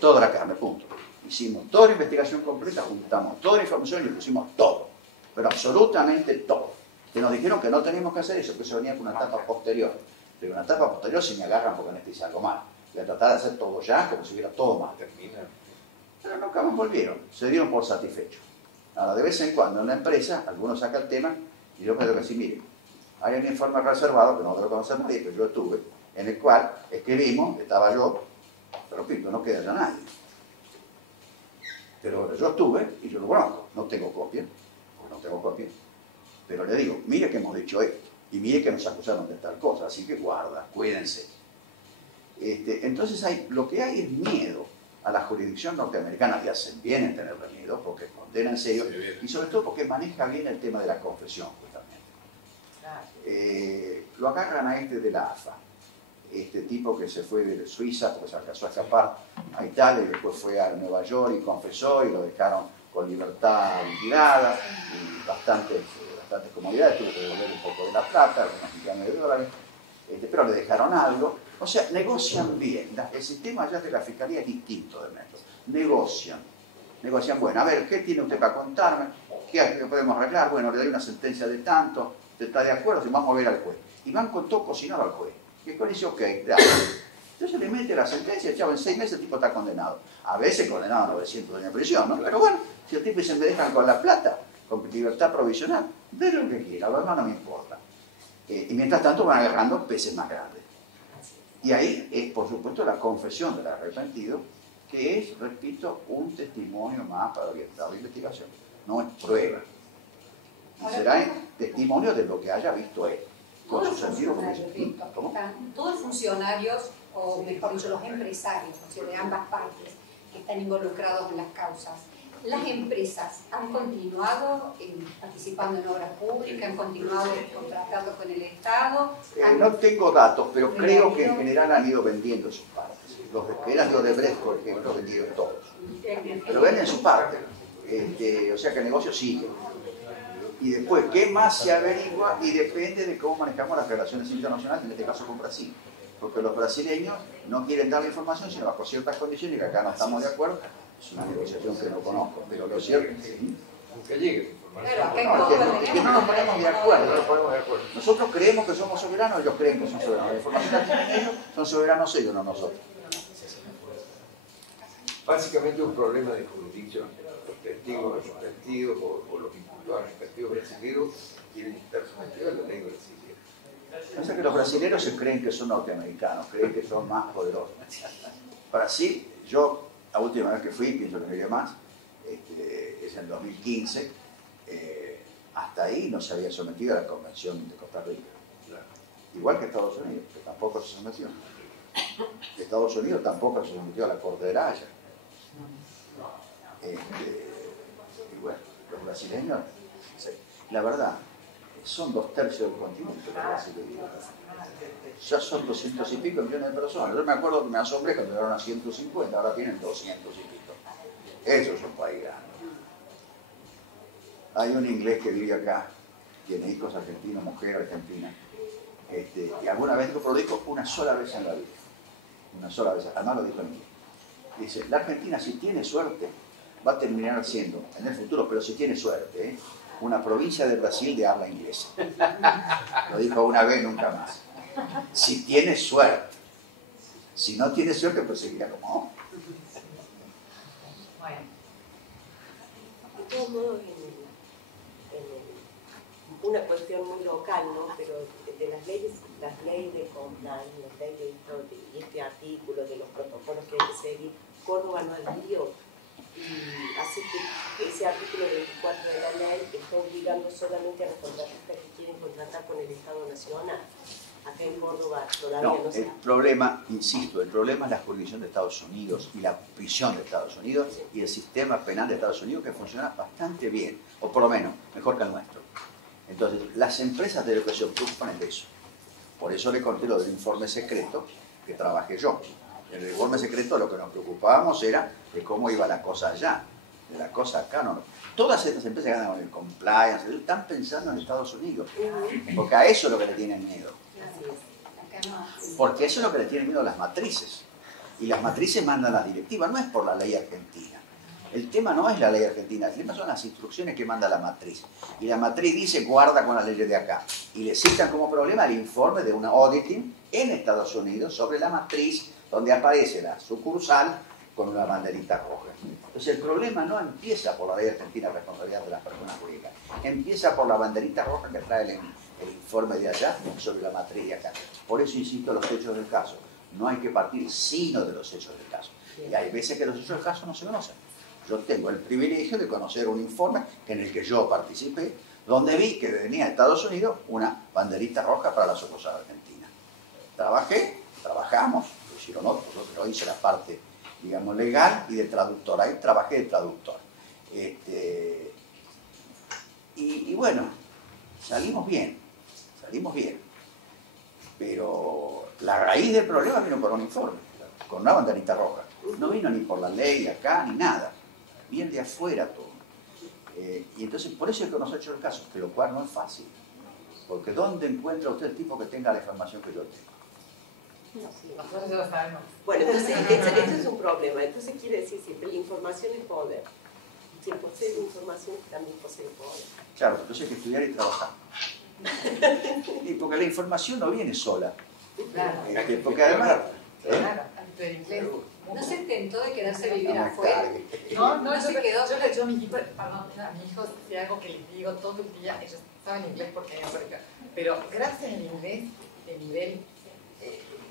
Toda la carne, punto. Hicimos toda la investigación completa, juntamos toda la información y le pusimos todo. Pero absolutamente todo. Que nos dijeron que no teníamos que hacer eso, que eso venía con una etapa posterior. Pero una etapa posterior si me agarran porque les hice algo mal. y a tratar de hacer todo ya, como si hubiera todo mal. Pero nunca más volvieron, se dieron por satisfechos. Ahora, de vez en cuando en la empresa, algunos sacan el tema y yo me tengo que decir, miren, hay un informe reservado, que no lo conoce nadie, pero yo estuve, en el cual escribimos, estaba yo, pero repito, no queda ya nadie. Pero yo estuve y yo lo conozco, no tengo copia, pero le digo, mire que hemos dicho esto, y mire que nos acusaron de tal cosa, así que guarda, cuídense. Entonces lo que hay es miedo a la jurisdicción norteamericana, y hacen bien en tenerle miedo, porque condena en serio, y sobre todo porque maneja bien el tema de la confesión, justamente. Lo agarran a de la AFA, este tipo que se fue de Suiza, porque se alcanzó a escapar a Italia, y después fue a Nueva York y confesó, y lo dejaron con libertad vigilada, y bastantes comodidades, tuvo que devolver un poco de la plata, algunos millones de dólares, pero le dejaron algo. O sea, negocian bien. El sistema allá de la Fiscalía es distinto del nuestro. Negocian, bueno, a ver, ¿qué tiene usted para contarme? ¿Qué podemos arreglar? Bueno, le doy una sentencia de tanto, ¿usted está de acuerdo? Si vamos a ver al juez. Y van con todo cocinado al juez. Y el juez dice, ok, gracias. Entonces le mete la sentencia, chavo, en 6 meses el tipo está condenado. A veces condenado a 900 años de prisión, ¿no? Pero bueno, si el tipo dice, me dejan con la plata, con libertad provisional, de lo que quiera, lo demás no me importa. Y mientras tanto van agarrando peces más grandes. Y ahí es, por supuesto, la confesión del arrepentido, que es, repito, un testimonio más para orientar la investigación. No es prueba. Y será testimonio de lo que haya visto él. Con su sentido común. Todos los funcionarios, o mejor dicho, los empresarios, o sea, de ambas partes, que están involucrados en las causas, las empresas han continuado participando en obras públicas, han continuado contratando con el Estado. No tengo datos, pero creo que en general han ido vendiendo sus partes. Los que eran los de Brecht, por ejemplo, vendieron todos. Pero venden su parte. O sea que el negocio sigue. Y después, ¿qué más se averigua? Y depende de cómo manejamos las relaciones internacionales, en este caso con Brasil. Porque los brasileños no quieren dar la información, sino bajo ciertas condiciones, que acá no estamos de acuerdo. Es una negociación que no conozco, pero lo cierto es que nunca llegue. Que no nos ponemos de acuerdo. Nosotros creemos que somos soberanos, ellos creen que son soberanos. La información la tienen ellos, son soberanos ellos, no nosotros. Básicamente un problema de jurisdicción. Los testigos o los imputados respectivos brasileños tienen que estar sometidos a la ley brasileña. Pasa que los brasileños se creen que son norteamericanos, creen que son más poderosos. Brasil, yo la última vez que fui, pienso que no iré más, es en 2015, hasta ahí no se había sometido a la Convención de Costa Rica. Igual que Estados Unidos, que tampoco se sometió. Estados Unidos tampoco se sometió a la Corte de La Haya. Y bueno, los brasileños, la verdad, son 2/3 del continente los brasileños. Ya son 200 y pico millones de personas. Yo me acuerdo que me asombré cuando eran a 150, ahora tienen 200 y pico. Eso es un país grande. Hay un inglés que vive acá, tiene hijos argentinos, mujer argentina, y alguna vez lo dijo una sola vez en la vida. Una sola vez, además lo dijo en inglés. Dice, la Argentina si tiene suerte, va a terminar siendo, en el futuro, pero si tiene suerte, una provincia de Brasil de habla inglesa. Lo dijo una vez, nunca más. Si tiene suerte. Si no tiene suerte, pues seguirá como. Bueno. De todos modos, una cuestión muy local, ¿no? Pero de las leyes de compliance, las leyes de este artículo, de los protocolos que hay que seguir, Córdoba no adhirió. Y así que ese artículo 24 de la ley está obligando solamente a los contratistas que quieren contratar con el Estado Nacional. Acá en Córdoba todavía no se... El problema, insisto, el problema es la jurisdicción de Estados Unidos y la prisión de Estados Unidos y el sistema penal de Estados Unidos, que funciona bastante bien, o por lo menos mejor que el nuestro. Entonces, las empresas de educación preocupan de eso. Por eso le conté lo del informe secreto que trabajé yo. En el informe secreto lo que nos preocupábamos era de cómo iba la cosa allá, de la cosa acá. No. Todas estas empresas que ganan con el compliance están pensando en Estados Unidos, porque a eso es lo que le tienen miedo. Porque eso es lo que le tienen miedo a las matrices. Y las matrices mandan las directivas, no es por la ley argentina. El tema no es la ley argentina, el tema son las instrucciones que manda la matriz. Y la matriz dice, guarda con las leyes de acá. Y le citan como problema el informe de una auditing en Estados Unidos sobre la matriz donde aparece la sucursal con una banderita roja. Entonces el problema no empieza por la ley argentina de responsabilidad de las personas jurídicas, empieza por la banderita roja que trae el informe de allá sobre la matriz de acá. Por eso insisto, los hechos del caso. No hay que partir sino de los hechos del caso. Y hay veces que los hechos del caso no se conocen. Yo tengo el privilegio de conocer un informe en el que yo participé, donde vi que venía de Estados Unidos una banderita roja para la sucursal argentina. Trabajamos, lo hicieron otros, yo hice la parte, digamos, legal y de traductor. Ahí trabajé de traductor. Y bueno, salimos bien. Pero la raíz del problema vino por un informe, con una banderita roja. No vino ni por la ley acá, ni nada. Viene de afuera todo. Y entonces, por eso es que nos ha hecho el caso, que lo cual no es fácil. Porque ¿dónde encuentra usted el tipo que tenga la información que yo tengo? Nosotros ya lo sabemos. Bueno, entonces, esto es un problema. Entonces quiere decir siempre, la información es poder. Si posee la información, también posee poder. Claro, entonces hay que estudiar y trabajar. Y porque la información no viene sola. Claro. Porque además... Claro, el inglés. ¿No se intentó de quedarse a vivir afuera? No, se quedó. Yo a mi hijo, perdón, a mi hijo si algo que les digo todo el día, ellos saben inglés porque hay América, pero gracias al inglés de nivel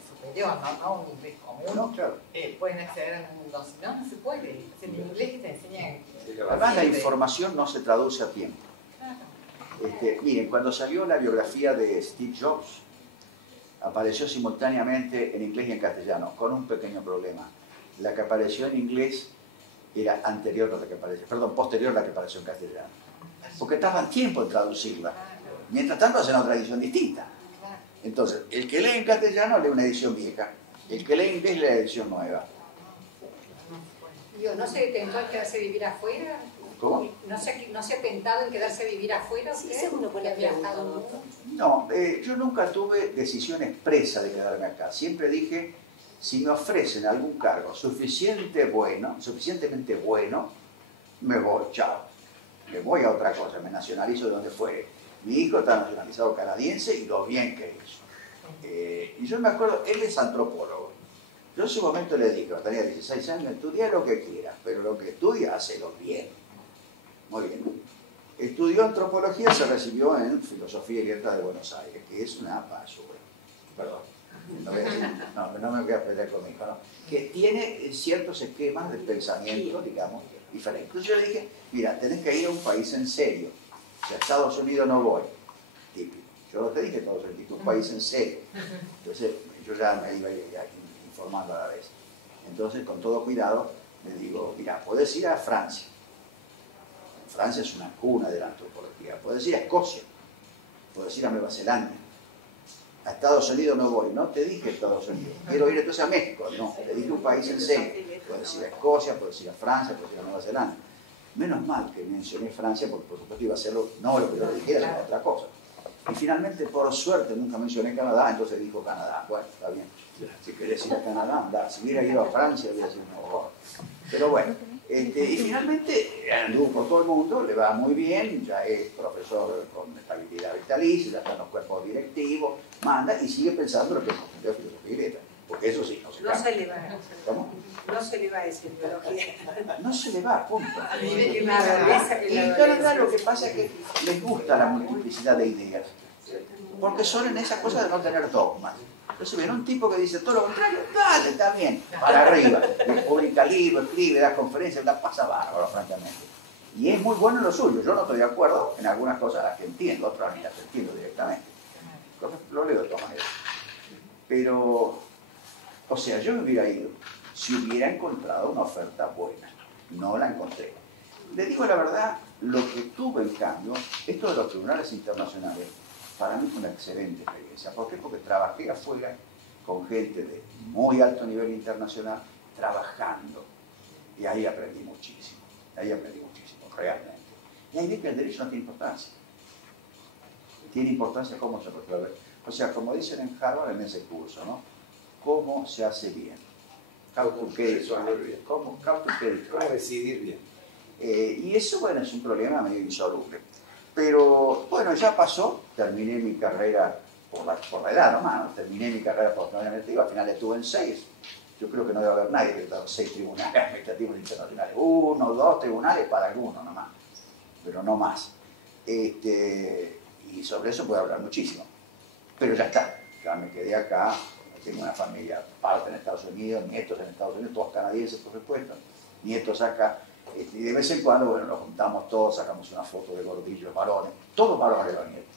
superior, no un inglés común, claro. Pueden acceder al mundo, si no, no se puede. Es el inglés que te enseñan. Además la información no se traduce a tiempo. Miren, cuando salió la biografía de Steve Jobs, apareció simultáneamente en inglés y en castellano, con un pequeño problema. La que apareció en inglés era anterior a la que apareció, posterior a la que apareció en castellano. Porque tardan tiempo en traducirla. Mientras tanto hacen otra edición distinta. Entonces, el que lee en castellano lee una edición vieja, el que lee en inglés lee la edición nueva. ¿No se intentó en quedarse a vivir afuera? ¿Cómo? ¿No se ha tentado en quedarse a vivir afuera? Sí, esa es una buena pregunta. No, yo nunca tuve decisión expresa de quedarme acá. Siempre dije, si me ofrecen algún cargo suficientemente bueno, me voy, chao. Me voy a otra cosa, me nacionalizo de donde fuere. Mi hijo está nacionalizado canadiense y lo bien que hizo. Y yo me acuerdo, él es antropólogo. Yo en su momento le dije, tenía 16 años, estudia lo que quieras, pero lo que estudia, hacelo bien. Muy bien. Estudió antropología, se recibió en Filosofía y Letras de Buenos Aires, que es una basura. Perdón. No me voy a pelear con mi hijo, ¿no? Que tiene ciertos esquemas de pensamiento, digamos, diferentes. Entonces yo le dije, mira, tenés que ir a un país en serio. Si a Estados Unidos no voy, típico. Yo no te dije Estados Unidos, un país en serio. Entonces yo ya me iba informando a la vez. Entonces, con todo cuidado, le digo, mira, podés ir a Francia. Francia es una cuna de la antropología. Puedes ir a Escocia, puedes ir a Nueva Zelanda. A Estados Unidos no voy, no te dije Estados Unidos. Quiero ir entonces a México, no, te dije un país en serio. Puedes ir a Escocia, puedes ir a Francia, puedes ir a Nueva Zelanda. Menos mal que mencioné Francia, porque por supuesto iba a hacerlo, no lo que yo le dijera, sino otra cosa. Y finalmente, por suerte, nunca mencioné Canadá, entonces dijo Canadá. Bueno, está bien. Si querés ir a Canadá, anda. Si hubiera ido a Francia, hubiera sido un horror. Pero bueno. Y finalmente anduvo por todo el mundo, le va muy bien, ya es profesor con estabilidad vitalicia, ya está en los cuerpos directivos, manda y sigue pensando lo que es filosofía y letras, porque eso sí, no se cambia. No se le va. ¿Cómo? No se le va a decir biología. No se le va, punto. Y lo que pasa es que les gusta la multiplicidad de ideas, porque son en esa cosa de no tener dogmas. Entonces viene un tipo que dice todo lo contrario, dale, está bien, para arriba, publica libros, escribe, da conferencias, la pasa bárbaro, francamente. Y es muy bueno en lo suyo, yo no estoy de acuerdo en algunas cosas las que entiendo, otras ni las entiendo directamente. Lo leo de todas maneras. Pero, o sea, yo me hubiera ido si hubiera encontrado una oferta buena. No la encontré. Le digo la verdad, lo que tuve en cambio, esto de los tribunales internacionales, para mí fue una excelente experiencia. ¿Por qué? Porque trabajé afuera con gente de muy alto nivel internacional, trabajando. Y ahí aprendí muchísimo. Realmente. Y ahí vi que el derecho no tiene importancia. Tiene importancia cómo se resuelve. O sea, como dicen en Harvard en ese curso, ¿no? Cómo se hace bien. ¿Cómo decidir bien? Y eso, bueno, es un problema medio insoluble. Pero, bueno, ya pasó, terminé mi carrera, por la edad nomás, terminé mi carrera postgraduada, al final estuve en 6, Yo creo que no debe haber nadie que tenga 6 tribunales administrativos internacionales. 1 o 2 tribunales para algunos nomás, pero no más. Y sobre eso puedo hablar muchísimo. Pero ya está, ya me quedé acá, tengo una familia, parte en Estados Unidos, nietos en Estados Unidos, todos canadienses por supuesto, nietos acá. Y de vez en cuando, bueno, nos juntamos todos, sacamos una foto de gordillos varones, todos varones los nietos.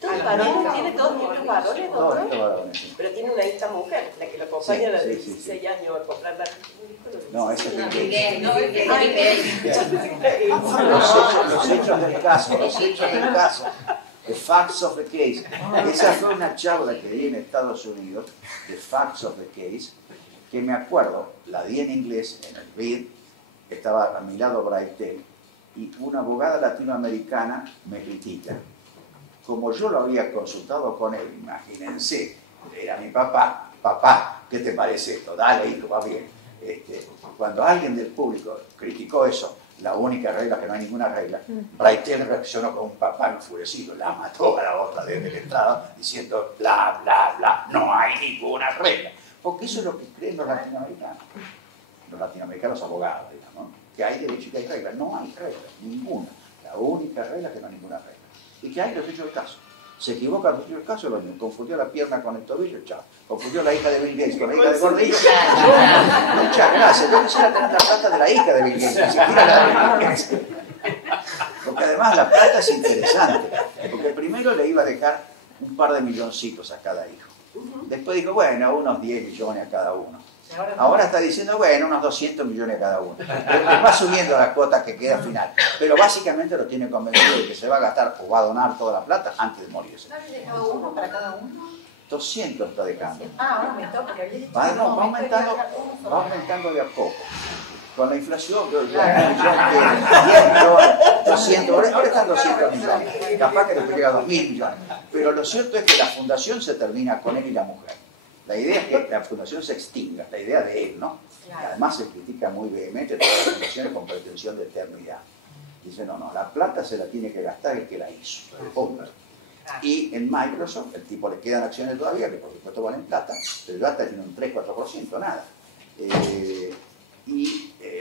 ¿Todos varones? ¿Tiene todos nietos varones, doctor? Todos nietos varones, sí. Pero tiene una hija mujer, la que lo acompaña a los Sí, 16 años a comprar la... No, ese es los hechos del caso, the facts of the case. Esa fue una charla que di en Estados Unidos, the facts of the case, que me acuerdo, la di en inglés, en el BID, estaba a mi lado Braitel, y una abogada latinoamericana me critica. Como yo lo había consultado con él, imagínense, era mi papá, ¿qué te parece esto? Dale, hijo, va bien. Cuando alguien del público criticó eso, la única regla, que no hay ninguna regla, Braitel reaccionó con un papá enfurecido, la mató a la otra desde el estrado, diciendo bla, bla, bla, no hay ninguna regla. Porque eso es lo que creen los latinoamericanos abogados, digamos, que hay derecho y que hay reglas. No hay reglas, ninguna. La única regla es que no hay ninguna regla. Y que hay los hechos del caso. Se equivoca los hechos del caso, lo mismo. Confundió la pierna con el tobillo, chao. Confundió la hija de Bill Gates con la hija de Gordillo. Muchas gracias. Yo quisiera tener la plata de la hija de Bill Gates, ni siquiera la de Bill Gates. Porque además la plata es interesante. Porque primero le iba a dejar un par de milloncitos a cada hijo. Después dijo, bueno, unos 10 millones a cada uno. Ahora está diciendo, bueno, unos 200 millones a cada uno. Pero va subiendo la cuota que queda final. Pero básicamente lo tiene convencido de que se va a gastar o va a donar toda la plata antes de morirse. ¿No había dejado uno para cada uno? 200 está dejando. Ahora aumentó porque había dicho Va aumentando de a poco. Con la inflación, 10 millones, 200, ahora están 200 millones. Capaz que después llega a 2.000 millones. Pero lo cierto es que la fundación se termina con él y la mujer. La idea es que la fundación se extinga, la idea de él, ¿no? Claro. Además se critica muy vehemente todas las fundaciones con pretensión de eternidad. Dice, no, la plata se la tiene que gastar el que la hizo. Y en Microsoft, el tipo le quedan acciones todavía, que por supuesto valen plata, pero ya hasta tiene un 3-4%, nada.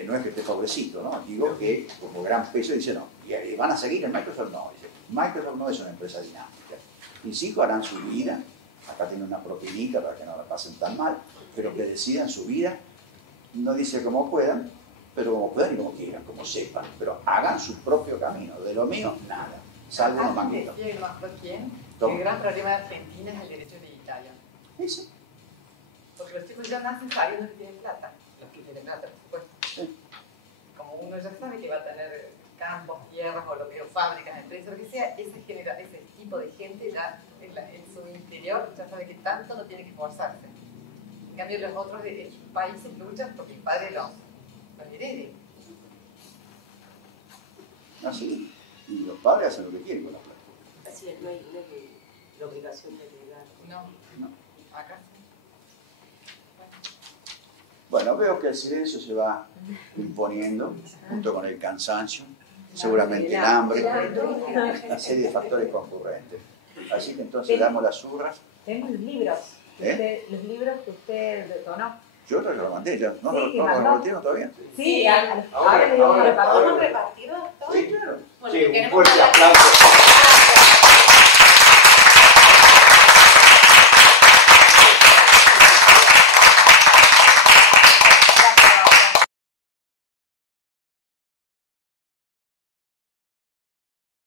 No es que esté pobrecito, ¿no? Digo que como gran peso dice, no. ¿Y van a seguir en Microsoft? No. Dice, Microsoft no es una empresa dinámica. Mis hijos harán su vida. Acá tienen una propinita para que no la pasen tan mal, pero que decidan su vida, no dice como puedan, pero como puedan y como quieran, como sepan, pero hagan su propio camino. De lo mío, nada, salvo unos manguitos. ¿Quién? El gran problema de Argentina es el derecho hereditario. ¿Eso? Porque los chicos ya nacen sabiendo que tienen plata, los que tienen plata, por supuesto. Sí. Como uno ya sabe que va a tener campos, tierras o fábricas, empresas, lo que sea, ese tipo de gente ya en su interior ya sabe que tanto no tiene que esforzarse. En cambio, los otros países luchan porque el padre los herede. Así, y los padres hacen lo que quieren con la plata. Así es, no hay la obligación de heredar. No, acá sí. Bueno, veo que el silencio se va imponiendo, junto con el cansancio, seguramente el hambre, una serie de factores concurrentes. Así que entonces damos las urras. Tenemos los libros. Los libros que usted donó. Yo te lo mandé ya. ¿No lo repartieron todavía? Sí, ahora le vamos a repartir. ¿Podemos repartirlo? Sí, claro. Sí, un fuerte aplauso.